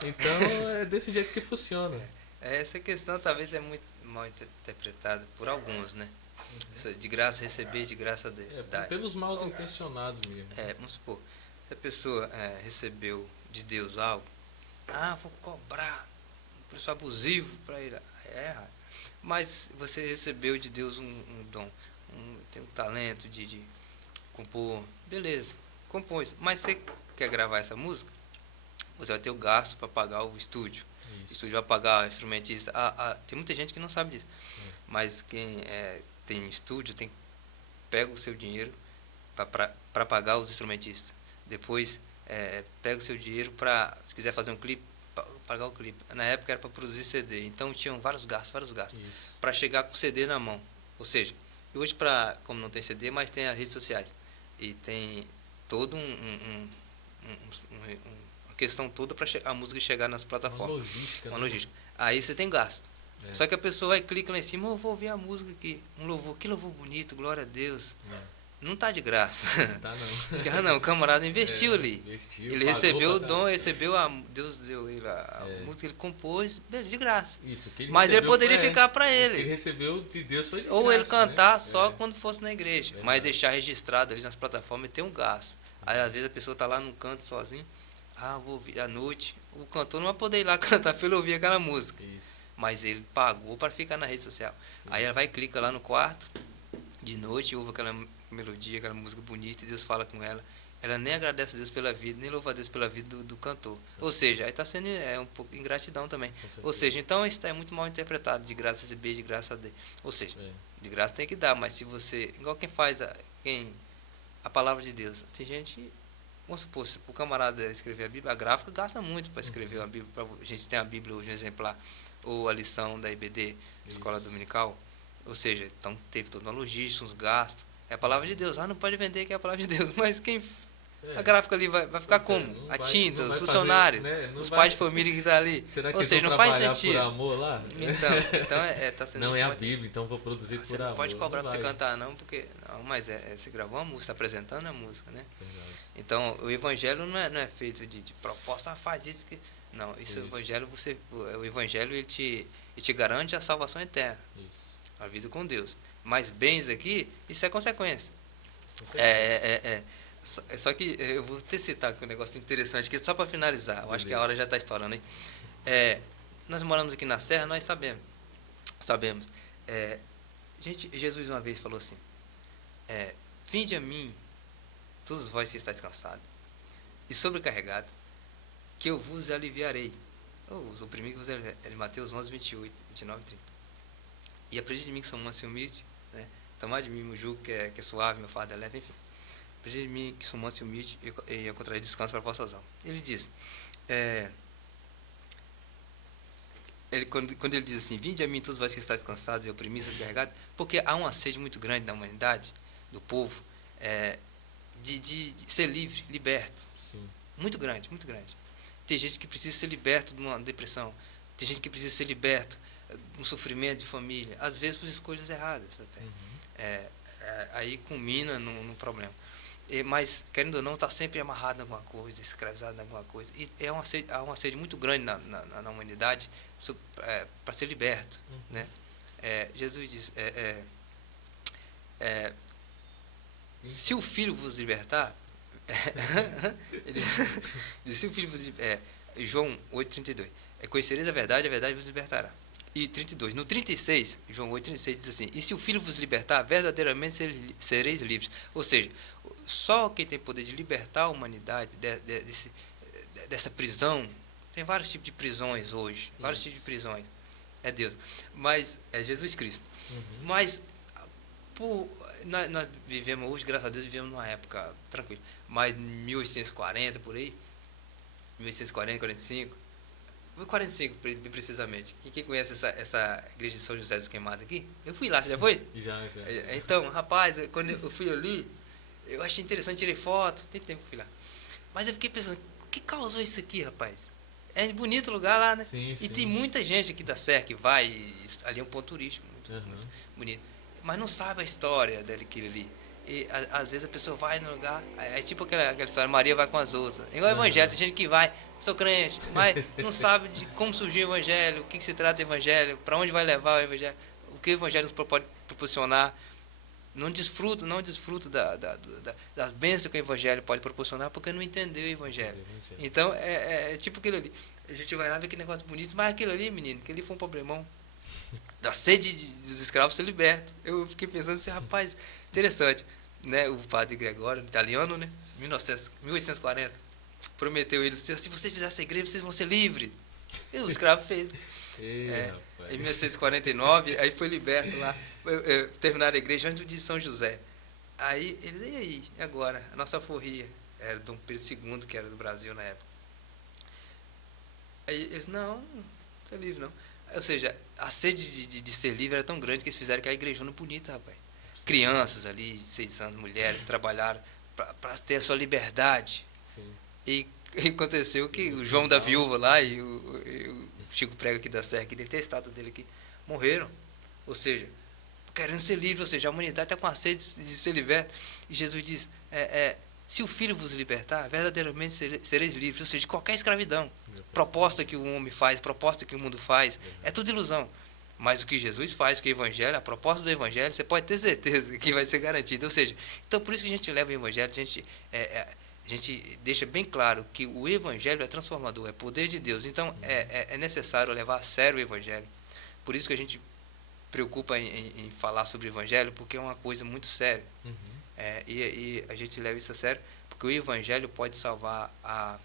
Então é desse jeito que funciona. Essa questão talvez é muito mal interpretada por alguns, né? De graça receber, de graça dar. Pelos maus intencionados mesmo. Vamos supor, se a pessoa recebeu de Deus algo, vou cobrar um preço abusivo para ele. É errado. Mas você recebeu de Deus um dom, tem um talento de compor, beleza, compôs. Mas você quer gravar essa música? Você vai ter o gasto para pagar o estúdio. O estúdio vai pagar o instrumentista. Tem muita gente que não sabe disso. Mas quem tem estúdio pega o seu dinheiro para pagar os instrumentistas. Depois pega o seu dinheiro para, se quiser fazer um clipe, pagar o clipe. Na época era para produzir CD. Então tinham vários gastos. Para chegar com o CD na mão. Ou seja, hoje, como não tem CD, mas tem as redes sociais. E tem todo uma questão toda para a música chegar nas plataformas. Uma logística. Aí você tem gasto. Só que a pessoa vai clica lá em cima, eu vou ouvir a música aqui, um louvor, que louvor bonito, glória a Deus. Não tá de graça. Não tá não. Não, o camarada investiu ali. Ele recebeu o dom, Deus deu ele a música, ele compôs, beleza, de graça. Isso, que mas ele poderia ficar para ele. Ele recebeu de Deus foi de Ou graça, ele cantar né? só quando fosse na igreja, mas deixar registrado ali nas plataformas e ter um gasto. Aí às vezes a pessoa tá lá num canto sozinho, vou ouvir à noite, o cantor não vai poder ir lá cantar para ele ouvir aquela música. Isso. Mas ele pagou para ficar na rede social. Aí ela vai e clica lá no quarto, de noite, ouve aquela melodia, aquela música bonita, e Deus fala com ela. Ela nem agradece a Deus pela vida, nem louva a Deus pela vida do cantor. Ou seja, aí está sendo um pouco de ingratidão também. Ou seja, então isso é muito mal interpretado, de graça receber, de graça dar. Ou seja, de graça tem que dar, mas se você, igual quem faz a palavra de Deus, tem gente, vamos supor, se o camarada escrever a Bíblia, a gráfica gasta muito para escrever a Bíblia. A gente tem a Bíblia hoje, um exemplar, ou a lição da IBD, Escola Dominical. Ou seja, então teve toda uma logística, uns gastos. É a palavra de Deus. Não pode vender que é a palavra de Deus. Mas a gráfica ali vai ficar como? A tinta, os funcionários, os pais de família que estão ali. Será que ou seja, não faz sentido. Por amor lá? Então tá sendo. Não é a Bíblia, então vou produzir por amor. Você não pode cobrar para você cantar, não, porque. Não, mas você gravou uma música, está apresentando a música, né? Verdade. Então, o evangelho não é feito de proposta, faz isso que. Não, isso. O evangelho, o evangelho ele te garante a salvação eterna. Isso. A vida com Deus. Mas bens aqui, isso é consequência. Só que eu vou te citar aqui um negócio interessante, que só para finalizar, eu acho que a Beleza. hora já está estourando, hein? Nós moramos aqui na Serra, nós sabemos. É, Jesus uma vez falou assim, vinde a mim, todos vós que estáis cansados e sobrecarregados, que eu vos aliviarei. Os oprimidos vos aliviarei. É de Mateus 11, 28, 29 e 30. E aprende de mim que sou manso e humilde, né? Tomar de mim o jugo que é suave, meu fardo é leve, enfim. Aprende de mim que sou manso e humilde e encontrarei descanso para vossas almas. Ele diz, quando ele diz assim, vinde a mim todos vós que estáis cansados e oprimidos e sobrecarregados, porque há uma sede muito grande na humanidade, do povo, de ser livre, liberto. Sim. Muito grande, muito grande. Tem gente que precisa ser liberto de uma depressão. Tem gente que precisa ser liberto de um sofrimento de família. Às vezes por escolhas erradas até. Aí culmina num problema. Mas, querendo ou não, está sempre amarrado em alguma coisa, escravizado em alguma coisa. E há uma sede muito grande na humanidade para ser liberto. Né? Jesus diz, se o Filho vos libertar, ele diz, se o Filho vos libertar, João 8,32, conhecereis a verdade vos libertará. E 32, no 36, João 8,36 diz assim, e se o Filho vos libertar, verdadeiramente sereis livres. Ou seja, só quem tem poder de libertar a humanidade dessa prisão, tem vários tipos de prisões hoje, vários tipos de prisões, é Deus, mas é Jesus Cristo. Mas nós vivemos hoje, graças a Deus, vivemos numa época tranquila, mas 1840 por aí, 1840, 45, 45 bem precisamente. Quem conhece essa igreja de São José dos Queimados aqui? Eu fui lá, você já foi? Já. Então, rapaz, quando eu fui ali, eu achei interessante, tirei foto, tem tempo que eu fui lá. Mas eu fiquei pensando, o que causou isso aqui, rapaz? É bonito o lugar lá, né? Sim. Tem muita gente aqui da Serra que vai, ali é um ponto turístico, muito bonito. Mas não sabe a história daquilo ali. E às vezes a pessoa vai no lugar, é tipo aquela história, Maria vai com as outras. Igual o evangelho, tem gente que vai, sou crente, mas não sabe de como surgiu o evangelho, o que se trata do evangelho, para onde vai levar o evangelho, o que o evangelho nos pode proporcionar. Não desfruta das bênçãos que o evangelho pode proporcionar, porque não entendeu o evangelho. Então, é tipo aquilo ali. A gente vai lá ver que negócio bonito, mas aquilo ali, menino, aquele foi um problemão. Da sede dos escravos ser liberto. Eu fiquei pensando assim, rapaz, interessante. Né? O padre Gregório, italiano, né? 1840, prometeu ele, se vocês fizerem essa igreja, vocês vão ser livres. E o escravo fez. Em 1649, aí foi liberto lá. Terminaram a igreja antes de São José. Aí eles, e aí? E agora? A nossa alforria. Era Dom Pedro II, que era do Brasil na época. Aí eles, não tá livre não. Ou seja, a sede de ser livre era tão grande que eles fizeram que a igrejona bonita, rapaz. Crianças ali, 6 anos, mulheres, trabalharam para ter a sua liberdade. Sim. E aconteceu que o João da Viúva lá e o Chico Prega aqui da Serra, que tem a estátua dele aqui, morreram. Ou seja, querendo ser livre, ou seja, a humanidade está com a sede de ser liberta. E Jesus diz, se o Filho vos libertar, verdadeiramente sereis livres. Ou seja, de qualquer escravidão. Proposta que o homem faz, proposta que o mundo faz, é tudo ilusão. Mas o que Jesus faz, que o Evangelho, a proposta do Evangelho, você pode ter certeza que vai ser garantido. Ou seja, então por isso que a gente leva o Evangelho, a gente deixa bem claro que o Evangelho é transformador, é poder de Deus. Então é necessário levar a sério o Evangelho. Por isso que a gente preocupa em falar sobre o Evangelho, porque é uma coisa muito séria. E a gente leva isso a sério, porque o Evangelho pode salvar a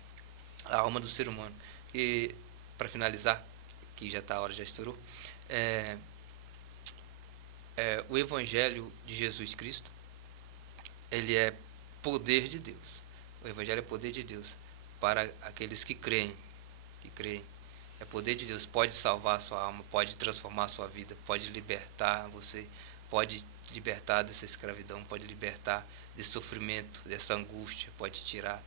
alma do ser humano. E para finalizar, que já está a hora, já estourou, o Evangelho de Jesus Cristo, ele é poder de Deus. O Evangelho é poder de Deus para aqueles que creem. É poder de Deus, pode salvar a sua alma, pode transformar a sua vida, pode libertar você, pode libertar dessa escravidão, pode libertar desse sofrimento, dessa angústia, pode tirar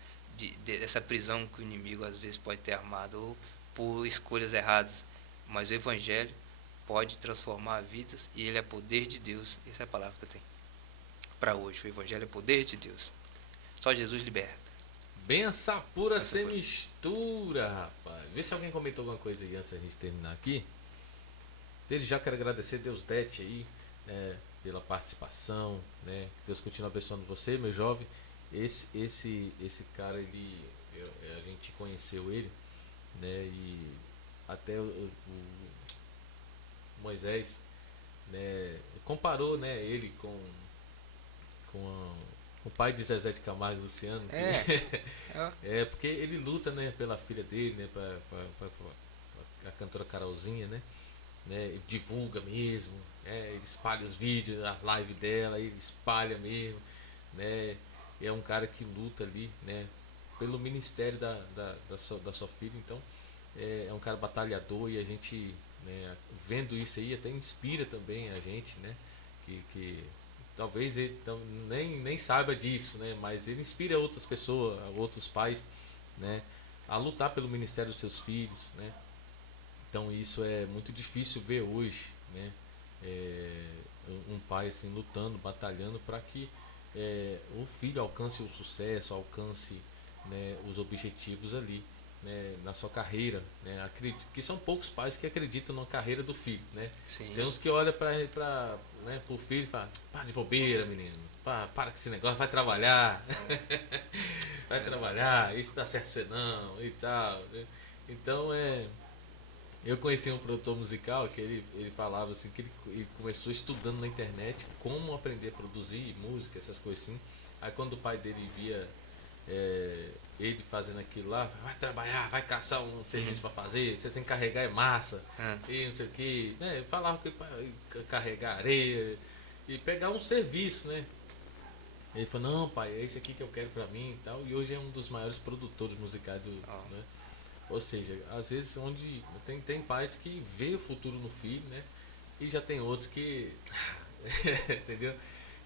dessa prisão que o inimigo às vezes pode ter armado, ou por escolhas erradas. Mas o Evangelho pode transformar vidas e ele é poder de Deus. Essa é a palavra que eu tenho para hoje. O Evangelho é poder de Deus. Só Jesus liberta. Benção pura sem mistura, rapaz. Vê se alguém comentou alguma coisa aí antes da gente terminar aqui. Desde já quero agradecer Deus Dete aí, pela participação, né? Que Deus continue abençoando você, meu jovem. esse cara, a gente conheceu ele, né? E até o Moisés, né, comparou, né, ele com o pai de Zezé de Camargo e Luciano, que É, ó, porque ele luta, né, pela filha dele, né, pra a cantora Carolzinha, né, divulga mesmo, ele espalha os vídeos, a live dela, ele espalha mesmo, né, é um cara que luta ali, né, pelo ministério da sua filha. Então é um cara batalhador, e a gente, né, vendo isso aí, até inspira também a gente, né, que talvez ele nem saiba disso, né, mas ele inspira outras pessoas, outros pais, né, a lutar pelo ministério dos seus filhos, né. Então isso é muito difícil ver hoje, né, é, um pai assim lutando, batalhando para que o filho alcance o sucesso, alcance, né, os objetivos ali, né, na sua carreira, né. Acredito que são poucos pais que acreditam na carreira do filho, né. sim. Tem uns que olham para, né, pro filho e falam: para de bobeira, menino, para com esse negócio, vai trabalhar, vai trabalhar, isso dá certo pra você não e tal, né? Então eu conheci um produtor musical que ele falava assim que ele começou estudando na internet como aprender a produzir música, essas coisas assim. Aí quando o pai dele via ele fazendo aquilo lá, vai trabalhar, vai caçar um serviço para fazer, você tem que carregar massa, e não sei o que, né? Falava que carregar areia e pegar um serviço, né? Ele falou: não, pai, é isso aqui que eu quero pra mim e tal. E hoje é um dos maiores produtores musicais né? Ou seja, às vezes onde tem pais que vê o futuro no filho, né? E já tem outros que entendeu?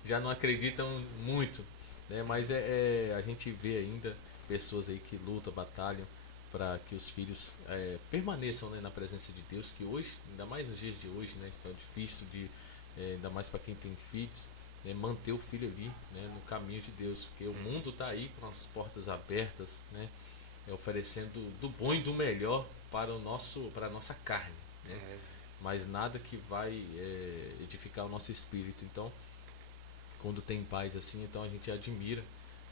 Já não acreditam muito, né? Mas a gente vê ainda pessoas aí que lutam, batalham para que os filhos permaneçam, né, na presença de Deus, que hoje, ainda mais nos dias de hoje, né, estão difícil de, ainda mais para quem tem filhos, né, manter o filho ali, né, no caminho de Deus, porque o mundo está aí com as portas abertas, né, oferecendo do bom e do melhor para a nossa carne, né? Mas nada que vai edificar o nosso espírito. Então, quando tem pais assim, então a gente admira,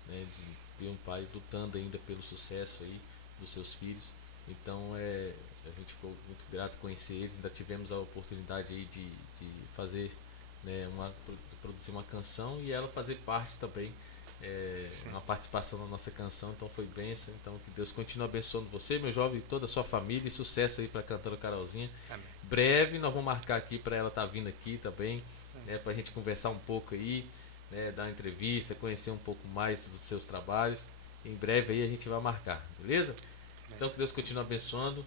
né, de ver um pai lutando ainda pelo sucesso aí dos seus filhos. Então a gente ficou muito grato conhecer eles. Ainda tivemos a oportunidade aí de fazer, né, produzir uma canção e ela fazer parte também, uma participação na nossa canção. Então foi bênção. Então que Deus continue abençoando você, meu jovem, e toda a sua família, e sucesso aí para a cantora Carolzinha. Amém. Breve nós vamos marcar aqui para ela estar vindo aqui também, né, para a gente conversar um pouco aí, né, dar uma entrevista, conhecer um pouco mais dos seus trabalhos. Em breve aí a gente vai marcar, beleza? Então que Deus continue abençoando.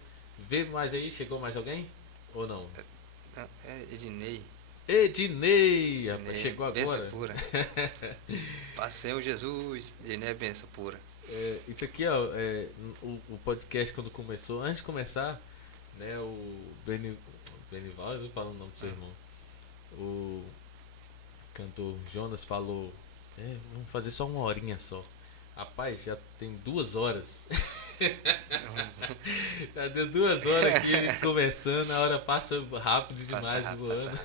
Vê mais aí, chegou mais alguém? Ou não? Ednei. Ednei, rapaz, chegou agora. Benção pura. Passei o Jesus, Ednei é benção pura. Isso aqui, ó, o podcast quando começou, antes de começar, né, o Benival, eu vou falar o nome do seu irmão. O cantor Jonas falou: vamos fazer só uma horinha só. Rapaz, já tem 2 horas. Já deu 2 horas aqui a gente conversando, a hora passa rápido demais, voando.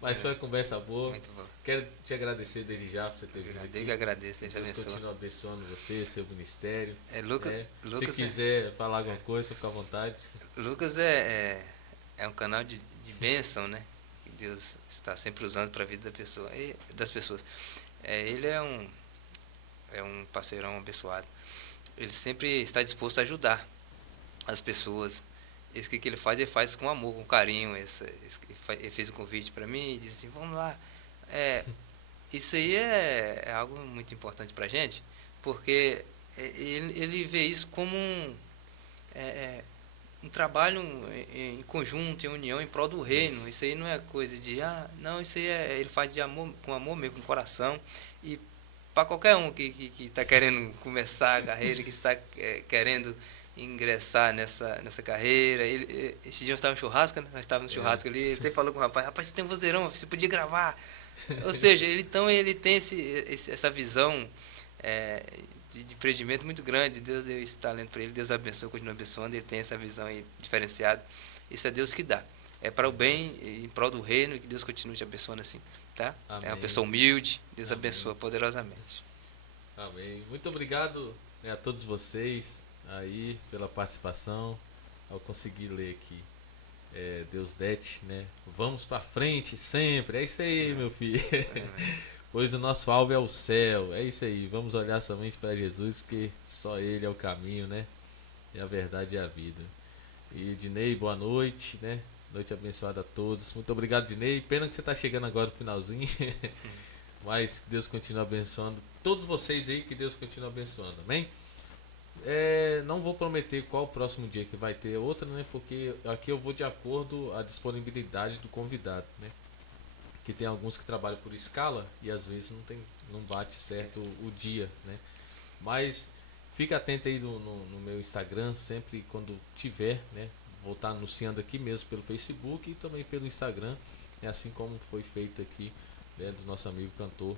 Mas foi uma conversa boa. Muito bom. Quero te agradecer desde já por você ter vindo aqui. Eu que agradeço, Deus Deus continua abençoando você, seu ministério. Lucas, se quiser falar alguma coisa, fica à vontade. Lucas é um canal de bênção, né? Que Deus está sempre usando para a vida das pessoas. Ele é um parceirão abençoado. Ele sempre está disposto a ajudar as pessoas. Isso que ele faz com amor, com carinho. Ele fez um convite para mim e disse assim: vamos lá. Isso aí é algo muito importante para a gente, porque ele vê isso como um trabalho em conjunto, em união, em prol do reino. Isso aí não é coisa de não, isso aí ele faz de amor, com amor mesmo, com coração. E para qualquer um que está querendo começar a carreira, que está querendo ingressar nessa carreira. Esse dia eu estava no churrasco, né? Nós estávamos no churrasco ali, ele até falou com o rapaz: você tem um vozeirão, você podia gravar. Ou seja, ele tem essa visão de empreendimento muito grande. Deus deu esse talento para ele, Deus abençoe, continua abençoando. Ele tem essa visão aí diferenciada. Isso é Deus que dá. É para o bem, em prol do reino, e que Deus continue te abençoando assim, tá? Amém. É uma pessoa humilde, Deus abençoa poderosamente. Amém. Muito obrigado, né, a todos vocês aí pela participação. Ao conseguir ler aqui, Deus dete, né? Vamos pra frente sempre. É isso aí, meu filho. Amém. Pois o nosso alvo é o céu. É isso aí. Vamos olhar somente para Jesus, porque só Ele é o caminho, né? É a verdade e a vida. E Dinei, boa noite, né? Noite abençoada a todos. Muito obrigado, Dinei. Pena que você está chegando agora no finalzinho. Mas que Deus continue abençoando todos vocês aí, que Deus continue abençoando, amém? Não vou prometer qual o próximo dia que vai ter outra, né? Porque aqui eu vou de acordo à disponibilidade do convidado, né? Que tem alguns que trabalham por escala e às vezes não bate certo o dia, né? Mas fica atento aí no meu Instagram, sempre quando tiver, né? Vou estar anunciando aqui mesmo pelo Facebook e também pelo Instagram, assim como foi feito aqui, né, do nosso amigo cantor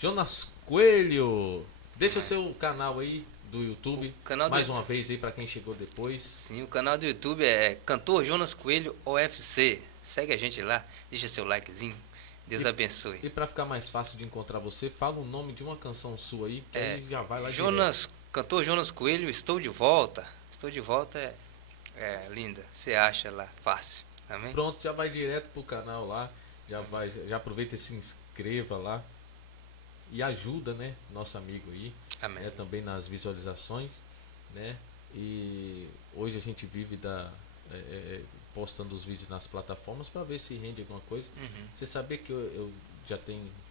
Jonas Coelho. Deixa o seu canal aí do YouTube, mais uma vez aí para quem chegou depois. Sim, o canal do YouTube é Cantor Jonas Coelho OFC. Segue a gente lá, deixa seu likezinho. Deus abençoe. E para ficar mais fácil de encontrar você, fala o nome de uma canção sua aí, que aí já vai lá direto. Cantor Jonas Coelho, estou de volta. Estou de volta é linda. Você acha lá fácil. Amém? Pronto, já vai direto pro canal lá. Já aproveita e se inscreva lá. E ajuda, né, nosso amigo aí. Amém. Também nas visualizações, né? E hoje a gente vive postando os vídeos nas plataformas para ver se rende alguma coisa. Você sabia que eu já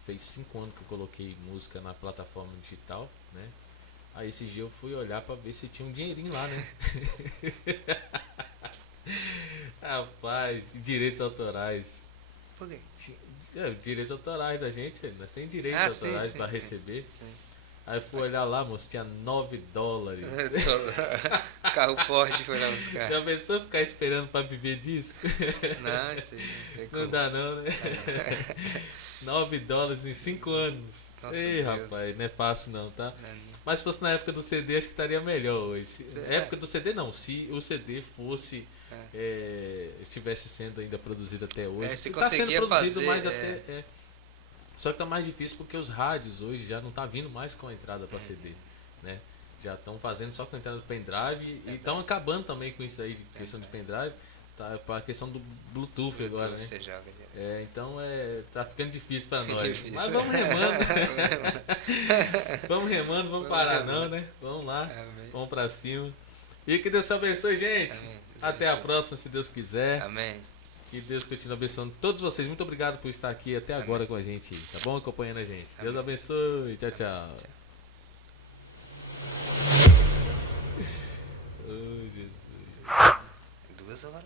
fez 5 anos que eu coloquei música na plataforma digital, né? Aí esse dia eu fui olhar para ver se tinha um dinheirinho lá, né? Rapaz, direitos autorais. Por quê? Direitos autorais da gente, nós temos direitos autorais para receber. Sim. Aí fui olhar lá, moço, tinha $9. Carro forte foi lá buscar. Já pensou ficar esperando pra viver disso? Não, isso aí não dá não, né? $9 em 5 anos. Nossa, Ei, Deus. rapaz, não é fácil não, tá? Não. Mas se fosse na época do CD, acho que estaria melhor hoje. Na época do CD não, se o CD fosse estivesse sendo ainda produzido até hoje. Está sendo produzido mais até. Só que tá mais difícil porque os rádios hoje já não tá vindo mais com a entrada para CD, né? Já estão fazendo só com a entrada do pendrive e estão acabando também com isso aí, de questão de pendrive, tá para a questão do Bluetooth agora, né? Você joga, então tá ficando difícil para nós. Mas vamos remando. Vamos remando, vamos parar não, né? Vamos lá. Amém. Vamos para cima. E que Deus te abençoe, gente. Amém. Até a próxima, se Deus quiser. Amém. Que Deus continue abençoando todos vocês. Muito obrigado por estar aqui até agora com a gente. Tá bom? Acompanhando a gente. Deus abençoe. Tchau, tchau. Oh, Jesus. 2 horas.